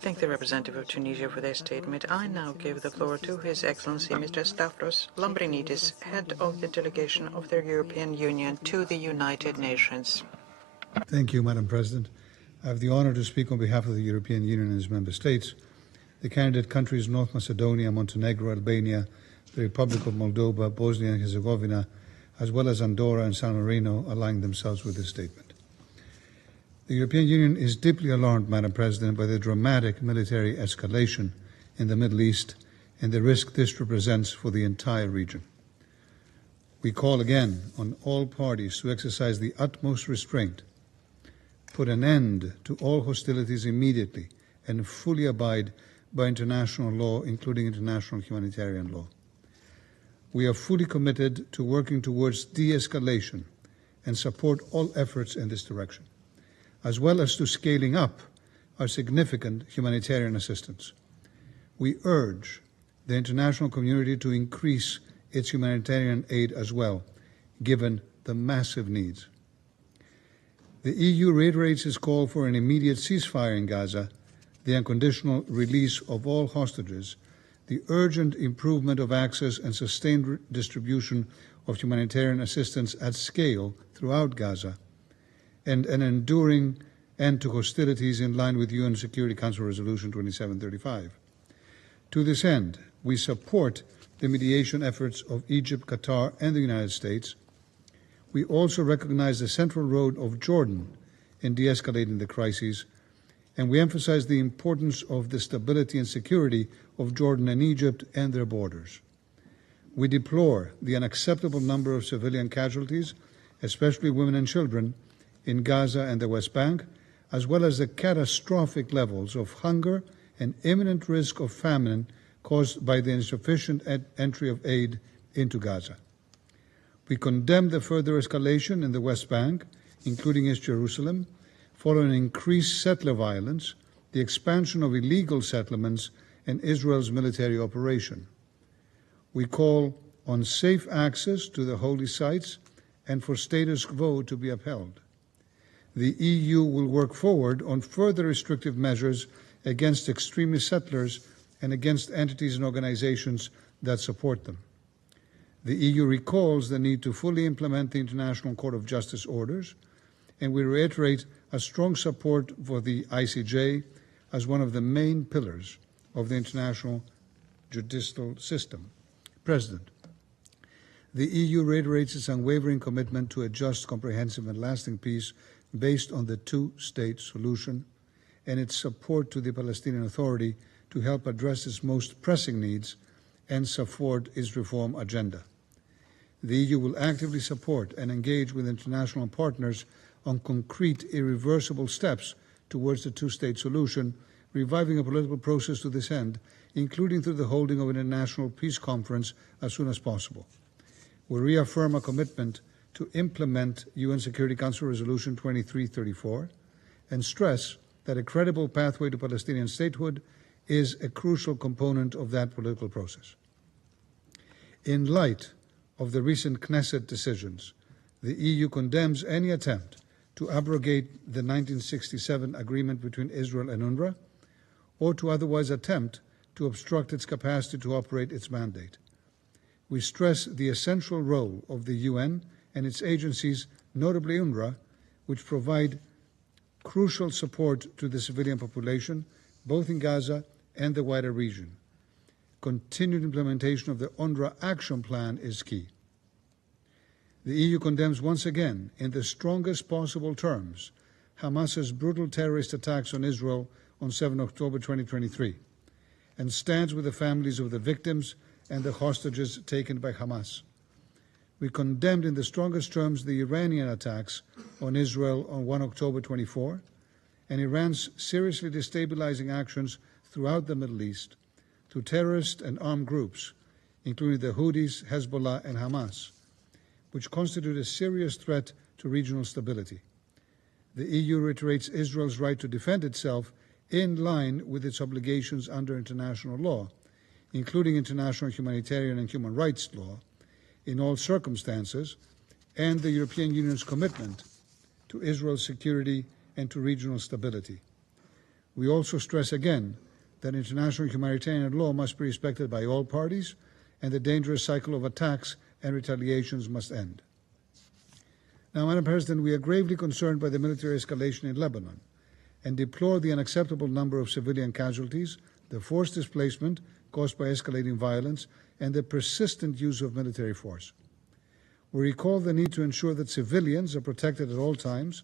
Thank the representative of Tunisia for their statement. I now give the floor to His Excellency Mr. Stavros Lambrinidis, head of the delegation of the European Union to the United Nations. Thank you, Madam President. I have the honor to speak on behalf of the European Union and its member states. The candidate countries North Macedonia, Montenegro, Albania, the Republic of Moldova, Bosnia and Herzegovina, as well as Andorra and San Marino, align themselves with this statement. The European Union is deeply alarmed, Madam President, by the dramatic military escalation in the Middle East and the risk this represents for the entire region. We call again on all parties to exercise the utmost restraint, put an end to all hostilities immediately, and fully abide by international law, including international humanitarian law. We are fully committed to working towards de-escalation and support all efforts in this direction, as well as to scaling up our significant humanitarian assistance. We urge the international community to increase its humanitarian aid as well, given the massive needs. The EU reiterates its call for an immediate ceasefire in Gaza, the unconditional release of all hostages, the urgent improvement of access and sustained distribution of humanitarian assistance at scale throughout Gaza, and an enduring end to hostilities in line with UN Security Council Resolution 2735. To this end, we support the mediation efforts of Egypt, Qatar, and the United States. We also recognize the central role of Jordan in de-escalating the crises, and we emphasize the importance of the stability and security of Jordan and Egypt and their borders. We deplore the unacceptable number of civilian casualties, especially women and children, in Gaza and the West Bank, as well as the catastrophic levels of hunger and imminent risk of famine caused by the insufficient entry of aid into Gaza. We condemn the further escalation in the West Bank, including East Jerusalem, following increased settler violence, the expansion of illegal settlements, and Israel's military operation. We call on safe access to the holy sites and for status quo to be upheld. The EU will work forward on further restrictive measures against extremist settlers and against entities and organizations that support them. The EU recalls the need to fully implement the International Court of Justice orders, and we reiterate a strong support for the ICJ as one of the main pillars of the international judicial system. President, the EU reiterates its unwavering commitment to a just, comprehensive and lasting peace based on the two-state solution and its support to the Palestinian Authority to help address its most pressing needs and support its reform agenda. The EU will actively support and engage with international partners on concrete, irreversible steps towards the two-state solution, reviving a political process to this end, including through the holding of an international peace conference as soon as possible. We reaffirm our commitment to implement UN Security Council Resolution 2334 and stress that a credible pathway to Palestinian statehood is a crucial component of that political process. In light of the recent Knesset decisions, the EU condemns any attempt to abrogate the 1967 agreement between Israel and UNRWA, or to otherwise attempt to obstruct its capacity to operate its mandate. We stress the essential role of the UN and its agencies, notably UNRWA, which provide crucial support to the civilian population, both in Gaza and the wider region. Continued implementation of the UNRWA Action Plan is key. The EU condemns once again, in the strongest possible terms, Hamas's brutal terrorist attacks on Israel on 7 October 2023, and stands with the families of the victims and the hostages taken by Hamas. We condemned in the strongest terms the Iranian attacks on Israel on 1 October 24 and Iran's seriously destabilizing actions throughout the Middle East to terrorist and armed groups, including the Houthis, Hezbollah, and Hamas, which constitute a serious threat to regional stability. The EU reiterates Israel's right to defend itself in line with its obligations under international law, including international humanitarian and human rights law, in all circumstances, and the European Union's commitment to Israel's security and to regional stability. We also stress again that international humanitarian law must be respected by all parties, and the dangerous cycle of attacks and retaliations must end. Now, Madam President, we are gravely concerned by the military escalation in Lebanon and deplore the unacceptable number of civilian casualties, the forced displacement caused by escalating violence, and the persistent use of military force. We recall the need to ensure that civilians are protected at all times,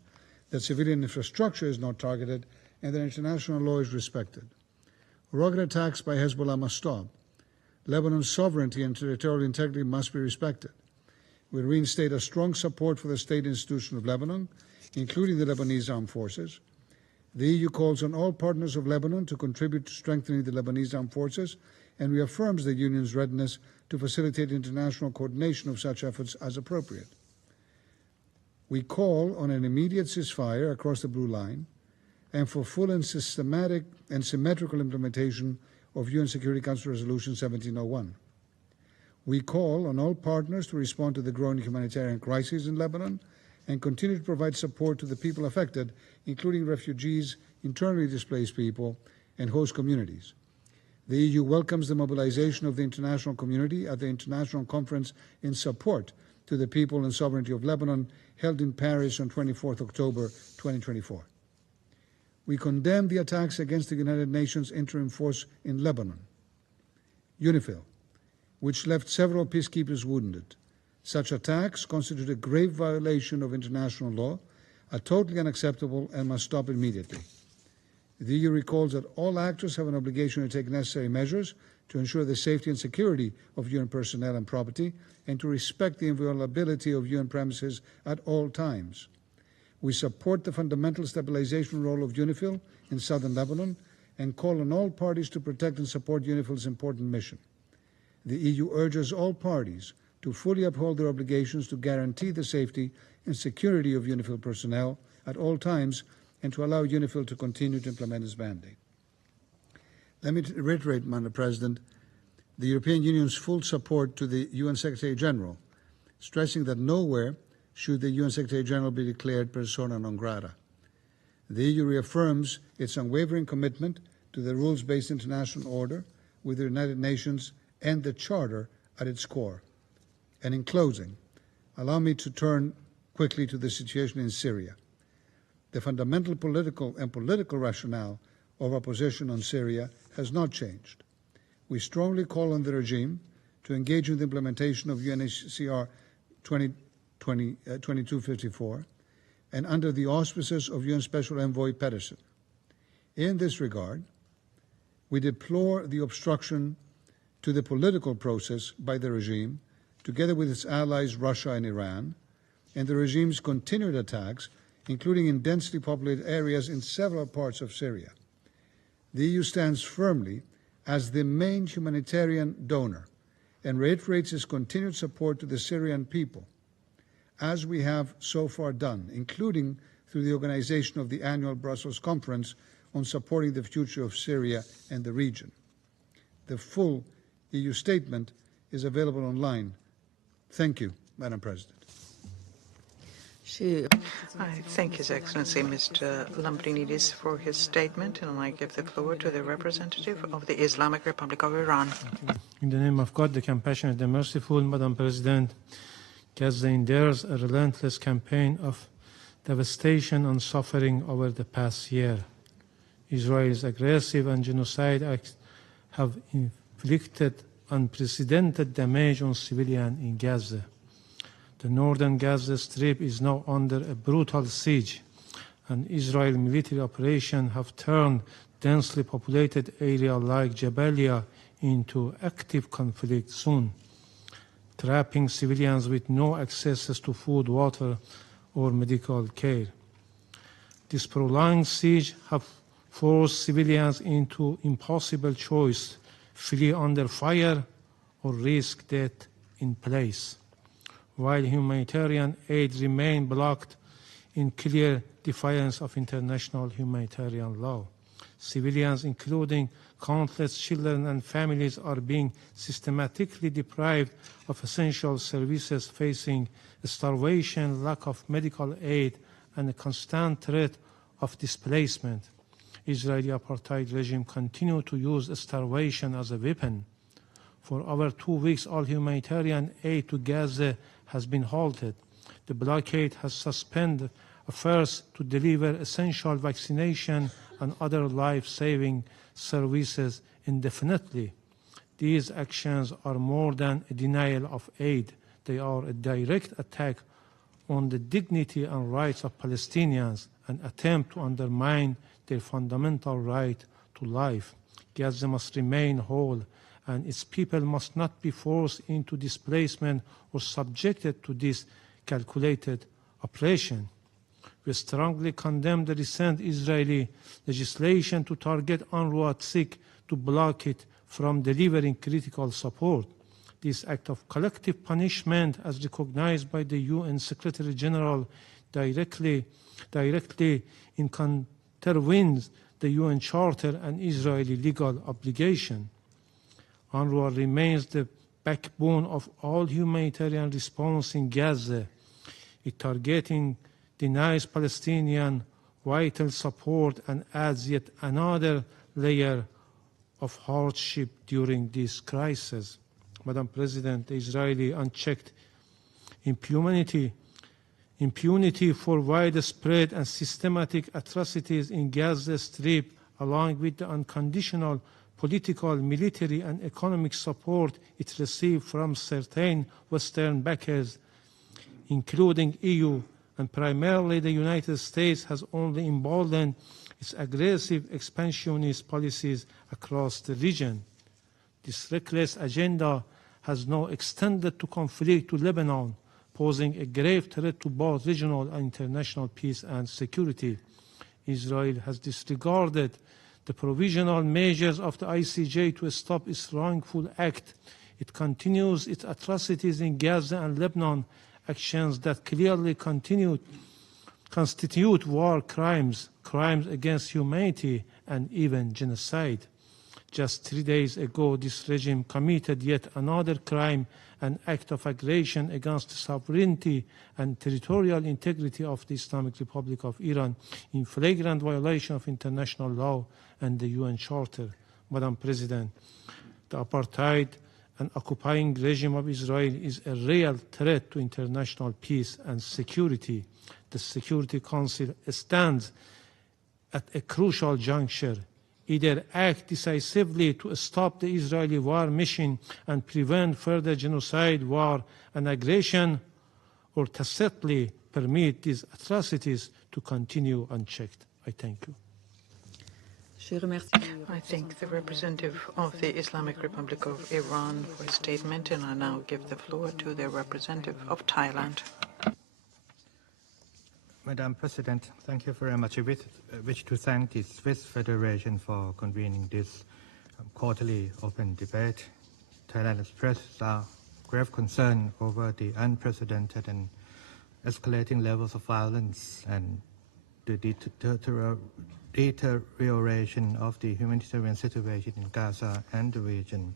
that civilian infrastructure is not targeted, and that international law is respected. Rocket attacks by Hezbollah must stop. Lebanon's sovereignty and territorial integrity must be respected. We reinstate a strong support for the state institution of Lebanon, including the Lebanese armed forces. The EU calls on all partners of Lebanon to contribute to strengthening the Lebanese armed forces and reaffirms the Union's readiness to facilitate international coordination of such efforts as appropriate. We call on an immediate ceasefire across the Blue Line and for full and systematic and symmetrical implementation of UN Security Council Resolution 1701. We call on all partners to respond to the growing humanitarian crisis in Lebanon and continue to provide support to the people affected, including refugees, internally displaced people, and host communities. The EU welcomes the mobilization of the international community at the International Conference in Support to the People and Sovereignty of Lebanon, held in Paris on 24 October 2024. We condemn the attacks against the United Nations interim force in Lebanon, UNIFIL, which left several peacekeepers wounded. Such attacks constitute a grave violation of international law, are totally unacceptable, and must stop immediately. The EU recalls that all actors have an obligation to take necessary measures to ensure the safety and security of UN personnel and property, and to respect the inviolability of UN premises at all times. We support the fundamental stabilization role of UNIFIL in southern Lebanon and call on all parties to protect and support UNIFIL's important mission. The EU urges all parties to fully uphold their obligations to guarantee the safety and security of UNIFIL personnel at all times and to allow UNIFIL to continue to implement its mandate. Let me reiterate, Madam President, the European Union's full support to the UN Secretary General, stressing that nowhere should the UN Secretary General be declared persona non grata. The EU reaffirms its unwavering commitment to the rules-based international order with the United Nations and the Charter at its core. And in closing, allow me to turn quickly to the situation in Syria. The fundamental political rationale of our position on Syria has not changed. We strongly call on the regime to engage in the implementation of UNHCR 2254 and under the auspices of UN Special Envoy Pedersen. In this regard, we deplore the obstruction to the political process by the regime, together with its allies Russia and Iran, and the regime's continued attacks, including in densely populated areas in several parts of Syria. The EU stands firmly as the main humanitarian donor and reiterates its continued support to the Syrian people, as we have so far done, including through the organization of the annual Brussels Conference on supporting the future of Syria and the region. The full EU statement is available online. Thank you, Madam President. I thank His Excellency Mr. Lambrinidis for his statement, and I give the floor to the representative of the Islamic Republic of Iran. In the name of God, the compassionate, the merciful, Madam President, Gaza endures a relentless campaign of devastation and suffering over the past year. Israel's aggressive and genocide acts have inflicted unprecedented damage on civilians in Gaza. The northern Gaza Strip is now under a brutal siege, and Israeli military operations have turned densely populated area like Jabalia into active conflict zone, trapping civilians with no access to food, water, or medical care. This prolonged siege has forced civilians into impossible choice: flee under fire or risk death in place. While humanitarian aid remains blocked in clear defiance of international humanitarian law, civilians, including countless children and families, are being systematically deprived of essential services, facing starvation, lack of medical aid, and a constant threat of displacement. Israeli apartheid regime continue to use starvation as a weapon. For over 2 weeks, all humanitarian aid to Gaza has been halted. The blockade has suspended efforts to deliver essential vaccination and other life-saving services indefinitely. These actions are more than a denial of aid. They are a direct attack on the dignity and rights of Palestinians, an attempt to undermine their fundamental right to life. Gaza must remain whole, and its people must not be forced into displacement or subjected to this calculated operation. We strongly condemn the recent Israeli legislation to target UNRWA, seek to block it from delivering critical support. This act of collective punishment, as recognized by the UN Secretary General, directly contravenes the UN Charter and Israeli legal obligation. UNRWA remains the backbone of all humanitarian response in Gaza. It denies Palestinian vital support and adds yet another layer of hardship during this crisis. Madam President, the Israeli unchecked impunity for widespread and systematic atrocities in Gaza Strip, along with the unconditional political, military, and economic support it received from certain Western backers, including EU, and primarily the United States, has only emboldened its aggressive expansionist policies across the region. This reckless agenda has now extended to conflict to Lebanon, posing a grave threat to both regional and international peace and security. Israel has disregarded the provisional measures of the ICJ to stop its wrongful act. It continues its atrocities in Gaza and Lebanon, actions that clearly constitute war crimes, crimes against humanity, and even genocide. Just 3 days ago, this regime committed yet another crime, an act of aggression against the sovereignty and territorial integrity of the Islamic Republic of Iran, in flagrant violation of international law and the UN Charter. Madam President, the apartheid and occupying regime of Israel is a real threat to international peace and security. The Security Council stands at a crucial juncture. Either act decisively to stop the Israeli war mission and prevent further genocide, war, and aggression, or tacitly permit these atrocities to continue unchecked. I thank you. I thank the representative of the Islamic Republic of Iran for his statement, and I now give the floor to the representative of Thailand. Madam President, thank you very much. I wish to thank the Swiss Federation for convening this quarterly open debate. Thailand expressed our grave concern over the unprecedented and escalating levels of violence and the deterioration of the humanitarian situation in Gaza and the region.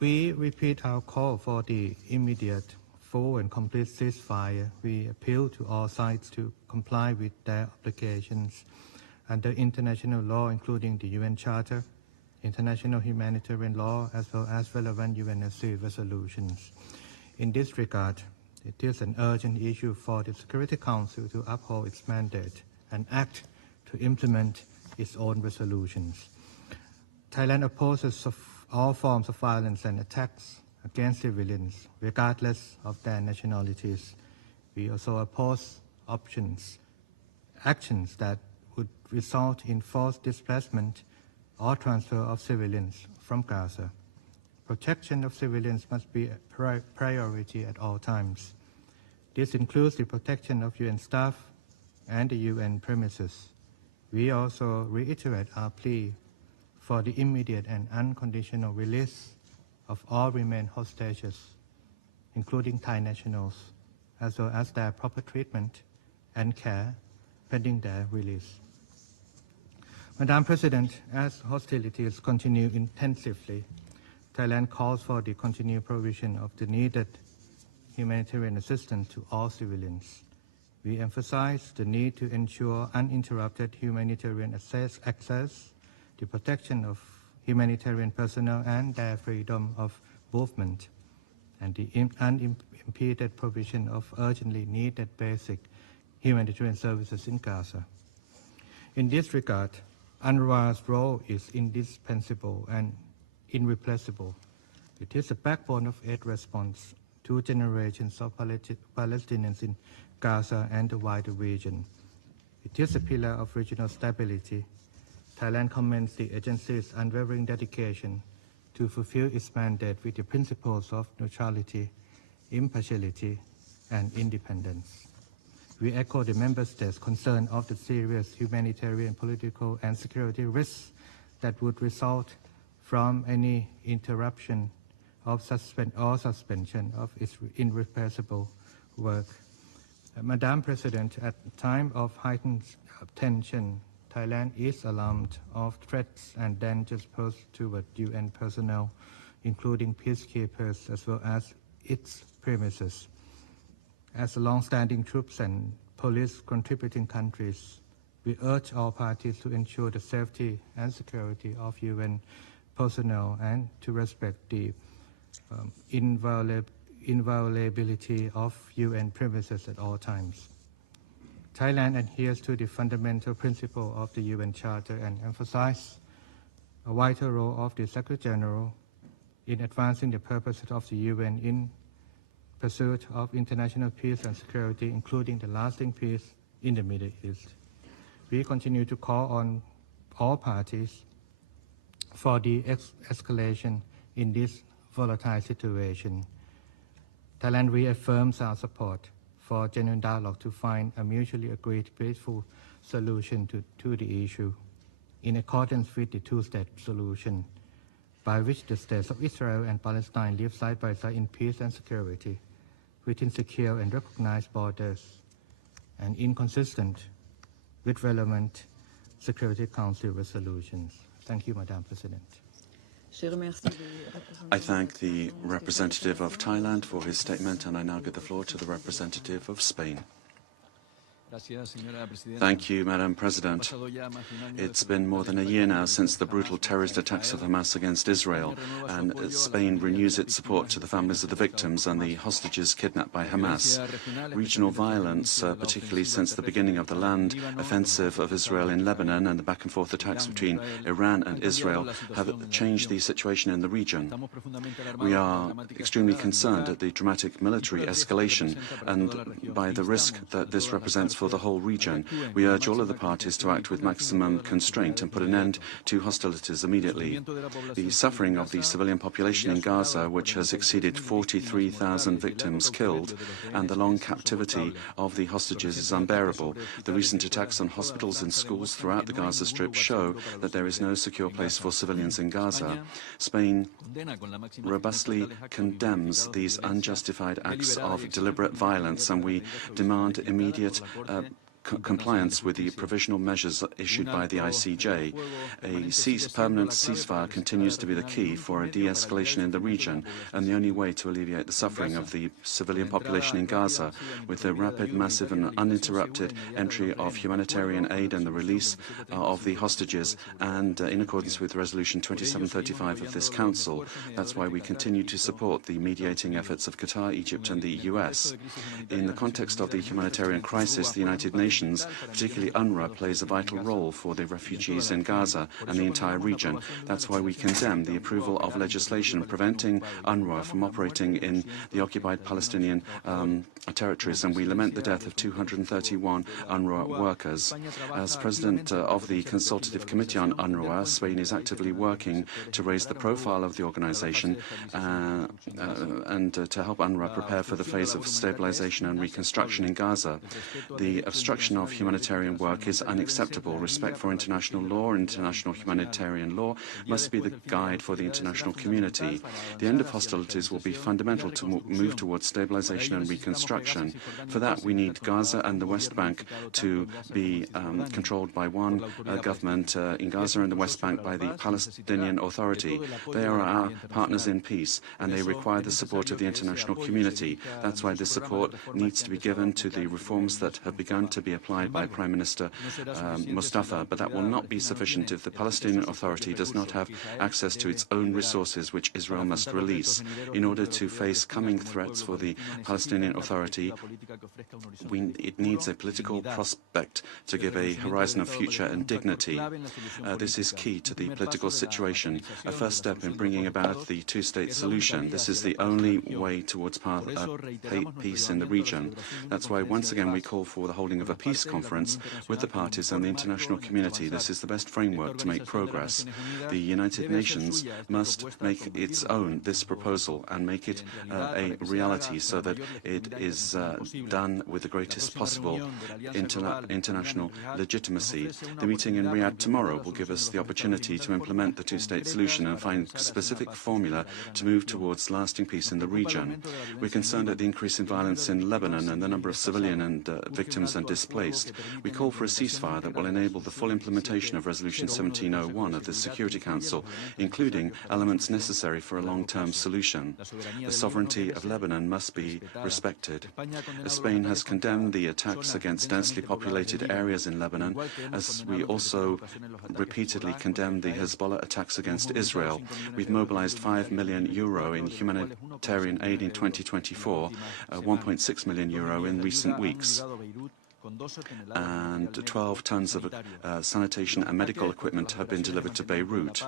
We repeat our call for the immediate, full and complete ceasefire. We appeal to all sides to comply with their obligations under international law, including the UN Charter, international humanitarian law, as well as relevant UNSC resolutions. In this regard, it is an urgent issue for the Security Council to uphold its mandate and act to implement its own resolutions. Thailand opposes all forms of violence and attacks against civilians, regardless of their nationalities. We also oppose actions that would result in forced displacement or transfer of civilians from Gaza. Protection of civilians must be a priority at all times. This includes the protection of UN staff and the UN premises. We also reiterate our plea for the immediate and unconditional release of all remaining hostages, including Thai nationals, as well as their proper treatment and care pending their release. Madam President, as hostilities continue intensively, Thailand calls for the continued provision of the needed humanitarian assistance to all civilians. We emphasize the need to ensure uninterrupted humanitarian access, the protection of humanitarian personnel and their freedom of movement, and the unimpeded provision of urgently needed basic humanitarian services in Gaza. In this regard, UNRWA's role is indispensable and irreplaceable. It is the backbone of aid response to generations of Palestinians in Gaza and the wider region. It is a pillar of regional stability. Thailand commends the agency's unwavering dedication to fulfill its mandate with the principles of neutrality, impartiality, and independence. We echo the Member States' concern of the serious humanitarian, political, and security risks that would result from any interruption of suspension of its irreplaceable work. Madam President, at a time of heightened tension, Thailand is alarmed of threats and dangers posed toward UN personnel, including peacekeepers, as well as its premises. As long-standing troops and police contributing countries, we urge all parties to ensure the safety and security of UN personnel and to respect the inviolability of UN premises at all times. Thailand adheres to the fundamental principle of the UN Charter and emphasizes a vital role of the Secretary General in advancing the purposes of the UN in pursuit of international peace and security, including the lasting peace in the Middle East. We continue to call on all parties for the escalation in this volatile situation. Thailand reaffirms our support for genuine dialogue to find a mutually agreed, peaceful solution to the issue, in accordance with the two-state solution, by which the states of Israel and Palestine live side by side in peace and security, within secure and recognized borders, and inconsistent with relevant Security Council resolutions. Thank you, Madam President. I thank the representative of Thailand for his statement, and I now give the floor to the representative of Spain. Thank you, Madam President. It's been more than a year now since the brutal terrorist attacks of Hamas against Israel, and Spain renews its support to the families of the victims and the hostages kidnapped by Hamas. Regional violence, particularly since the beginning of the land offensive of Israel in Lebanon and the back-and-forth attacks between Iran and Israel, have changed the situation in the region. We are extremely concerned at the dramatic military escalation and by the risk that this represents for the whole region. We urge all of the parties to act with maximum constraint and put an end to hostilities immediately. The suffering of the civilian population in Gaza, which has exceeded 43,000 victims killed, and the long captivity of the hostages is unbearable. The recent attacks on hospitals and schools throughout the Gaza Strip show that there is no secure place for civilians in Gaza. Spain robustly condemns these unjustified acts of deliberate violence, and we demand immediate compliance with the provisional measures issued by the ICJ. A permanent ceasefire continues to be the key for a de-escalation in the region and the only way to alleviate the suffering of the civilian population in Gaza, with the rapid, massive and uninterrupted entry of humanitarian aid and the release of the hostages, and in accordance with Resolution 2735 of this Council. That's why we continue to support the mediating efforts of Qatar, Egypt and the US. In the context of the humanitarian crisis, the United Nations Nations, particularly UNRWA, plays a vital role for the refugees in Gaza and the entire region. That's why we condemn the approval of legislation preventing UNRWA from operating in the occupied Palestinian territories, and we lament the death of 231 UNRWA workers. As President of the Consultative Committee on UNRWA, Spain is actively working to raise the profile of the organization and to help UNRWA prepare for the phase of stabilization and reconstruction in Gaza. The obstruction of humanitarian work is unacceptable. Respect for international law and international humanitarian law must be the guide for the international community. The end of hostilities will be fundamental to move towards stabilization and reconstruction. For that, we need Gaza and the West Bank to be controlled by one government in Gaza and the West Bank by the Palestinian Authority. They are our partners in peace, and they require the support of the international community. That's why this support needs to be given to the reforms that have begun to be applied by Prime Minister Mustafa, but that will not be sufficient if the Palestinian Authority does not have access to its own resources, which Israel must release. In order to face coming threats for the Palestinian Authority, it needs a political prospect to give a horizon of future and dignity. This is key to the political situation, a first step in bringing about the two-state solution. This is the only way towards peace in the region. That's why, once again, we call for the holding of a peace conference with the parties and the international community. This is the best framework to make progress. The United Nations must make its own this proposal and make it a reality so that it is done with the greatest possible international legitimacy. The meeting in Riyadh tomorrow will give us the opportunity to implement the two-state solution and find a specific formula to move towards lasting peace in the region. We're concerned at the increase in violence in Lebanon and the number of civilian and victims and displaced. We call for a ceasefire that will enable the full implementation of Resolution 1701 of the Security Council, including elements necessary for a long-term solution. The sovereignty of Lebanon must be respected. Spain has condemned the attacks against densely populated areas in Lebanon, as we also repeatedly condemned the Hezbollah attacks against Israel. We've mobilized €5 million in humanitarian aid in 2024, €1.6 million in recent weeks, and 12 tons of sanitation and medical equipment have been delivered to Beirut.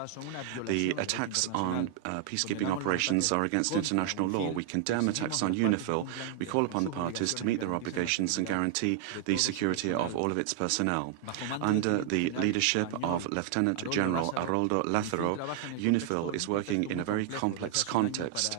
The attacks on peacekeeping operations are against international law. We condemn attacks on UNIFIL. We call upon the parties to meet their obligations and guarantee the security of all of its personnel. Under the leadership of Lieutenant General Haroldo Lázaro, UNIFIL is working in a very complex context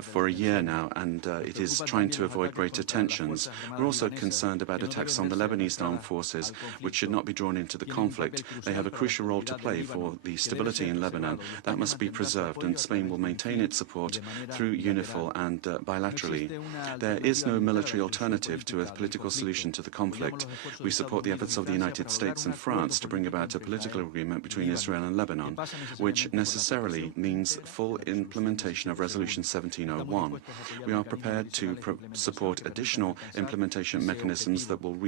for a year now, and it is trying to avoid greater tensions. We're also concerned about attacks on the Lebanese armed forces, which should not be drawn into the conflict. They have a crucial role to play for the stability in Lebanon. That must be preserved, and Spain will maintain its support through UNIFIL and bilaterally. There is no military alternative to a political solution to the conflict. We support the efforts of the United States and France to bring about a political agreement between Israel and Lebanon, which necessarily means full implementation of Resolution 1701. We are prepared to support additional implementation mechanisms that will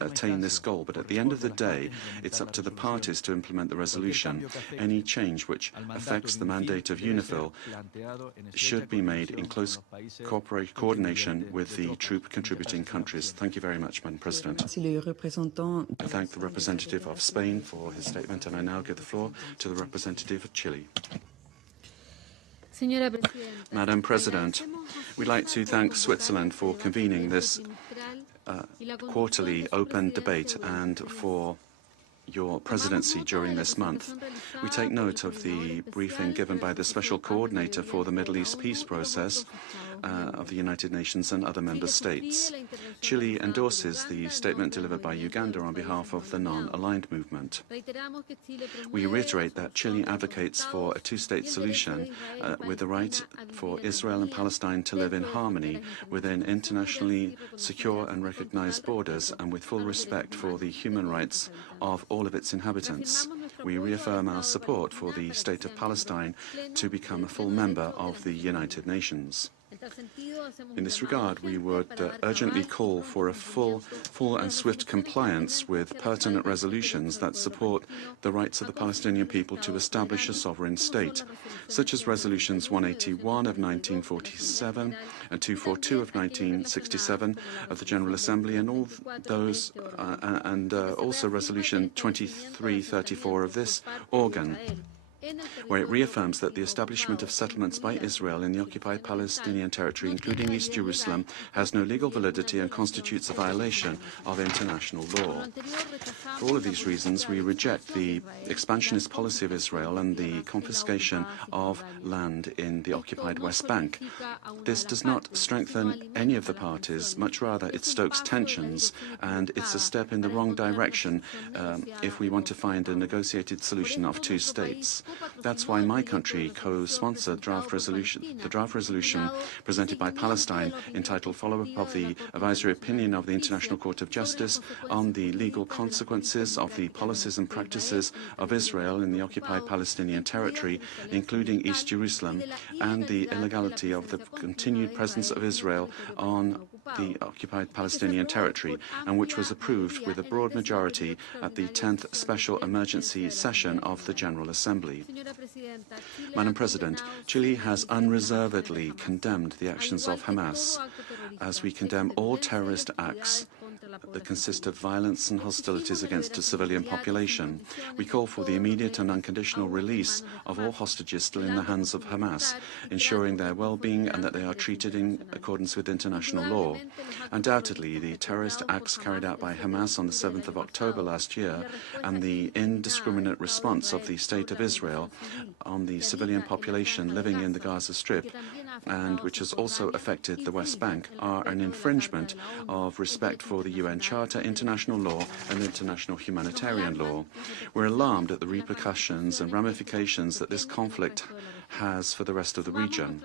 attain this goal, but at the end of the day, it's up to the parties to implement the resolution. Any change which affects the mandate of UNIFIL should be made in close coordination with the troop-contributing countries. Thank you very much, Madam President. I thank the representative of Spain for his statement, and I now give the floor to the representative of Chile. Madam President, we'd like to thank Switzerland for convening this quarterly open debate and for your presidency during this month. We take note of the briefing given by the Special Coordinator for the Middle East Peace Process of the United Nations and other member states. Chile endorses the statement delivered by Uganda on behalf of the non-aligned movement. We reiterate that Chile advocates for a two-state solution with the right for Israel and Palestine to live in harmony within internationally secure and recognized borders and with full respect for the human rights of all of its inhabitants. We reaffirm our support for the State of Palestine to become a full member of the United Nations. In this regard, we would urgently call for a full and swift compliance with pertinent resolutions that support the rights of the Palestinian people to establish a sovereign state, such as resolutions 181 of 1947 and 242 of 1967 of the General Assembly, and all those, also resolution 2334 of this organ, where it reaffirms that the establishment of settlements by Israel in the occupied Palestinian territory, including East Jerusalem, has no legal validity and constitutes a violation of international law. For all of these reasons, we reject the expansionist policy of Israel and the confiscation of land in the occupied West Bank. This does not strengthen any of the parties, much rather it stokes tensions, and it's a step in the wrong direction if we want to find a negotiated solution of two states. That's why my country co-sponsored the draft resolution presented by Palestine entitled Follow-up of the Advisory Opinion of the International Court of Justice on the legal consequences of the policies and practices of Israel in the occupied Palestinian territory, including East Jerusalem, and the illegality of the continued presence of Israel on the occupied Palestinian territory, and which was approved with a broad majority at the 10th Special Emergency Session of the General Assembly. Madam President, Chile has unreservedly condemned the actions of Hamas, as we condemn all terrorist acts that consist of violence and hostilities against a civilian population. We call for the immediate and unconditional release of all hostages still in the hands of Hamas, ensuring their well-being and that they are treated in accordance with international law. Undoubtedly, the terrorist acts carried out by Hamas on the 7th of October last year and the indiscriminate response of the State of Israel on the civilian population living in the Gaza Strip, and which has also affected the West Bank, are an infringement of respect for the UN Charter, international law, and international humanitarian law. We're alarmed at the repercussions and ramifications that this conflict has for the rest of the region.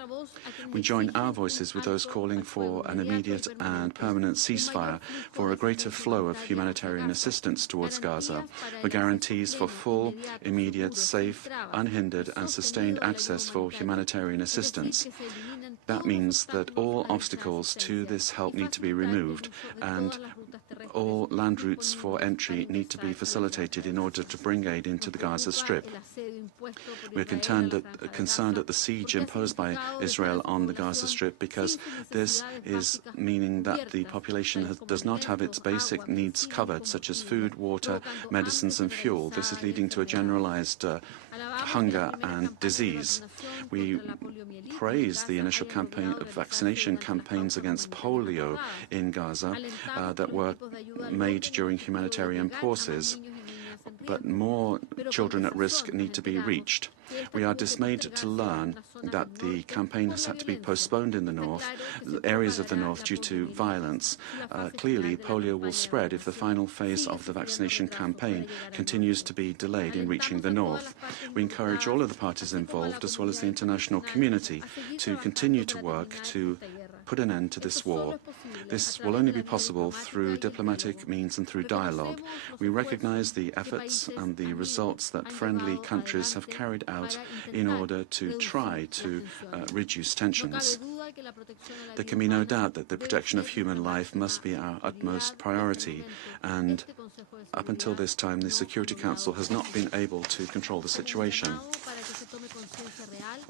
We join our voices with those calling for an immediate and permanent ceasefire, for a greater flow of humanitarian assistance towards Gaza, for guarantees for full, immediate, safe, unhindered, and sustained access for humanitarian assistance. That means that all obstacles to this help need to be removed, and all land routes for entry need to be facilitated in order to bring aid into the Gaza Strip. We're concerned at the siege imposed by Israel on the Gaza Strip, because this is meaning that the population does not have its basic needs covered, such as food, water, medicines, and fuel. This is leading to a generalized hunger and disease. We praise the initial vaccination campaigns against polio in Gaza that were made during humanitarian pauses, but more children at risk need to be reached. We are dismayed to learn that the campaign has had to be postponed in the north, areas of the north, due to violence. Clearly, polio will spread if the final phase of the vaccination campaign continues to be delayed in reaching the north. We encourage all of the parties involved, as well as the international community, to continue to work to put an end to this war. This will only be possible through diplomatic means and through dialogue. We recognize the efforts and the results that friendly countries have carried out in order to try to reduce tensions. There can be no doubt that the protection of human life must be our utmost priority, and up until this time, the Security Council has not been able to control the situation.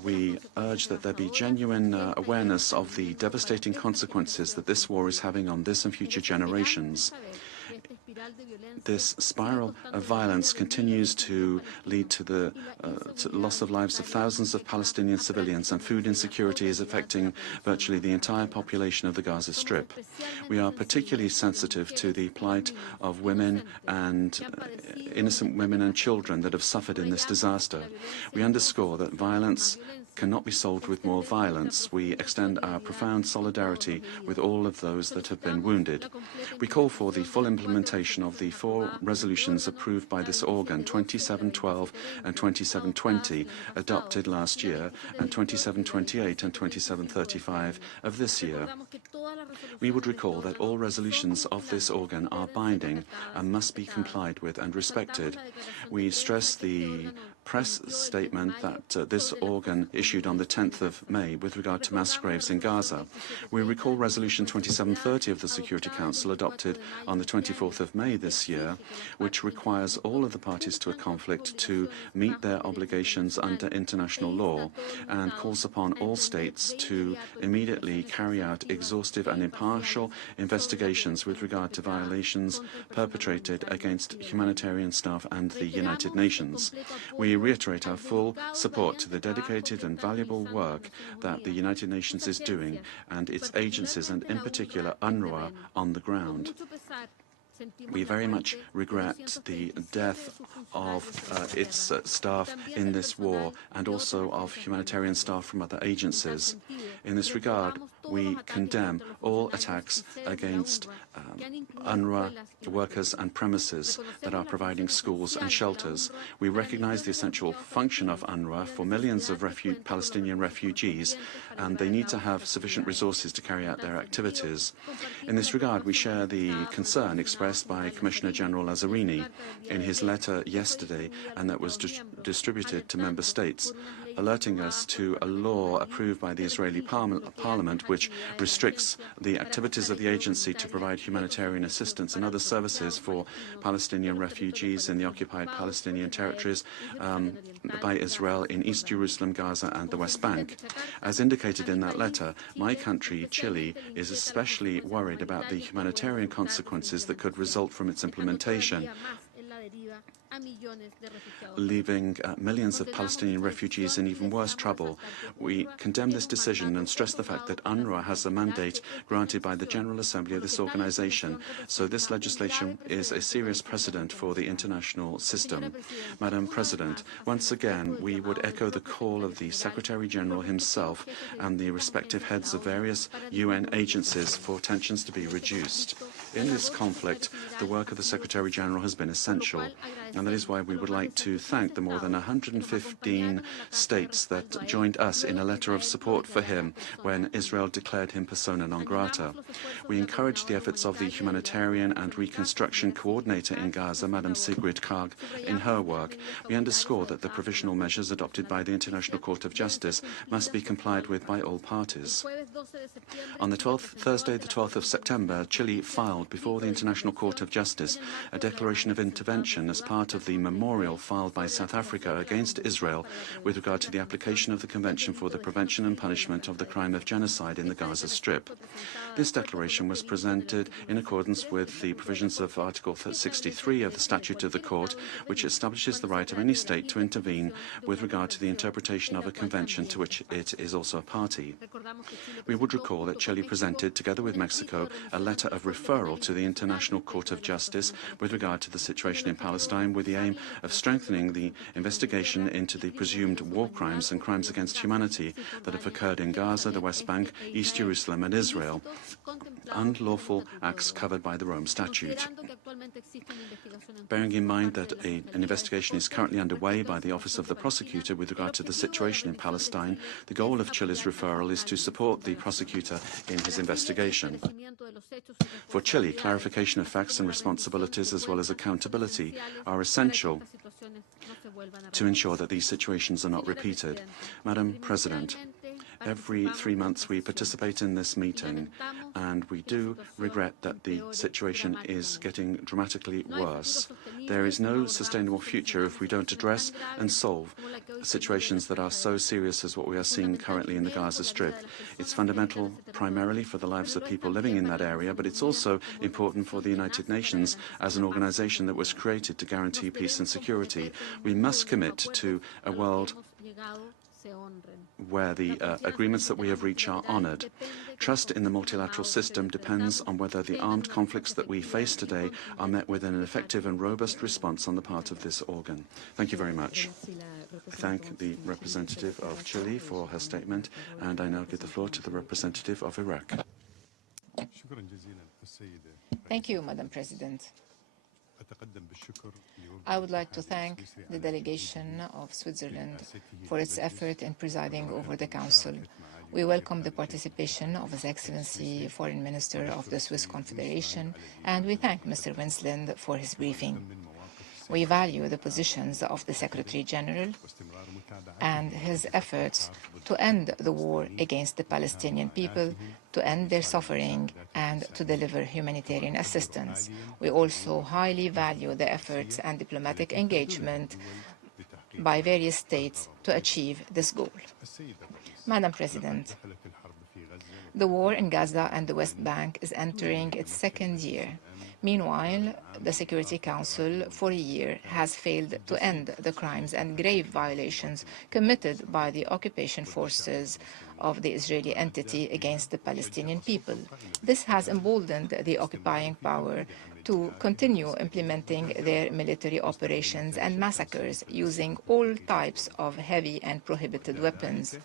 We urge that there be genuine awareness of the devastating consequences that this war is having on this and future generations. This spiral of violence continues to lead to the loss of lives of thousands of Palestinian civilians, and food insecurity is affecting virtually the entire population of the Gaza Strip. We are particularly sensitive to the plight of women and innocent women and children that have suffered in this disaster. We underscore that violence cannot be solved with more violence. We extend our profound solidarity with all of those that have been wounded. We call for the full implementation of the 4 resolutions approved by this organ, 2712 and 2720, adopted last year, and 2728 and 2735 of this year. We would recall that all resolutions of this organ are binding and must be complied with and respected. We stress the press statement that this organ issued on the 10th of May with regard to mass graves in Gaza. We recall Resolution 2730 of the Security Council adopted on the 24th of May this year, which requires all of the parties to a conflict to meet their obligations under international law and calls upon all states to immediately carry out exhaustive and impartial investigations with regard to violations perpetrated against humanitarian staff and the United Nations. We reiterate our full support to the dedicated and valuable work that the United Nations is doing and its agencies, and in particular UNRWA, on the ground. We very much regret the death of its staff in this war and also of humanitarian staff from other agencies. In this regard, we condemn all attacks against UNRWA workers and premises that are providing schools and shelters. We recognize the essential function of UNRWA for millions of Palestinian refugees, and they need to have sufficient resources to carry out their activities. In this regard, we share the concern expressed by Commissioner General Lazzarini in his letter yesterday, and that was distributed to member states, alerting us to a law approved by the Israeli Parliament which restricts the activities of the agency to provide humanitarian assistance and other services for Palestinian refugees in the occupied Palestinian territories by Israel in East Jerusalem, Gaza and the West Bank. As indicated in that letter, my country, Chile, is especially worried about the humanitarian consequences that could result from its implementation, leaving millions of Palestinian refugees in even worse trouble. We condemn this decision and stress the fact that UNRWA has a mandate granted by the General Assembly of this organization, so this legislation is a serious precedent for the international system. Madam President, once again, we would echo the call of the Secretary-General himself and the respective heads of various UN agencies for tensions to be reduced. In this conflict, the work of the Secretary-General has been essential, and that is why we would like to thank the more than 115 states that joined us in a letter of support for him when Israel declared him persona non grata. We encourage the efforts of the Humanitarian and Reconstruction Coordinator in Gaza, Madam Sigrid Kaag, in her work. We underscore that the provisional measures adopted by the International Court of Justice must be complied with by all parties. On the Thursday, the 12th of September, Chile filed before the International Court of Justice a declaration of intervention as part of the memorial filed by South Africa against Israel with regard to the application of the Convention for the Prevention and Punishment of the Crime of Genocide in the Gaza Strip. This declaration was presented in accordance with the provisions of Article 63 of the Statute of the Court, which establishes the right of any state to intervene with regard to the interpretation of a convention to which it is also a party. We would recall that Chile presented, together with Mexico, a letter of referral to the International Court of Justice with regard to the situation in Palestine, with the aim of strengthening the investigation into the presumed war crimes and crimes against humanity that have occurred in Gaza, the West Bank, East Jerusalem and Israel, unlawful acts covered by the Rome Statute. Bearing in mind that an investigation is currently underway by the Office of the Prosecutor with regard to the situation in Palestine, the goal of Chile's referral is to support the prosecutor in his investigation. For Chile, clarification of facts and responsibilities as well as accountability are essential to ensure that these situations are not repeated. Madam President, every 3 months we participate in this meeting, and we do regret that the situation is getting dramatically worse. There is no sustainable future if we don't address and solve situations that are so serious as what we are seeing currently in the Gaza Strip. It's fundamental primarily for the lives of people living in that area, but it's also important for the United Nations as an organization that was created to guarantee peace and security. We must commit to a world where the agreements that we have reached are honored. Trust in the multilateral system depends on whether the armed conflicts that we face today are met with an effective and robust response on the part of this organ. Thank you very much. I thank the representative of Chile for her statement, and I now give the floor to the representative of Iraq. Thank you, Madam President. I would like to thank the delegation of Switzerland for its effort in presiding over the Council. We welcome the participation of His Excellency Foreign Minister of the Swiss Confederation, and we thank Mr. Wennesland for his briefing. We value the positions of the Secretary General and his efforts to end the war against the Palestinian people, to end their suffering, and to deliver humanitarian assistance. We also highly value the efforts and diplomatic engagement by various states to achieve this goal. Madam President, the war in Gaza and the West Bank is entering its second year. Meanwhile, the Security Council for a year has failed to end the crimes and grave violations committed by the occupation forces of the Israeli entity against the Palestinian people. This has emboldened the occupying power to continue implementing their military operations and massacres using all types of heavy and prohibited weapons.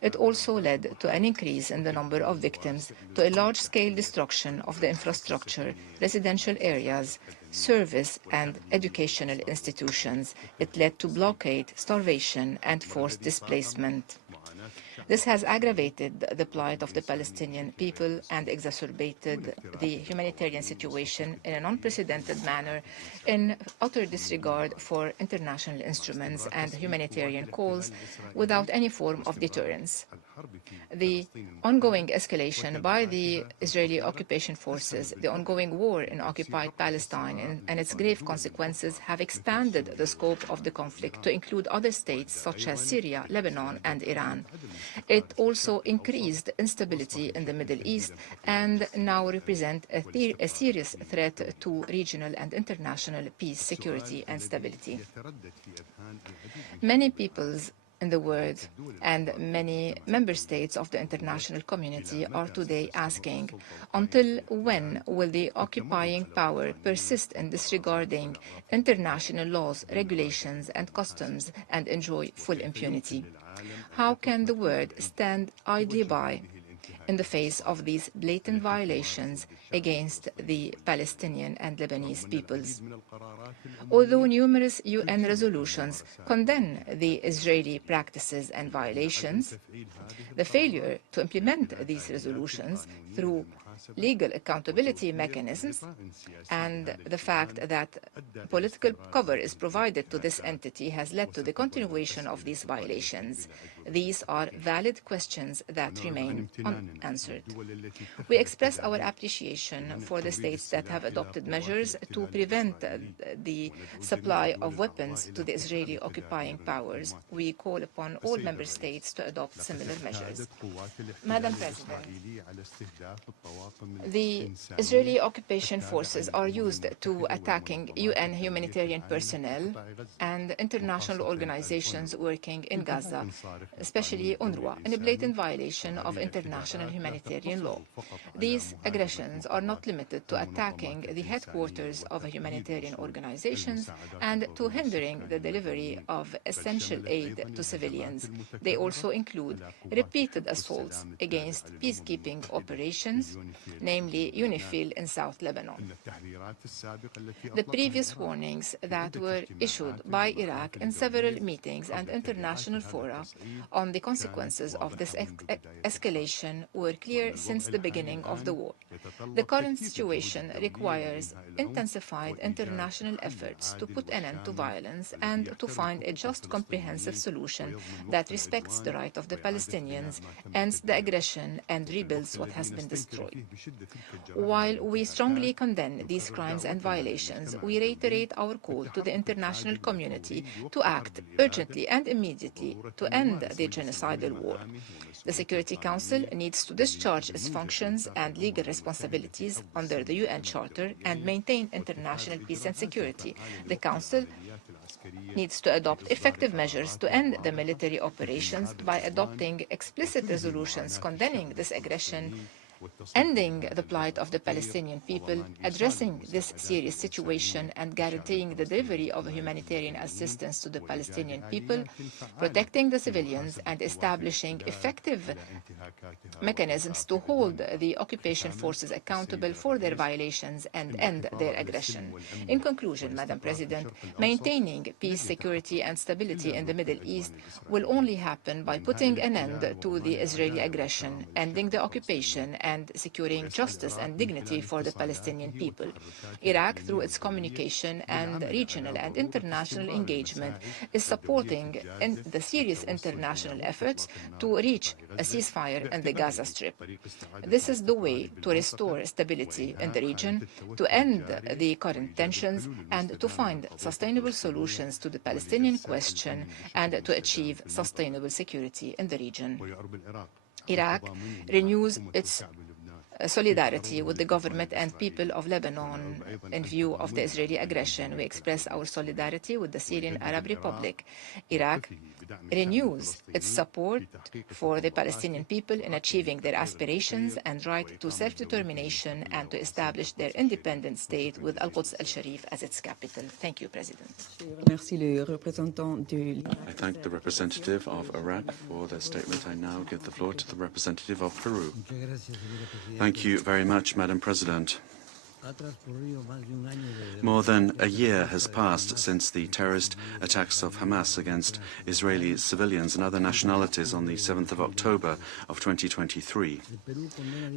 It also led to an increase in the number of victims, to a large-scale destruction of the infrastructure, residential areas, service and educational institutions. It led to blockade, starvation, and forced displacement. This has aggravated the plight of the Palestinian people and exacerbated the humanitarian situation in an unprecedented manner, in utter disregard for international instruments and humanitarian calls, without any form of deterrence. The ongoing escalation by the Israeli occupation forces, the ongoing war in occupied Palestine, and its grave consequences have expanded the scope of the conflict to include other states such as Syria, Lebanon, and Iran. It also increased instability in the Middle East and now represents a serious threat to regional and international peace, security, and stability. Many peoples in the world and many member states of the international community are today asking, until when will the occupying power persist in disregarding international laws, regulations, and customs and enjoy full impunity? How can the world stand idly by in the face of these blatant violations against the Palestinian and Lebanese peoples? Although numerous UN resolutions condemn the Israeli practices and violations, the failure to implement these resolutions through legal accountability mechanisms and the fact that political cover is provided to this entity has led to the continuation of these violations. These are valid questions that remain unanswered. We express our appreciation for the states that have adopted measures to prevent the supply of weapons to the Israeli occupying powers. We call upon all member states to adopt similar measures. Madam President, the Israeli occupation forces are used to attacking UN humanitarian personnel and international organizations working in Gaza, especially UNRWA, in a blatant violation of international humanitarian law. These aggressions are not limited to attacking the headquarters of humanitarian organizations and to hindering the delivery of essential aid to civilians. They also include repeated assaults against peacekeeping operations, namely UNIFIL in South Lebanon. The previous warnings that were issued by Iraq in several meetings and international fora on the consequences of this escalation were clear since the beginning of the war. The current situation requires intensified international efforts to put an end to violence and to find a just, comprehensive solution that respects the right of the Palestinians, ends the aggression, and rebuilds what has been destroyed. While we strongly condemn these crimes and violations, we reiterate our call to the international community to act urgently and immediately to end the genocidal war. The Security Council needs to discharge its functions and legal responsibilities under the UN Charter and maintain international peace and security. The Council needs to adopt effective measures to end the military operations by adopting explicit resolutions condemning this aggression, ending the plight of the Palestinian people, addressing this serious situation and guaranteeing the delivery of humanitarian assistance to the Palestinian people, protecting the civilians, and establishing effective mechanisms to hold the occupation forces accountable for their violations and end their aggression. In conclusion, Madam President, maintaining peace, security, and stability in the Middle East will only happen by putting an end to the Israeli aggression, ending the occupation, and securing justice and dignity for the Palestinian people. Iraq, through its communication and regional and international engagement, is supporting the serious international efforts to reach a ceasefire in the Gaza Strip. This is the way to restore stability in the region, to end the current tensions, and to find sustainable solutions to the Palestinian question and to achieve sustainable security in the region. Iraq renews its solidarity with the government and people of Lebanon in view of the Israeli aggression. We express our solidarity with the Syrian Arab Republic. Iraq renews its support for the Palestinian people in achieving their aspirations and right to self-determination and to establish their independent state with Al-Quds al-Sharif as its capital. Thank you, President. I thank the representative of Iraq for their statement. I now give the floor to the representative of Peru. Thank you very much, Madam President. More than a year has passed since the terrorist attacks of Hamas against Israeli civilians and other nationalities on the 7th of October of 2023.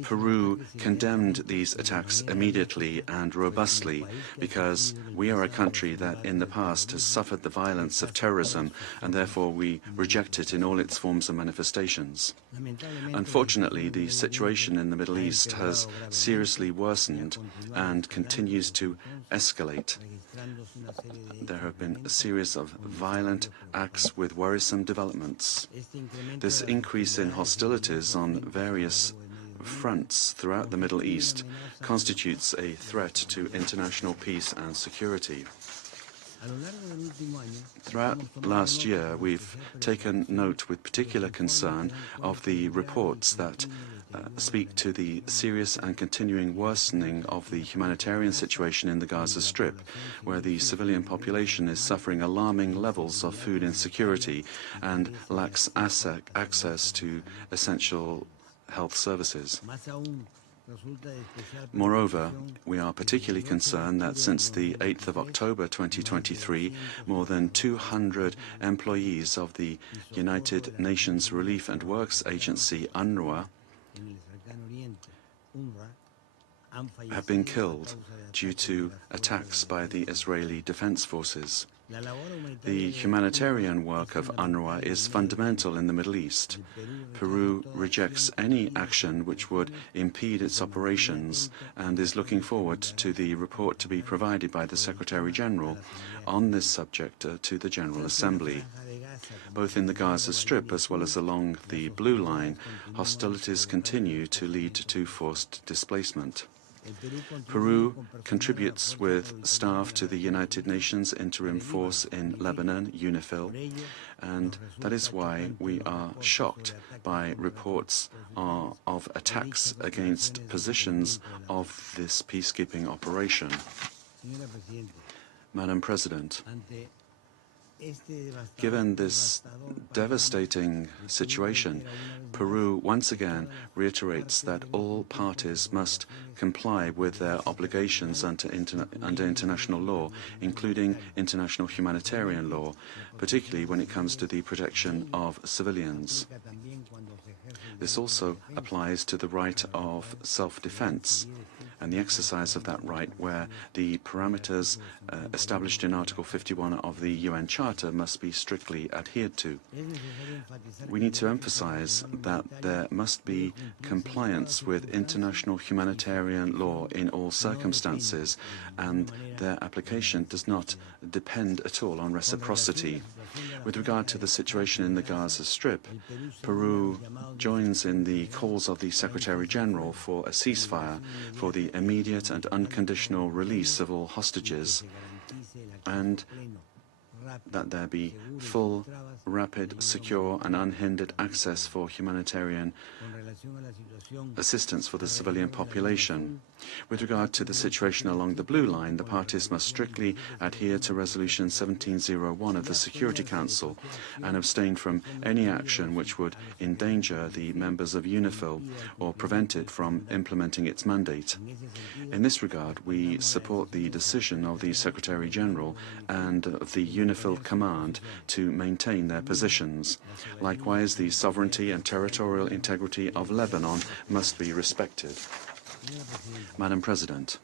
Peru condemned these attacks immediately and robustly because we are a country that in the past has suffered the violence of terrorism, and therefore we reject it in all its forms and manifestations. Unfortunately, the situation in the Middle East has seriously worsened and continues to escalate. There have been a series of violent acts with worrisome developments. This increase in hostilities on various fronts throughout the Middle East constitutes a threat to international peace and security. Throughout last year, we've taken note with particular concern of the reports that speak to the serious and continuing worsening of the humanitarian situation in the Gaza Strip, where the civilian population is suffering alarming levels of food insecurity and lacks access to essential health services. Moreover, we are particularly concerned that since the 8th of October 2023, more than 200 employees of the United Nations Relief and Works Agency, UNRWA, have been killed due to attacks by the Israeli Defense Forces. The humanitarian work of UNRWA is fundamental in the Middle East. Peru rejects any action which would impede its operations and is looking forward to the report to be provided by the Secretary-General on this subject to the General Assembly. Both in the Gaza Strip as well as along the Blue Line, hostilities continue to lead to forced displacement. Peru contributes with staff to the United Nations Interim Force in Lebanon, UNIFIL, and that is why we are shocked by reports of attacks against positions of this peacekeeping operation. Madam President, given this devastating situation, Peru once again reiterates that all parties must comply with their obligations under international law, including international humanitarian law, particularly when it comes to the protection of civilians. This also applies to the right of self-defense and the exercise of that right, where the parameters established in Article 51 of the UN Charter must be strictly adhered to. We need to emphasize that there must be compliance with international humanitarian law in all circumstances, and their application does not depend at all on reciprocity. With regard to the situation in the Gaza Strip, Peru joins in the calls of the Secretary-General for a ceasefire, for the immediate and unconditional release of all hostages, and that there be full, rapid, secure and unhindered access for humanitarian assistance for the civilian population. With regard to the situation along the Blue Line, the parties must strictly adhere to Resolution 1701 of the Security Council and abstain from any action which would endanger the members of UNIFIL or prevent it from implementing its mandate. In this regard, we support the decision of the Secretary-General and of the UNIFIL Command to maintain their their positions. Likewise, the sovereignty and territorial integrity of Lebanon must be respected. Madam President,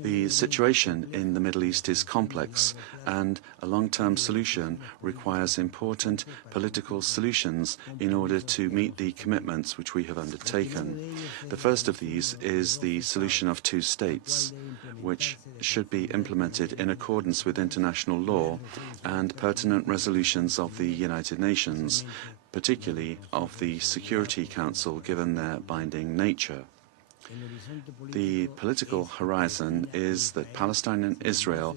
the situation in the Middle East is complex, and a long-term solution requires important political solutions in order to meet the commitments which we have undertaken. The first of these is the solution of two states, which should be implemented in accordance with international law and pertinent resolutions of the United Nations, particularly of the Security Council, given their binding nature. The political horizon is that Palestine and Israel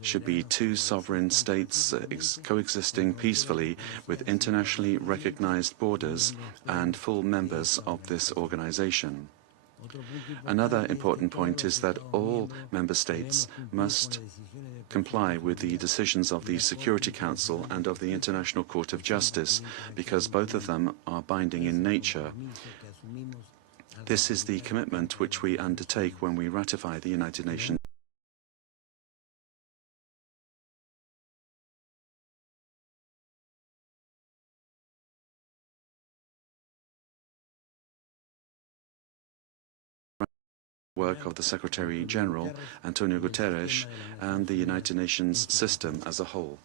should be two sovereign states coexisting peacefully with internationally recognized borders and full members of this organization. Another important point is that all member states must comply with the decisions of the Security Council and of the International Court of Justice, because both of them are binding in nature. This is the commitment which we undertake when we ratify the United Nations work of the Secretary General, Antonio Guterres, and the United Nations system as a whole.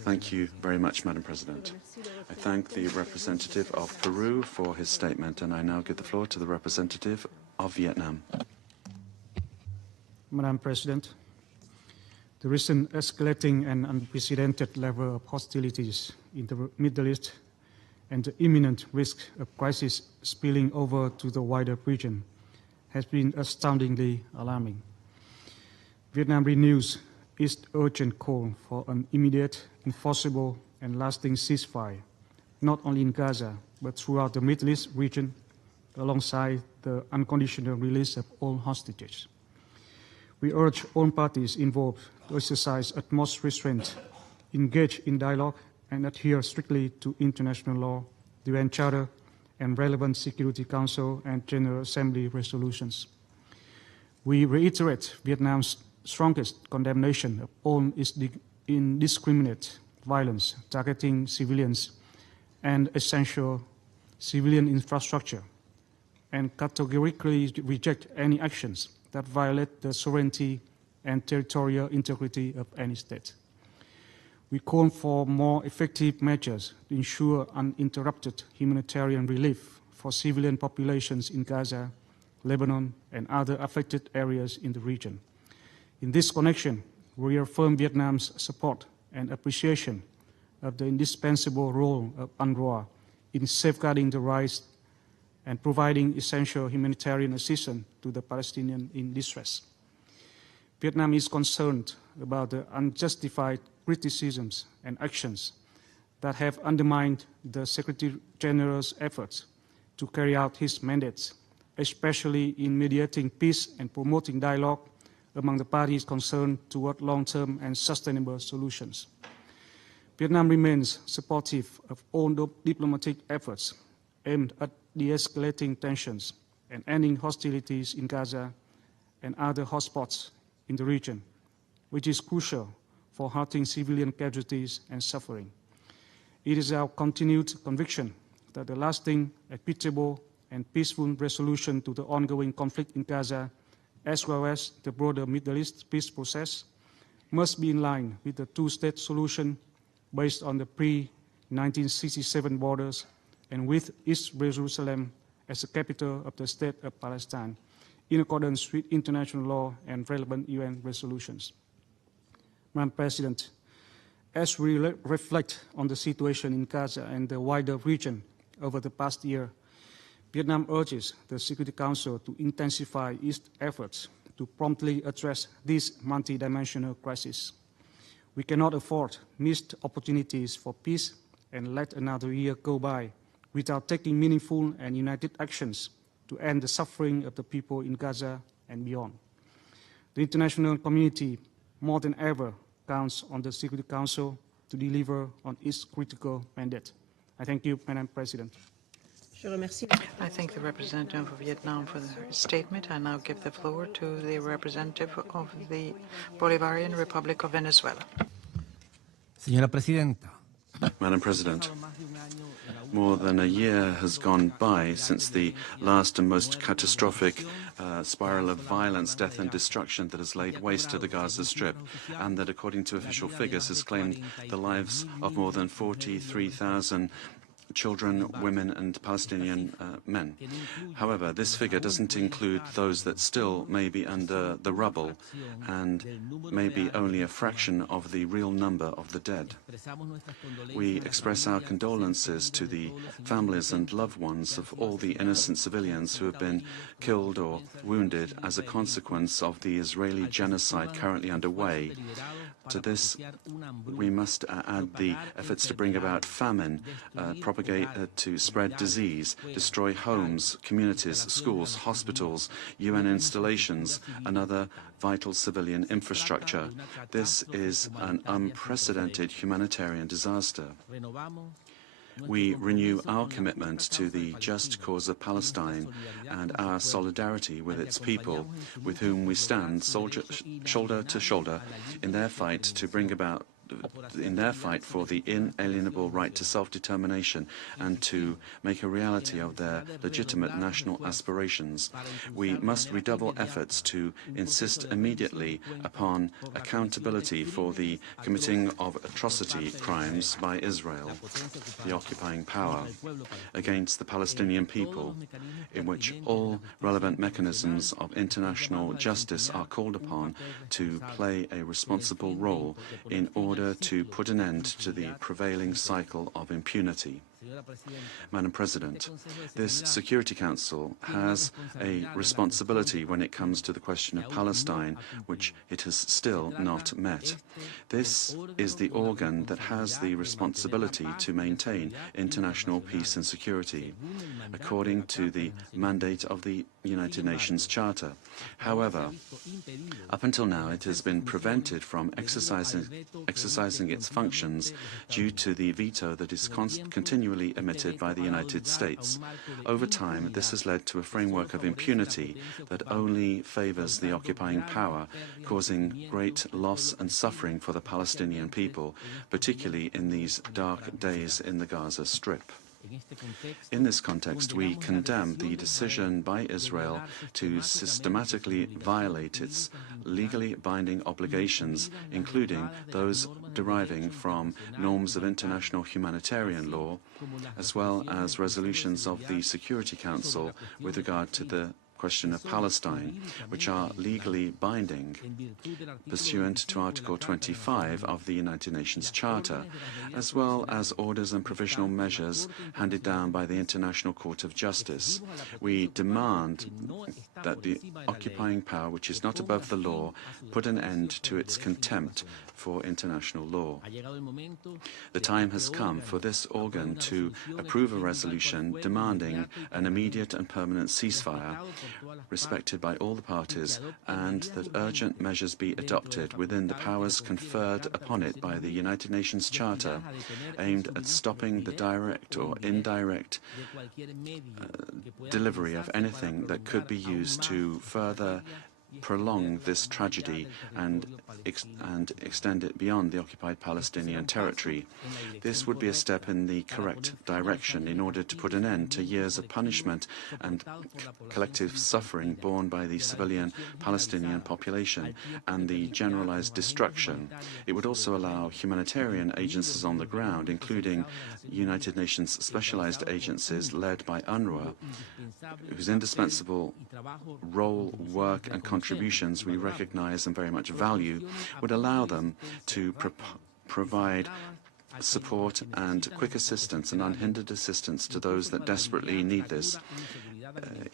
Thank you very much, Madam President. I thank the representative of Peru for his statement, and I now give the floor to the representative of Vietnam. Madam President, the recent escalating and unprecedented level of hostilities in the Middle East and the imminent risk of crisis spilling over to the wider region has been astoundingly alarming. Vietnam renews its urgent call for an immediate, enforceable, and lasting ceasefire, not only in Gaza, but throughout the Middle East region, alongside the unconditional release of all hostages. We urge all parties involved to exercise utmost restraint, engage in dialogue, and adhere strictly to international law, the UN Charter, and relevant Security Council and General Assembly resolutions. We reiterate Vietnam's strongest condemnation of all indiscriminate violence targeting civilians and essential civilian infrastructure, and categorically reject any actions that violate the sovereignty and territorial integrity of any state. We call for more effective measures to ensure uninterrupted humanitarian relief for civilian populations in Gaza, Lebanon, and other affected areas in the region. In this connection, we reaffirm Vietnam's support and appreciation of the indispensable role of UNRWA in safeguarding the rights and providing essential humanitarian assistance to the Palestinians in distress. Vietnam is concerned about the unjustified criticisms and actions that have undermined the Secretary General's efforts to carry out his mandates, especially in mediating peace and promoting dialogue among the parties concerned toward long-term and sustainable solutions. Vietnam remains supportive of all diplomatic efforts aimed at de-escalating tensions and ending hostilities in Gaza and other hotspots in the region, which is crucial for halting civilian casualties and suffering. It is our continued conviction that a lasting, equitable, and peaceful resolution to the ongoing conflict in Gaza, as well as the broader Middle East peace process, must be in line with the two-state solution based on the pre-1967 borders and with East Jerusalem as the capital of the State of Palestine, in accordance with international law and relevant UN resolutions. Madam President, as we reflect on the situation in Gaza and the wider region over the past year, Vietnam urges the Security Council to intensify its efforts to promptly address this multidimensional crisis. We cannot afford missed opportunities for peace and let another year go by without taking meaningful and united actions to end the suffering of the people in Gaza and beyond. The international community, more than ever, counts on the Security Council to deliver on its critical mandate. I thank you, Madam President. I thank the representative of Vietnam for the statement. I now give the floor to the representative of the Bolivarian Republic of Venezuela. Señora Presidenta, Madam President, more than a year has gone by since the last and most catastrophic spiral of violence, death and destruction that has laid waste to the Gaza Strip, and that, according to official figures, has claimed the lives of more than 43,000 children, women and Palestinian men. However, this figure doesn't include those that still may be under the rubble and may be only a fraction of the real number of the dead. We express our condolences to the families and loved ones of all the innocent civilians who have been killed or wounded as a consequence of the Israeli genocide currently underway. To this, we must add the efforts to bring about famine, to spread disease, destroy homes, communities, schools, hospitals, UN installations, and other vital civilian infrastructure. This is an unprecedented humanitarian disaster. We renew our commitment to the just cause of Palestine and our solidarity with its people, with whom we stand shoulder to shoulder in their fight to bring about for the inalienable right to self-determination and to make a reality of their legitimate national aspirations. We must redouble efforts to insist immediately upon accountability for the committing of atrocity crimes by Israel, the occupying power, against the Palestinian people, in which all relevant mechanisms of international justice are called upon to play a responsible role in order to put an end to the prevailing cycle of impunity. Madam President, this Security Council has a responsibility when it comes to the question of Palestine, which it has still not met. This is the organ that has the responsibility to maintain international peace and security, according to the mandate of the United Nations Charter. However, up until now, it has been prevented from exercising its functions due to the veto that is continually emitted by the United States. Over time, this has led to a framework of impunity that only favors the occupying power, causing great loss and suffering for the Palestinian people, particularly in these dark days in the Gaza Strip. In this context, we condemn the decision by Israel to systematically violate its legally binding obligations, including those deriving from norms of international humanitarian law, as well as resolutions of the Security Council with regard to the question of Palestine, which are legally binding pursuant to Article 25 of the United Nations Charter, as well as orders and provisional measures handed down by the International Court of Justice. We demand that the occupying power, which is not above the law, put an end to its contempt for international law. The time has come for this organ to approve a resolution demanding an immediate and permanent ceasefire, respected by all the parties, and that urgent measures be adopted within the powers conferred upon it by the United Nations Charter, aimed at stopping the direct or indirect delivery of anything that could be used to further prolong this tragedy and extend it beyond the occupied Palestinian territory. This would be a step in the correct direction in order to put an end to years of punishment and collective suffering borne by the civilian Palestinian population and the generalized destruction. It would also allow humanitarian agencies on the ground, including United Nations specialized agencies led by UNRWA, whose indispensable role, work and contributions we recognize and very much value, would allow them to provide support and quick assistance and unhindered assistance to those that desperately need this,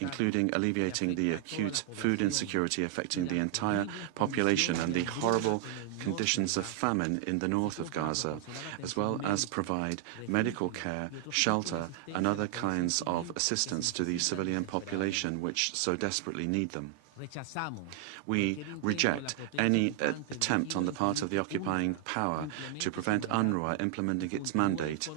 including alleviating the acute food insecurity affecting the entire population and the horrible conditions of famine in the north of Gaza, as well as provide medical care, shelter, and other kinds of assistance to the civilian population which so desperately need them. We reject any attempt on the part of the occupying power to prevent UNRWA implementing its mandate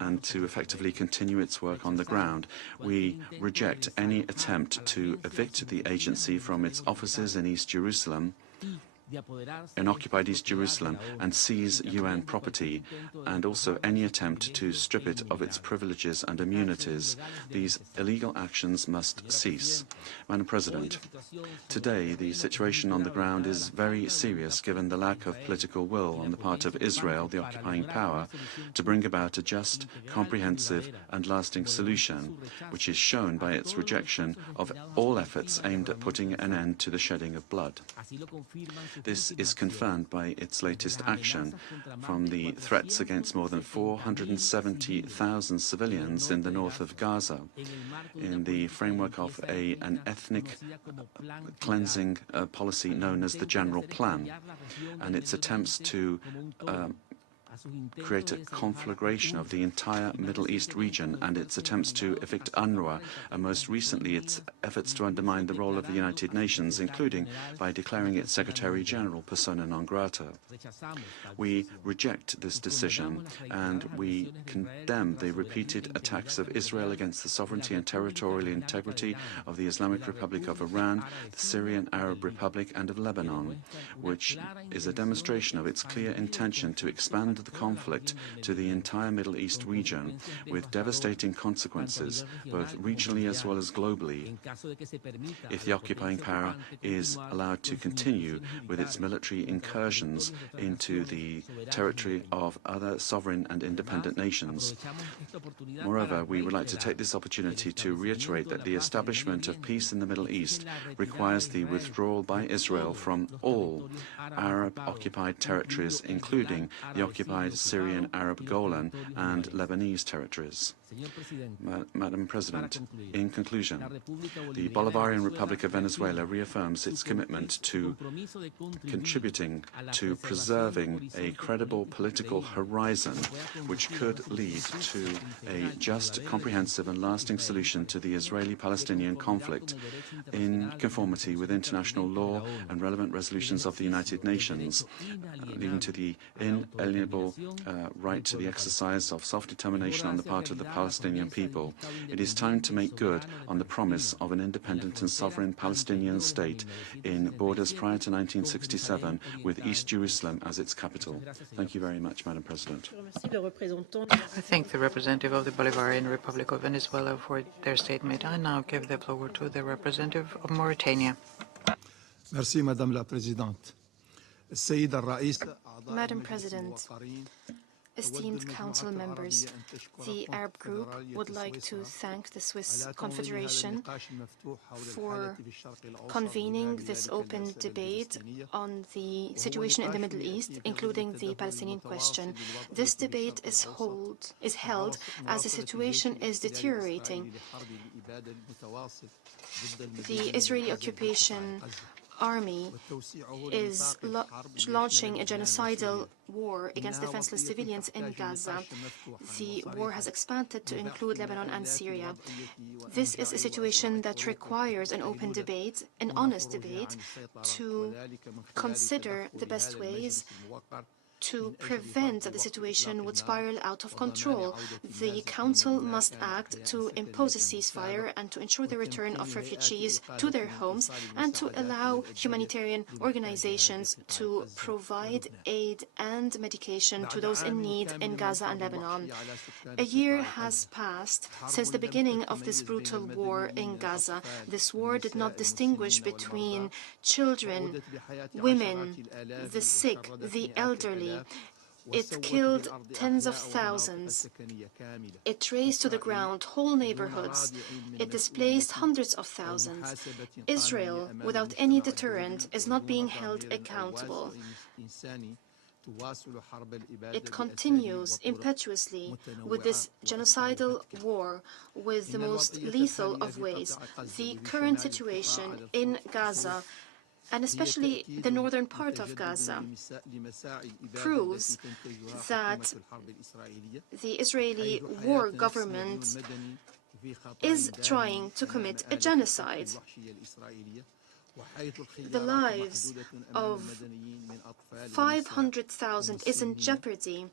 and to effectively continue its work on the ground. We reject any attempt to evict the agency from its offices in East Jerusalem in occupied East Jerusalem and seize UN property, and also any attempt to strip it of its privileges and immunities. These illegal actions must cease. Madam President, today the situation on the ground is very serious given the lack of political will on the part of Israel, the occupying power, to bring about a just, comprehensive and lasting solution, which is shown by its rejection of all efforts aimed at putting an end to the shedding of blood. This is confirmed by its latest action, from the threats against more than 470,000 civilians in the north of Gaza, in the framework of an ethnic cleansing policy known as the General Plan, and its attempts to create a conflagration of the entire Middle East region, and its attempts to evict UNRWA, and most recently its efforts to undermine the role of the United Nations, including by declaring its Secretary General persona non grata. We reject this decision, and we condemn the repeated attacks of Israel against the sovereignty and territorial integrity of the Islamic Republic of Iran, the Syrian Arab Republic, and of Lebanon, which is a demonstration of its clear intention to expand the conflict to the entire Middle East region, with devastating consequences, both regionally as well as globally, if the occupying power is allowed to continue with its military incursions into the territory of other sovereign and independent nations. Moreover, we would like to take this opportunity to reiterate that the establishment of peace in the Middle East requires the withdrawal by Israel from all Arab-occupied territories, including the occupied Syrian Arab Golan and Lebanese territories. Madam President, in conclusion, the Bolivarian Republic of Venezuela reaffirms its commitment to contributing to preserving a credible political horizon which could lead to a just, comprehensive and lasting solution to the Israeli-Palestinian conflict in conformity with international law and relevant resolutions of the United Nations, leading to the inalienable right to the exercise of self-determination on the part of the Palestinian people. It is time to make good on the promise of an independent and sovereign Palestinian state in borders prior to 1967, with East Jerusalem as its capital. Thank you very much, Madam President. I thank the representative of the Bolivarian Republic of Venezuela for their statement. I now give the floor to the representative of Mauritania. Merci, Madame la Présidente. Madam President, esteemed Council members, the Arab Group would like to thank the Swiss Confederation for convening this open debate on the situation in the Middle East, including the Palestinian question. This debate is held as the situation is deteriorating. The Israeli occupation army is launching a genocidal war against defenseless civilians in Gaza. The war has expanded to include Lebanon and Syria. This is a situation that requires an open debate, an honest debate, to consider the best ways to prevent that the situation would spiral out of control. The Council must act to impose a ceasefire and to ensure the return of refugees to their homes, and to allow humanitarian organizations to provide aid and medication to those in need in Gaza and Lebanon. A year has passed since the beginning of this brutal war in Gaza. This war did not distinguish between children, women, the sick, the elderly. It killed tens of thousands. It razed to the ground whole neighborhoods. It displaced hundreds of thousands. Israel, without any deterrent, is not being held accountable. It continues impetuously with this genocidal war with the most lethal of ways. The current situation in Gaza, and especially the northern part of Gaza, proves that the Israeli war government is trying to commit a genocide. The lives of 500,000 is in jeopardy.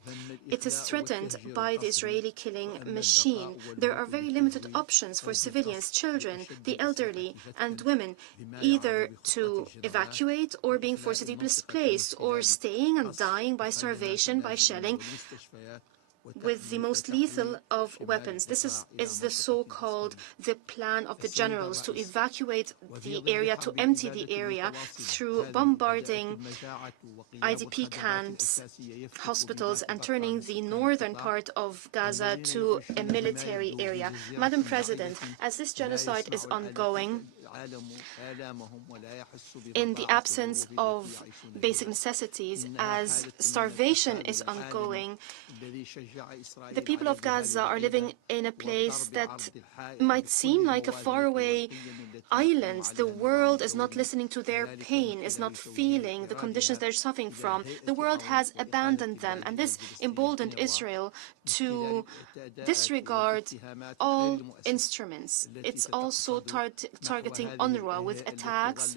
It is threatened by the Israeli killing machine. There are very limited options for civilians, children, the elderly, and women, either to evacuate or being forcibly displaced, or staying and dying by starvation, by shelling, with the most lethal of weapons. This is the so-called the plan of the generals, to evacuate the area, to empty the area through bombarding IDP camps, hospitals, and turning the northern part of Gaza to a military area. Madam President, as this genocide is ongoing, in the absence of basic necessities, as starvation is ongoing, the people of Gaza are living in a place that might seem like a faraway island. The world is not listening to their pain, is not feeling the conditions they're suffering from. The world has abandoned them, and this emboldened Israel to disregard all instruments. It's also targeting UNRWA with attacks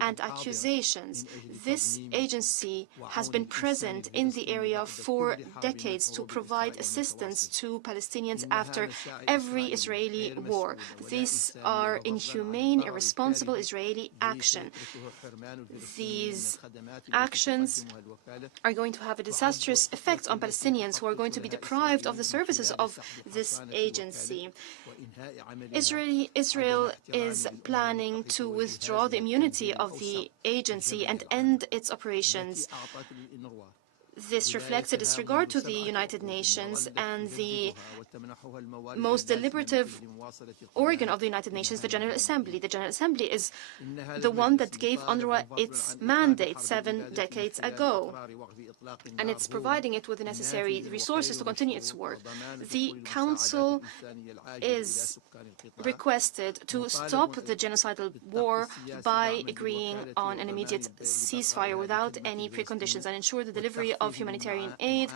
and accusations. This agency has been present in the area for decades to provide assistance to Palestinians after every Israeli war. These are inhumane, irresponsible Israeli action. These actions are going to have a disastrous effect on Palestinians who are going to be deprived of the services of this agency. Israel is planning to withdraw the immunity of the agency and end its operations. This reflects a disregard to the United Nations and the most deliberative organ of the United Nations, the General Assembly. The General Assembly is the one that gave UNRWA its mandate 7 decades ago, and it's providing it with the necessary resources to continue its work. The Council is requested to stop the genocidal war by agreeing on an immediate ceasefire without any preconditions and ensure the delivery of humanitarian aid.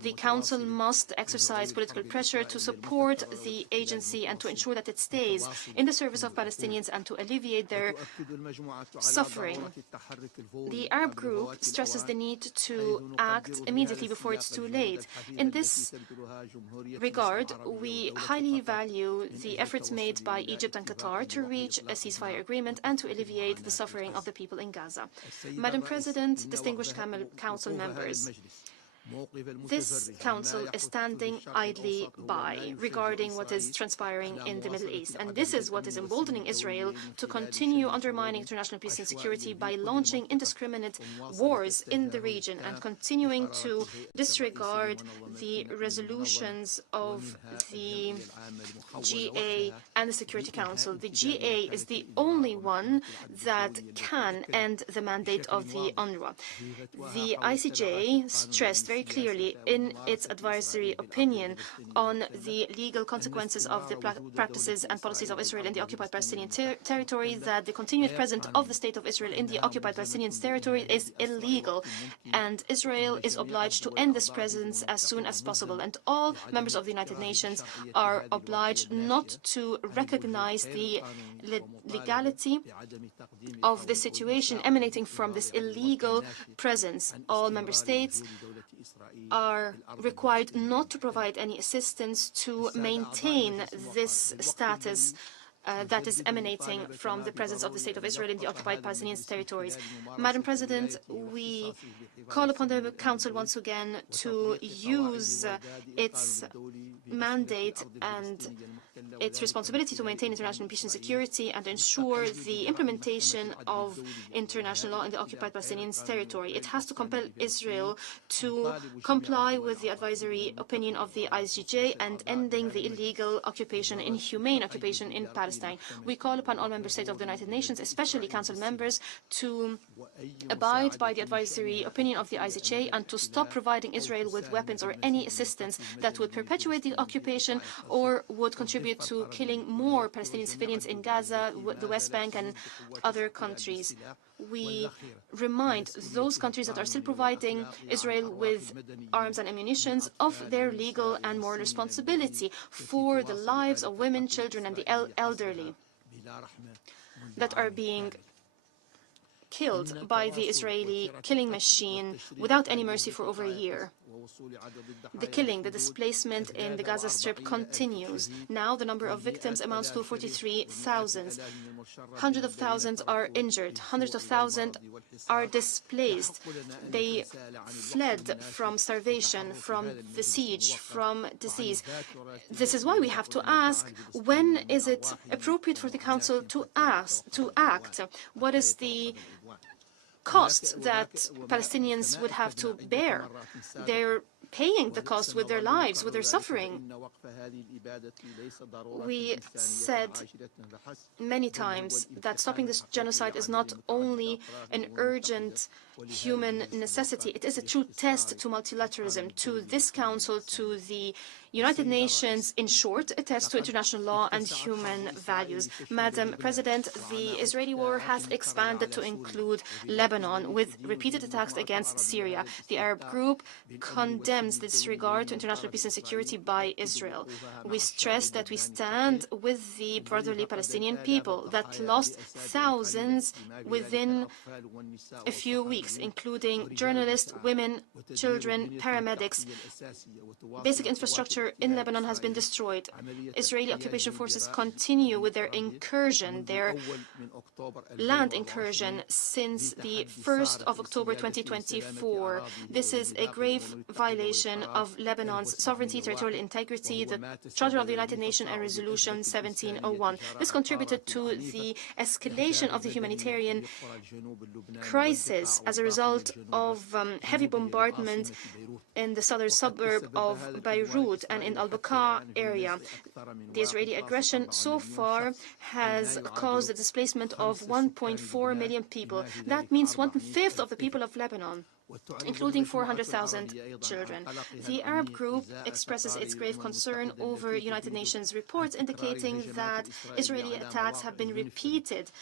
The Council must exercise political pressure to support the agency and to ensure that it stays in the service of Palestinians and to alleviate their suffering. The Arab group stresses the need to act immediately before it's too late. In this regard, we highly value the efforts made by Egypt and Qatar to reach a ceasefire agreement and to alleviate the suffering of the people in Gaza. Madam President, distinguished Council members, this Council is standing idly by regarding what is transpiring in the Middle East, and this is what is emboldening Israel to continue undermining international peace and security by launching indiscriminate wars in the region and continuing to disregard the resolutions of the GA and the Security Council. The GA is the only one that can end the mandate of the UNRWA. The ICJ stressed very clearly in its advisory opinion on the legal consequences of the practices and policies of Israel in the occupied Palestinian territory that the continued presence of the State of Israel in the occupied Palestinian territory is illegal, and Israel is obliged to end this presence as soon as possible. And all members of the United Nations are obliged not to recognize the legality of the situation emanating from this illegal presence. All member states are required not to provide any assistance to maintain this status that is emanating from the presence of the State of Israel in the occupied Palestinian territories. Madam President, we call upon the Council once again to use its mandate and its responsibility to maintain international peace and security and ensure the implementation of international law in the occupied Palestinian territory. It has to compel Israel to comply with the advisory opinion of the ICJ and ending the illegal occupation, inhumane occupation in Palestine. We call upon all member states of the United Nations, especially Council members, to abide by the advisory opinion of the ICJ and to stop providing Israel with weapons or any assistance that would perpetuate the occupation or would contribute to killing more Palestinian civilians in Gaza, the West Bank, and other countries. We remind those countries that are still providing Israel with arms and ammunition of their legal and moral responsibility for the lives of women, children, and the elderly that are being killed by the Israeli killing machine without any mercy for over a year. The killing, the displacement in the Gaza Strip continues. Now the number of victims amounts to 43,000. Hundreds of thousands are injured. Hundreds of thousands are displaced. They fled from starvation, from the siege, from disease. This is why we have to ask, when is it appropriate for the Council to act? What is the cost that Palestinians would have to bear? They're paying the cost with their lives, with their suffering. We said many times that stopping this genocide is not only an urgent human necessity, it is a true test to multilateralism, to this Council, to the United Nations, in short, a test to international law and human values. Madam President, the Israeli war has expanded to include Lebanon, with repeated attacks against Syria. The Arab group condemns the disregard to international peace and security by Israel. We stress that we stand with the brotherly Palestinian people that lost thousands within a few weeks, including journalists, women, children, paramedics. Basic infrastructure in Lebanon has been destroyed. Israeli occupation forces continue with their incursion, their land incursion, since the 1st of October 2024. This is a grave violation of Lebanon's sovereignty, territorial integrity, the Charter of the United Nations and Resolution 1701. This contributed to the escalation of the humanitarian crisis as a result of heavy bombardment in the southern suburb of Beirut and in Al-Baqa area. The Israeli aggression so far has caused the displacement of 1.4 million people. That means 1/5 of the people of Lebanon, including 400,000 children. The Arab group expresses its grave concern over United Nations reports indicating that Israeli attacks have been repeated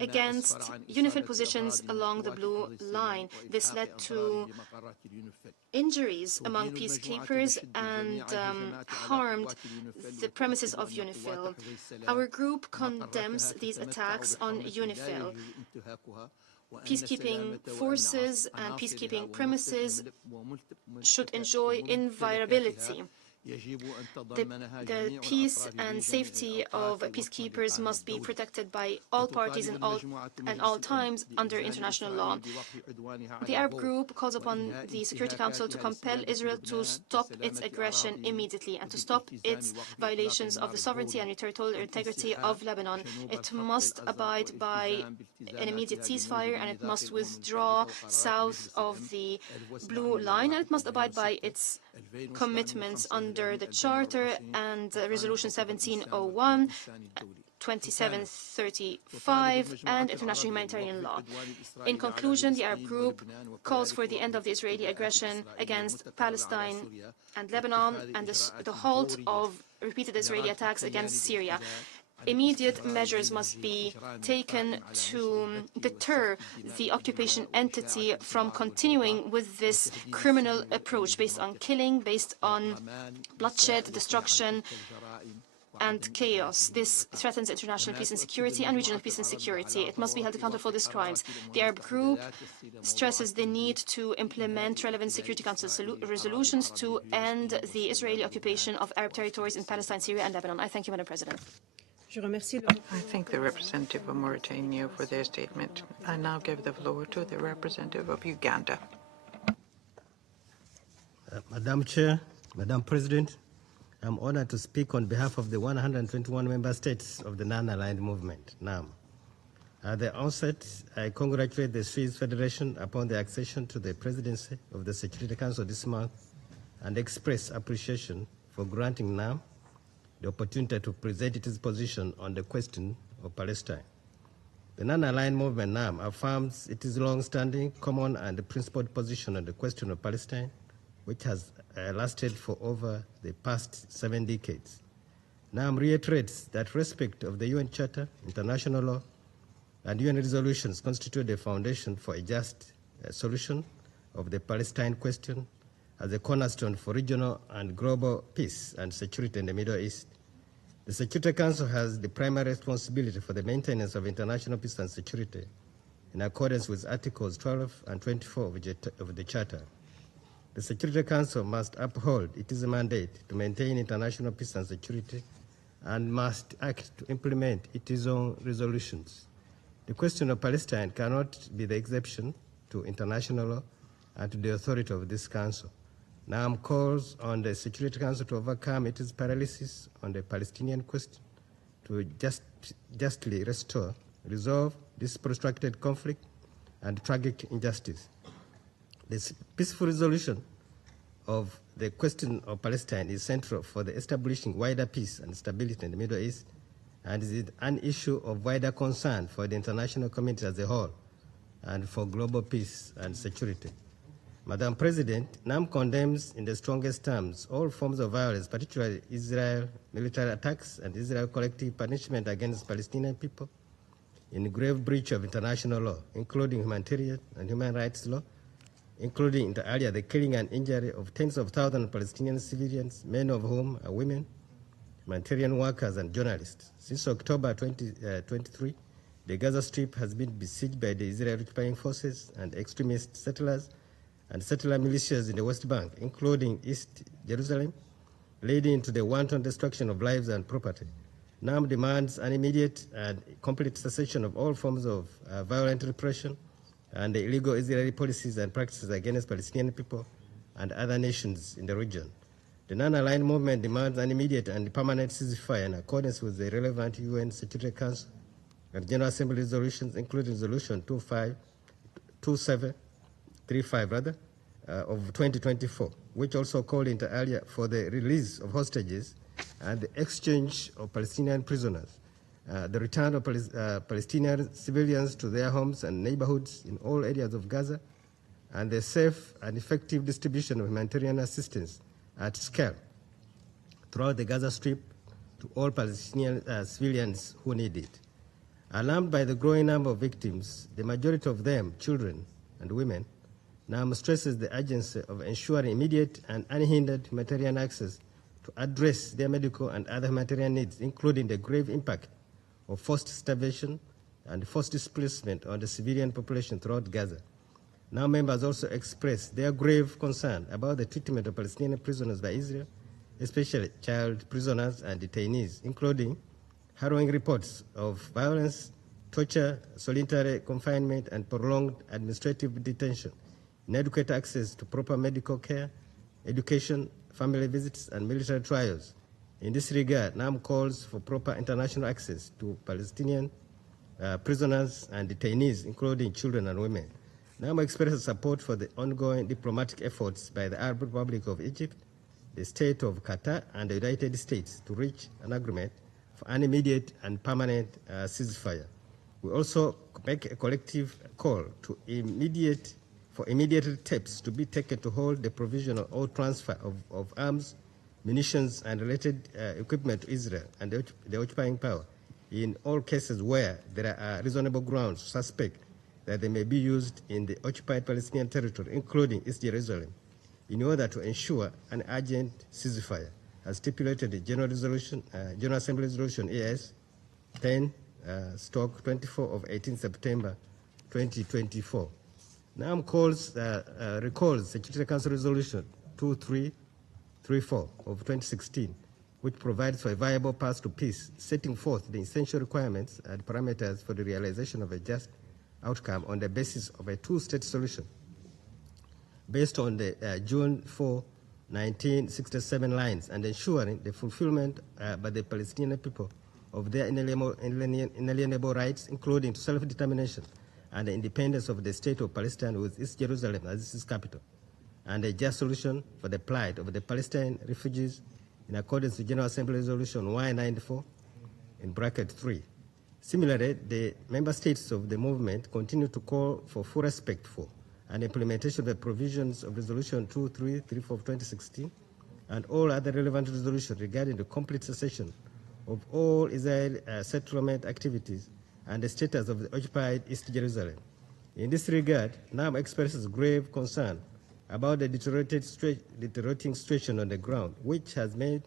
against UNIFIL positions along the blue line. This led to injuries among peacekeepers and harmed the premises of UNIFIL. Our group condemns these attacks on UNIFIL. Peacekeeping forces and peacekeeping premises should enjoy inviolability. The peace and safety of peacekeepers must be protected by all parties and all times under international law. The Arab group calls upon the Security Council to compel Israel to stop its aggression immediately and to stop its violations of the sovereignty and territorial integrity of Lebanon. It must abide by an immediate ceasefire, and it must withdraw south of the blue line, and it must abide by its commitments under the Charter and Resolution 1701, 2735, and international humanitarian law. In conclusion, the Arab group calls for the end of the Israeli aggression against Palestine and Lebanon and the halt of repeated Israeli attacks against Syria. Immediate measures must be taken to deter the occupation entity from continuing with this criminal approach based on killing, based on bloodshed, destruction, and chaos. This threatens international peace and security and regional peace and security. It must be held accountable for these crimes. The Arab group stresses the need to implement relevant Security Council resolutions to end the Israeli occupation of Arab territories in Palestine, Syria, and Lebanon. I thank you, Madam President. I thank the representative of Mauritania for their statement. I now give the floor to the representative of Uganda. Madam Chair, Madam President, I'm honored to speak on behalf of the 121 member states of the non-aligned movement, NAM. At the outset, I congratulate the Swiss Federation upon the accession to the presidency of the Security Council this month and express appreciation for granting NAM the opportunity to present its position on the question of Palestine. The non-aligned movement NAM affirms its long-standing, common and principled position on the question of Palestine, which has lasted for over the past 7 decades. NAM reiterates that respect of the UN Charter, international law, and UN resolutions constitute the foundation for a just solution of the Palestine question as a cornerstone for regional and global peace and security in the Middle East. The Security Council has the primary responsibility for the maintenance of international peace and security in accordance with Articles 12 and 24 of the Charter. The Security Council must uphold its mandate to maintain international peace and security and must act to implement its own resolutions. The question of Palestine cannot be the exception to international law and to the authority of this Council. NAM calls on the Security Council to overcome its paralysis on the Palestinian question, to justly resolve this protracted conflict and tragic injustice. This peaceful resolution of the question of Palestine is central for the establishing wider peace and stability in the Middle East, and is an issue of wider concern for the international community as a whole and for global peace and security. Madam President, NAM condemns in the strongest terms all forms of violence, particularly Israel military attacks and Israel collective punishment against Palestinian people, in grave breach of international law, including humanitarian and human rights law, including inter alia the killing and injury of tens of thousands of Palestinian civilians, many of whom are women, humanitarian workers, and journalists. Since October 2023, the Gaza Strip has been besieged by the Israeli-occupying forces and extremist settlers and settler militias in the West Bank, including East Jerusalem, leading to the wanton destruction of lives and property. NAM demands an immediate and complete cessation of all forms of violent repression and the illegal Israeli policies and practices against Palestinian people and other nations in the region. The non-aligned movement demands an immediate and permanent ceasefire in accordance with the relevant UN Security Council and General Assembly resolutions, including Resolution 2735 of 2024, which also called inter alia for the release of hostages and the exchange of Palestinian prisoners, the return of Palestinian civilians to their homes and neighborhoods in all areas of Gaza, and the safe and effective distribution of humanitarian assistance at scale throughout the Gaza Strip to all Palestinian civilians who need it. Alarmed by the growing number of victims, the majority of them children and women, NAM stresses the urgency of ensuring immediate and unhindered humanitarian access to address their medical and other humanitarian needs, including the grave impact of forced starvation and forced displacement on the civilian population throughout Gaza. Now members also express their grave concern about the treatment of Palestinian prisoners by Israel, especially child prisoners and detainees, including harrowing reports of violence, torture, solitary confinement, and prolonged administrative detention, inadequate access to proper medical care, education, family visits, and military trials. In this regard, NAM calls for proper international access to Palestinian prisoners and detainees, including children and women. NAM expresses support for the ongoing diplomatic efforts by the Arab Republic of Egypt, the State of Qatar, and the United States to reach an agreement for an immediate and permanent ceasefire. We also make a collective call to immediate steps to be taken to hold the provision or transfer of arms, munitions, and related equipment to Israel and the occupying power in all cases where there are reasonable grounds to suspect that they may be used in the occupied Palestinian territory, including East Jerusalem, in order to ensure an urgent ceasefire, as stipulated in General Assembly Resolution AS 10/24 of 18 September 2024. NAM recalls Security Council Resolution 2334 of 2016, which provides for a viable path to peace, setting forth the essential requirements and parameters for the realization of a just outcome on the basis of a two-state solution based on the June 4, 1967 lines, and ensuring the fulfillment by the Palestinian people of their inalienable rights, including self-determination and the independence of the state of Palestine with East Jerusalem as its capital, and a just solution for the plight of the Palestinian refugees in accordance with General Assembly Resolution Y94 in bracket 3. Similarly, the member states of the movement continue to call for full respect for and implementation of the provisions of Resolution 2334 of 2016 and all other relevant resolutions regarding the complete cessation of all Israeli settlement activities and the status of the occupied East Jerusalem. In this regard, NAM expresses grave concern about the deteriorating situation on the ground, which has made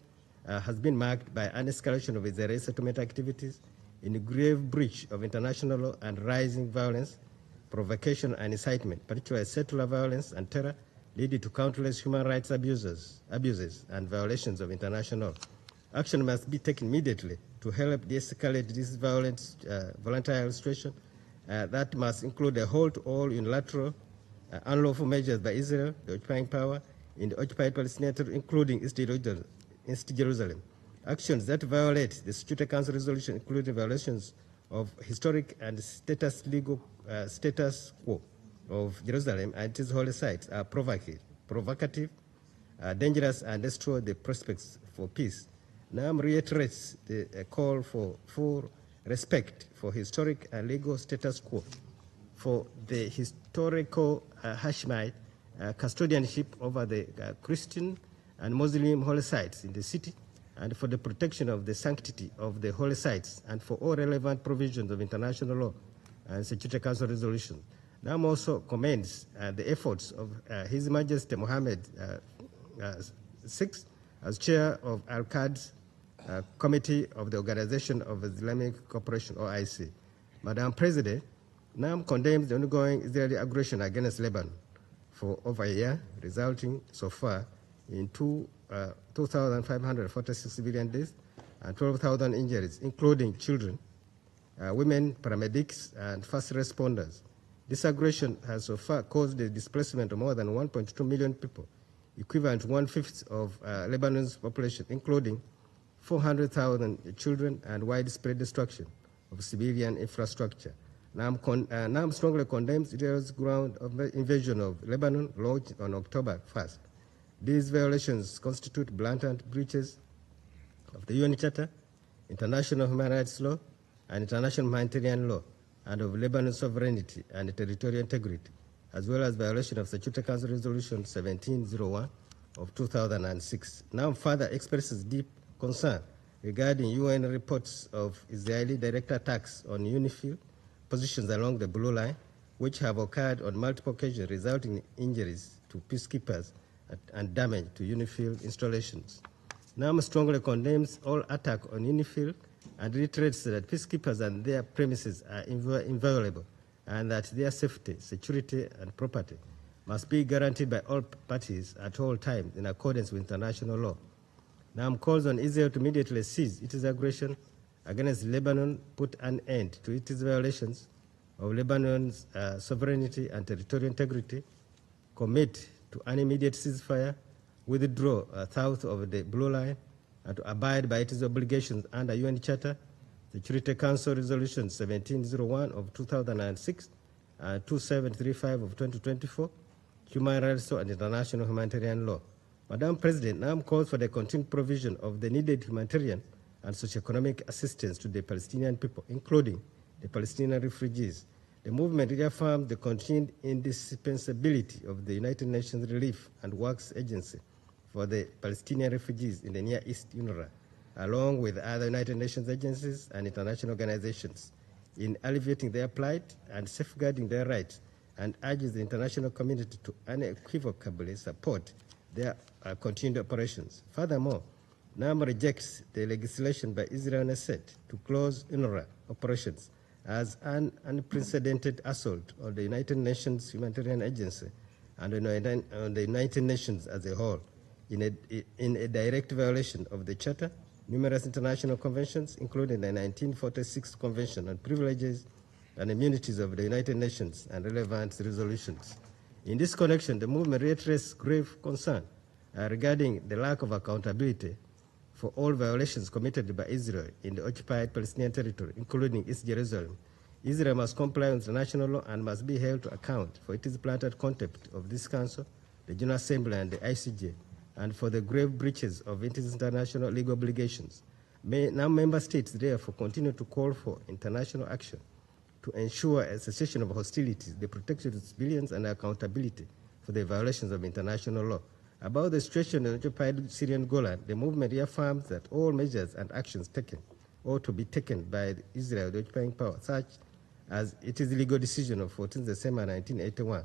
has been marked by an escalation of Israeli settlement activities, in a grave breach of international law and rising violence, provocation and incitement, particularly settler violence and terror, leading to countless human rights abuses and violations of international law. Action must be taken immediately to help de-escalate this volatile situation. That must include a halt to all unilateral, unlawful measures by Israel, the occupying power, in the occupied Palestinian territory, including East Jerusalem. Actions that violate the Security Council resolution, including violations of historic and status quo of Jerusalem and its holy sites, are provocative, dangerous, and destroy the prospects for peace. NAM reiterates the call for full respect for historic and legal status quo, for the historical Hashemite custodianship over the Christian and Muslim holy sites in the city, and for the protection of the sanctity of the holy sites, and for all relevant provisions of international law and Security Council resolution. NAM also commends the efforts of His Majesty Mohammed VI as chair of Al-Qad's Committee of the Organization of Islamic Cooperation, OIC. Madam President, NAM condemns the ongoing Israeli aggression against Lebanon for over a year, resulting so far in 2,546 civilian deaths and 12,000 injuries, including children, women, paramedics, and first responders. This aggression has so far caused the displacement of more than 1.2 million people, equivalent to 1/5 of Lebanon's population, including 400,000 children, and widespread destruction of civilian infrastructure. NAM strongly condemns Israel's ground invasion of Lebanon launched on October 1st. These violations constitute blatant breaches of the UN Charter, international human rights law, and international humanitarian law, and of Lebanon's sovereignty and territorial integrity, as well as violation of Security Council Resolution 1701 of 2006. NAM further expresses deep concern regarding UN reports of Israeli direct attacks on UNIFIL positions along the Blue Line, which have occurred on multiple occasions, resulting in injuries to peacekeepers and damage to UNIFIL installations. NAM strongly condemns all attack on UNIFIL and reiterates that peacekeepers and their premises are inviolable, and that their safety, security, and property must be guaranteed by all parties at all times in accordance with international law. NAM calls on Israel to immediately cease its aggression against Lebanon, put an end to its violations of Lebanon's sovereignty and territorial integrity, commit to an immediate ceasefire, withdraw south of the Blue Line, and to abide by its obligations under UN Charter, Security Council Resolution 1701 of 2006, and 2735 of 2024, human rights law and international humanitarian law. Madam President, NAM calls for the continued provision of the needed humanitarian and socio-economic assistance to the Palestinian people, including the Palestinian refugees. The movement reaffirms the continued indispensability of the United Nations Relief and Works Agency for the Palestinian refugees in the Near East, UNRWA, along with other United Nations agencies and international organizations, in alleviating their plight and safeguarding their rights, and urges the international community to unequivocally support their continued operations. Furthermore, NAM rejects the legislation by Israel and Assad to close UNRWA operations as an unprecedented assault on the United Nations Humanitarian Agency and on the United Nations as a whole, in a direct violation of the Charter, numerous international conventions, including the 1946 Convention on Privileges and Immunities of the United Nations and relevant resolutions. In this connection, the movement reiterates grave concern regarding the lack of accountability for all violations committed by Israel in the occupied Palestinian territory, including East Jerusalem. Israel must comply with international law and must be held to account for its blatant contempt of this Council, the General Assembly, and the ICJ, and for the grave breaches of its international legal obligations. Now member states therefore continue to call for international action to ensure a cessation of hostilities, the protection of civilians, and accountability for the violations of international law. About the situation in occupied Syrian Golan, the movement reaffirms that all measures and actions taken ought to be taken by Israel, the occupying power, such as it is legal decision of 14 December 1981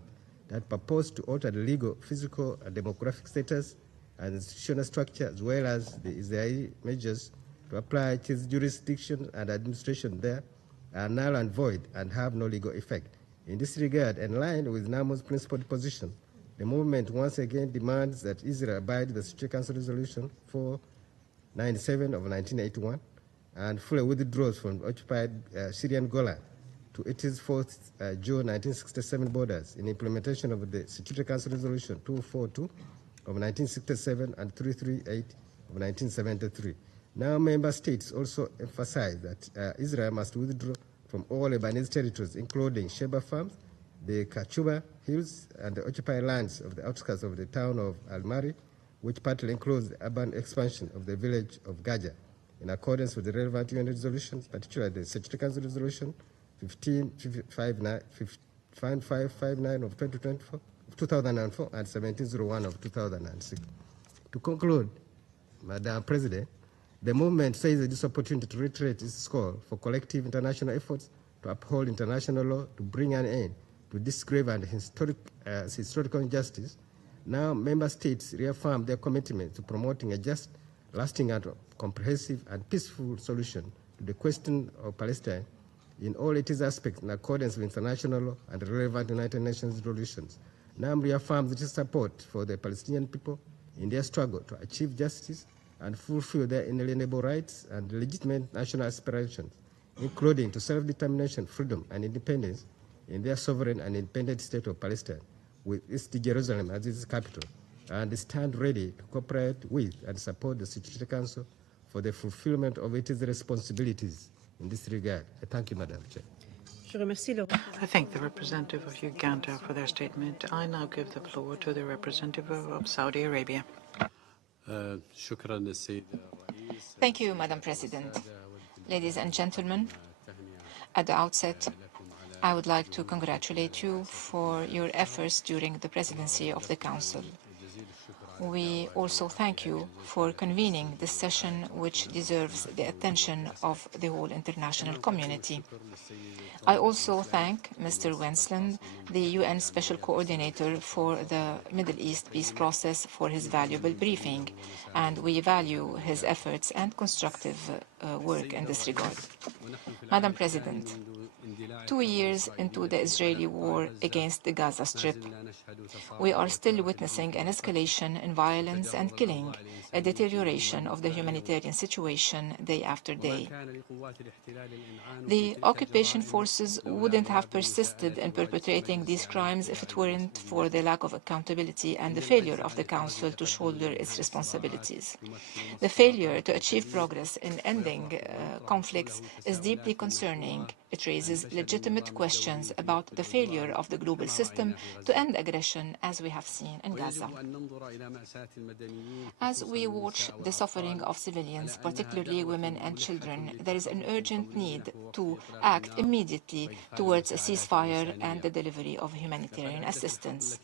that proposed to alter the legal, physical, and demographic status and institutional structure, as well as the Israeli measures to apply its jurisdiction and administration there, are null and void and have no legal effect. In this regard, in line with NAMO's principled position, the movement once again demands that Israel abide by the Security Council Resolution 497 of 1981 and fully withdraws from occupied Syrian Golan to its 4th June 1967 borders in implementation of the Security Council Resolution 242 of 1967 and 338 of 1973. Now, member states also emphasize that Israel must withdraw from all Lebanese territories, including Sheba Farms, the Kachuba Hills, and the occupied lands of the outskirts of the town of Al-Mari, which partly includes the urban expansion of the village of Gaza, in accordance with the relevant UN resolutions, particularly the Security Council Resolution 1559 of 2004 and 1701 of 2006. To conclude, Madam President, the movement seizes this opportunity to reiterate its call for collective international efforts to uphold international law to bring an end to this grave and historical injustice. Now, member states reaffirm their commitment to promoting a just, lasting, and comprehensive and peaceful solution to the question of Palestine in all its aspects in accordance with international law and relevant United Nations resolutions. NAM reaffirms its support for the Palestinian people in their struggle to achieve justice and fulfill their inalienable rights and legitimate national aspirations, including to self-determination, freedom, and independence in their sovereign and independent state of Palestine, with East Jerusalem as its capital, and stand ready to cooperate with and support the Security Council for the fulfillment of its responsibilities in this regard. I thank you, Madam Chair. I thank the representative of Uganda for their statement. I now give the floor to the representative of Saudi Arabia. Thank you, Madam President. Ladies and gentlemen, at the outset, I would like to congratulate you for your efforts during the presidency of the Council. We also thank you for convening this session, which deserves the attention of the whole international community. I also thank Mr. Wennesland, the UN Special Coordinator for the Middle East peace process, for his valuable briefing, and we value his efforts and constructive work in this regard. Madam President, 2 years into the Israeli war against the Gaza Strip, we are still witnessing an escalation in violence and killing, a deterioration of the humanitarian situation day after day. The occupation forces wouldn't have persisted in perpetrating these crimes if it weren't for the lack of accountability and the failure of the Council to shoulder its responsibilities. The failure to achieve progress in ending conflicts is deeply concerning. It raises legitimate questions about the failure of the global system to end aggression, as we have seen in Gaza. As we watch the suffering of civilians, particularly women and children, there is an urgent need to act immediately towards a ceasefire and the delivery of humanitarian assistance.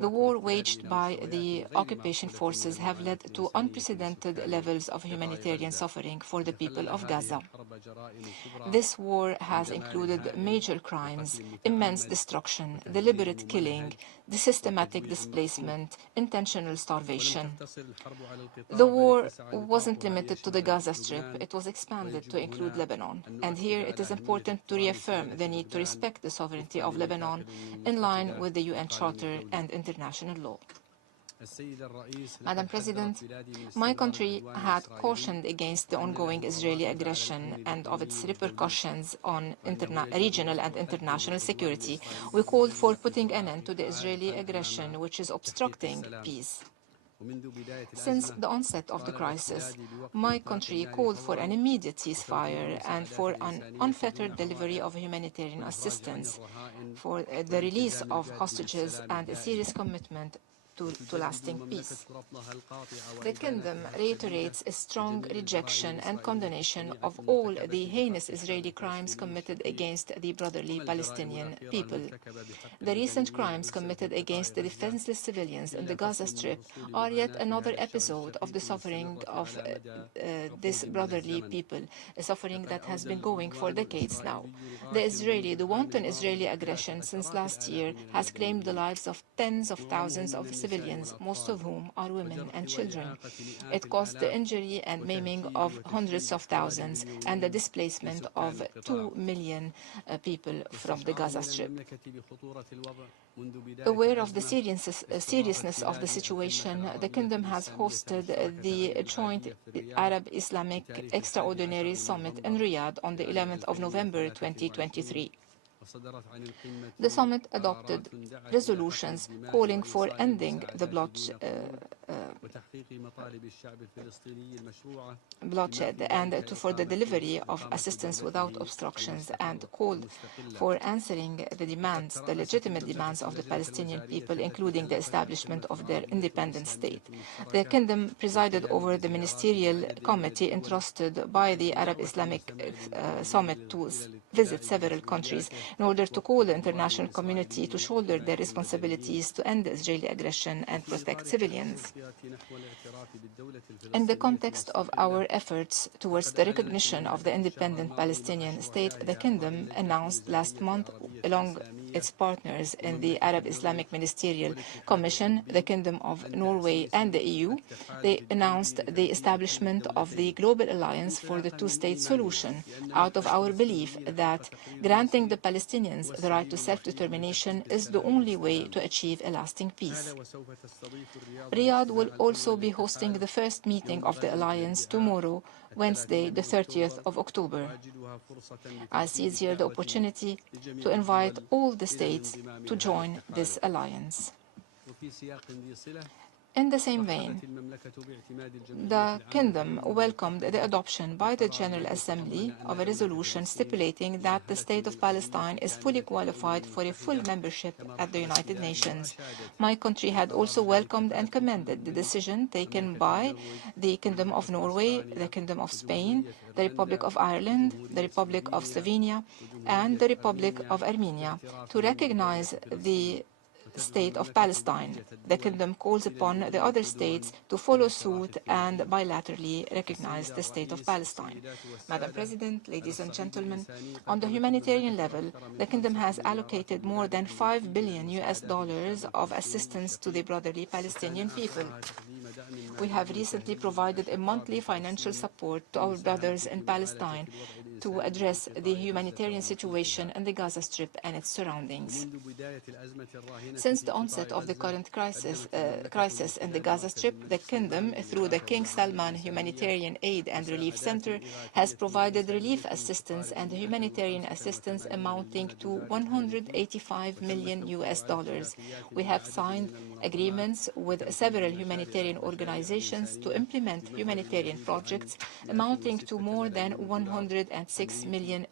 The war waged by the occupation forces have led to unprecedented levels of humanitarian suffering for the people of Gaza. This war has included major crimes, immense destruction, deliberate killing, the systematic displacement, intentional starvation. The war wasn't limited to the Gaza Strip. It was expanded to include Lebanon. And here it is important to reaffirm the need to respect the sovereignty of Lebanon in line with the UN Charter and international law. Madam President, my country had cautioned against the ongoing Israeli aggression and of its repercussions on regional and international security. We called for putting an end to the Israeli aggression, which is obstructing peace. Since the onset of the crisis, my country called for an immediate ceasefire and for an unfettered delivery of humanitarian assistance, for the release of hostages and a serious commitment to lasting peace. The Kingdom reiterates a strong rejection and condemnation of all the heinous Israeli crimes committed against the brotherly Palestinian people. The recent crimes committed against the defenseless civilians in the Gaza Strip are yet another episode of the suffering of this brotherly people, a suffering that has been going for decades now. The wanton Israeli aggression since last year has claimed the lives of tens of thousands of civilians civilians, most of whom are women and children. It caused the injury and maiming of hundreds of thousands and the displacement of 2 million people from the Gaza Strip. Aware of the seriousness of the situation, the Kingdom has hosted the joint Arab-Islamic Extraordinary Summit in Riyadh on the 11th of November 2023. The summit adopted resolutions calling for ending the bloodshed and for the delivery of assistance without obstructions, and called for answering the legitimate demands of the Palestinian people, including the establishment of their independent state. The Kingdom presided over the ministerial committee entrusted by the Arab Islamic Summit to visit several countries in order to call the international community to shoulder their responsibilities to end the Israeli aggression and protect civilians. In the context of our efforts towards the recognition of the independent Palestinian state, the Kingdom announced last month, along its partners in the Arab Islamic Ministerial Commission, the Kingdom of Norway and the EU, they announced the establishment of the Global Alliance for the Two-State Solution, out of our belief that granting the Palestinians the right to self-determination is the only way to achieve a lasting peace. Riyadh will also be hosting the first meeting of the alliance tomorrow, Wednesday, the 30th of October. I seize here the opportunity to invite all the states to join this alliance. In the same vein, the Kingdom welcomed the adoption by the General Assembly of a resolution stipulating that the State of Palestine is fully qualified for a full membership at the United Nations. My country had also welcomed and commended the decision taken by the Kingdom of Norway, the Kingdom of Spain, the Republic of Ireland, the Republic of Slovenia, and the Republic of Armenia to recognize the State of Palestine. The Kingdom calls upon the other states to follow suit and bilaterally recognize the State of Palestine. Madam President, ladies and gentlemen, on the humanitarian level, the Kingdom has allocated more than $5 billion of assistance to the brotherly Palestinian people. We have recently provided a monthly financial support to our brothers in Palestine to address the humanitarian situation in the Gaza Strip and its surroundings. Since the onset of the current crisis in the Gaza Strip, the Kingdom, through the King Salman Humanitarian Aid and Relief Center, has provided relief assistance and humanitarian assistance amounting to $185 million. We have signed agreements with several humanitarian organizations to implement humanitarian projects amounting to more than $106 million.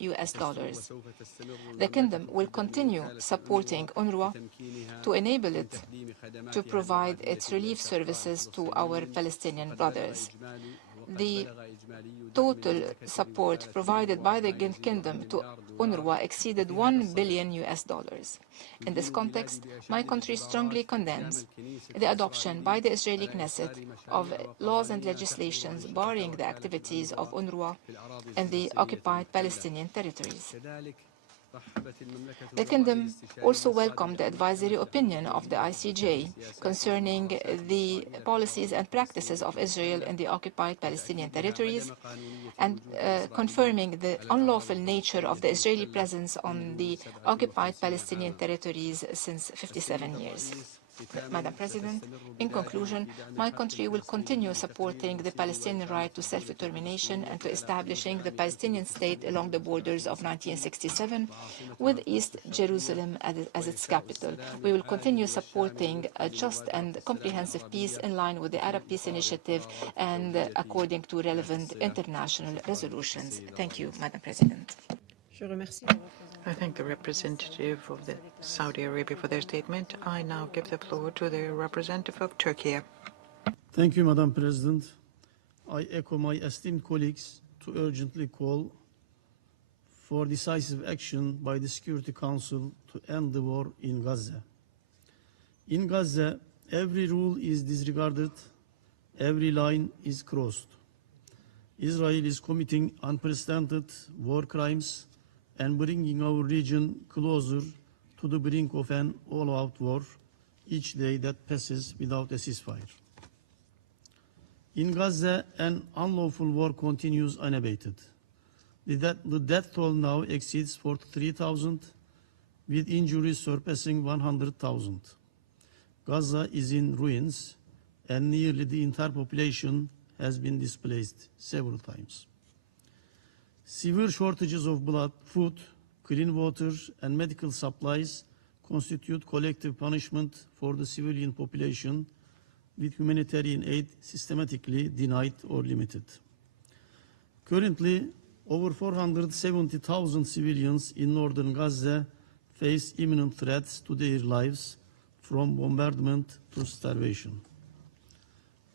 The Kingdom will continue supporting UNRWA to enable it to provide its relief services to our Palestinian brothers. The total support provided by the Kingdom to UNRWA exceeded $1 billion. In this context, my country strongly condemns the adoption by the Israeli Knesset of laws and legislations barring the activities of UNRWA in the occupied Palestinian territories. The Kingdom also welcomed the advisory opinion of the ICJ concerning the policies and practices of Israel in the occupied Palestinian territories and confirming the unlawful nature of the Israeli presence on the occupied Palestinian territories since 57 years. Madam President, in conclusion, my country will continue supporting the Palestinian right to self-determination and to establishing the Palestinian state along the borders of 1967 with East Jerusalem as its capital. We will continue supporting a just and comprehensive peace in line with the Arab Peace Initiative and according to relevant international resolutions. Thank you, Madam President. I thank the representative of Saudi Arabia for their statement. I now give the floor to the representative of Turkey. Thank you, Madam President. I echo my esteemed colleagues to urgently call for decisive action by the Security Council to end the war in Gaza. In Gaza, every rule is disregarded, every line is crossed. Israel is committing unprecedented war crimes and bringing our region closer to the brink of an all-out war, each day that passes without a ceasefire. In Gaza, an unlawful war continues unabated. The death toll now exceeds 43,000, with injuries surpassing 100,000. Gaza is in ruins, and nearly the entire population has been displaced several times. Severe shortages of blood, food, clean water, and medical supplies constitute collective punishment for the civilian population, with humanitarian aid systematically denied or limited. Currently, over 470,000 civilians in northern Gaza face imminent threats to their lives, from bombardment to starvation.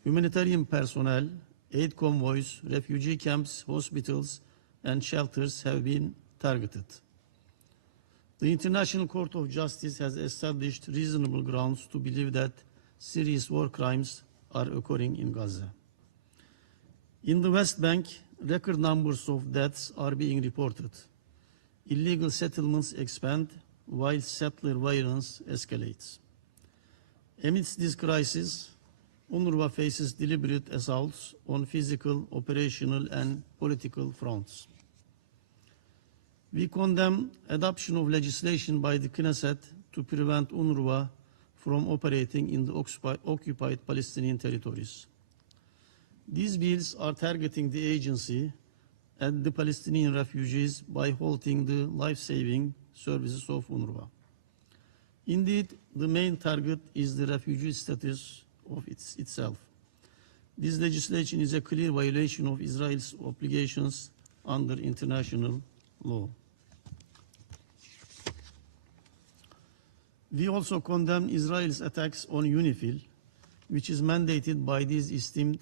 Humanitarian personnel, aid convoys, refugee camps, hospitals, and shelters have been targeted. The International Court of Justice has established reasonable grounds to believe that serious war crimes are occurring in Gaza. In the West Bank, record numbers of deaths are being reported. Illegal settlements expand while settler violence escalates. Amidst this crisis, UNRWA faces deliberate assaults on physical, operational, and political fronts. We condemn adoption of legislation by the Knesset to prevent UNRWA from operating in the occupied Palestinian territories. These bills are targeting the agency and the Palestinian refugees by halting the life-saving services of UNRWA. Indeed, the main target is the refugee status of itself. This legislation is a clear violation of Israel's obligations under international law. We also condemn Israel's attacks on UNIFIL, which is mandated by this esteemed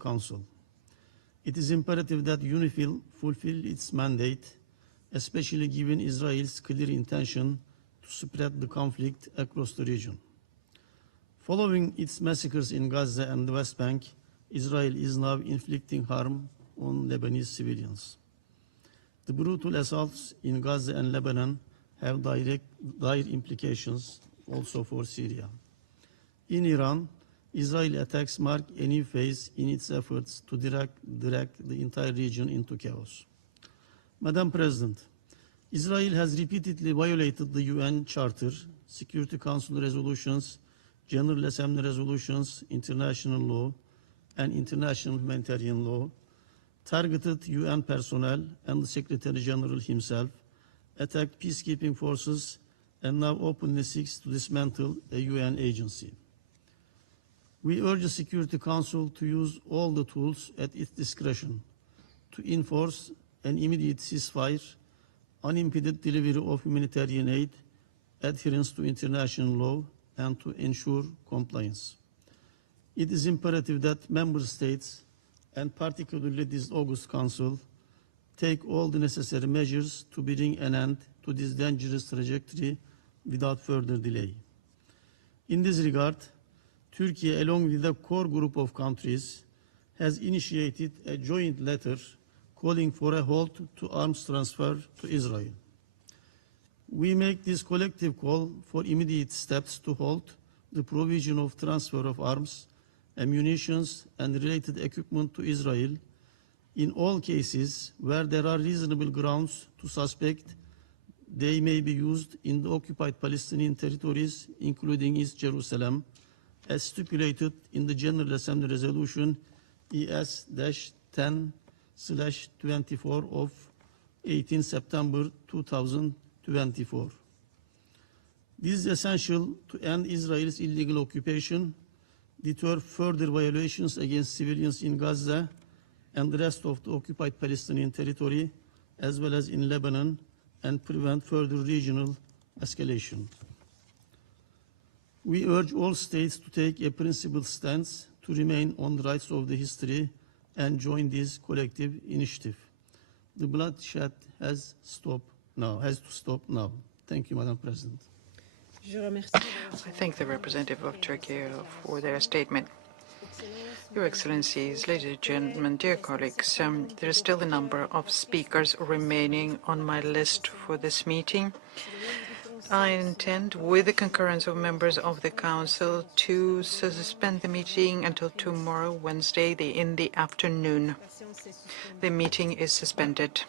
council. It is imperative that UNIFIL fulfill its mandate, especially given Israel's clear intention to spread the conflict across the region. Following its massacres in Gaza and the West Bank, Israel is now inflicting harm on Lebanese civilians. The brutal assaults in Gaza and Lebanon have dire implications also for Syria. In Iran, Israeli attacks mark a new phase in its efforts to direct the entire region into chaos. Madam President, Israel has repeatedly violated the UN Charter, Security Council resolutions, General Assembly resolutions, international law, and international humanitarian law, targeted UN personnel and the Secretary General himself, attacked peacekeeping forces, and now openly seeks to dismantle a UN agency. We urge the Security Council to use all the tools at its discretion to enforce an immediate ceasefire, unimpeded delivery of humanitarian aid, adherence to international law, and to ensure compliance. It is imperative that member states, and particularly this August Council, take all the necessary measures to bring an end to this dangerous trajectory without further delay. In this regard, Turkey, along with a core group of countries, has initiated a joint letter calling for a halt to arms transfer to Israel. We make this collective call for immediate steps to halt the provision of transfer of arms, ammunition, and related equipment to Israel in all cases where there are reasonable grounds to suspect they may be used in the occupied Palestinian territories, including East Jerusalem, as stipulated in the General Assembly Resolution ES-10/24 of 18 September 2024. This is essential to end Israel's illegal occupation, deter further violations against civilians in Gaza and the rest of the occupied Palestinian territory, as well as in Lebanon, and prevent further regional escalation. We urge all states to take a principled stance to remain on the rights of the history and join this collective initiative. The bloodshed has to stop now. Thank you, Madam President. I thank the representative of Turkey for their statement. Your Excellencies, ladies and gentlemen, dear colleagues, there is still a number of speakers remaining on my list for this meeting. I intend, with the concurrence of members of the Council, to suspend the meeting until tomorrow, Wednesday, in the afternoon. The meeting is suspended.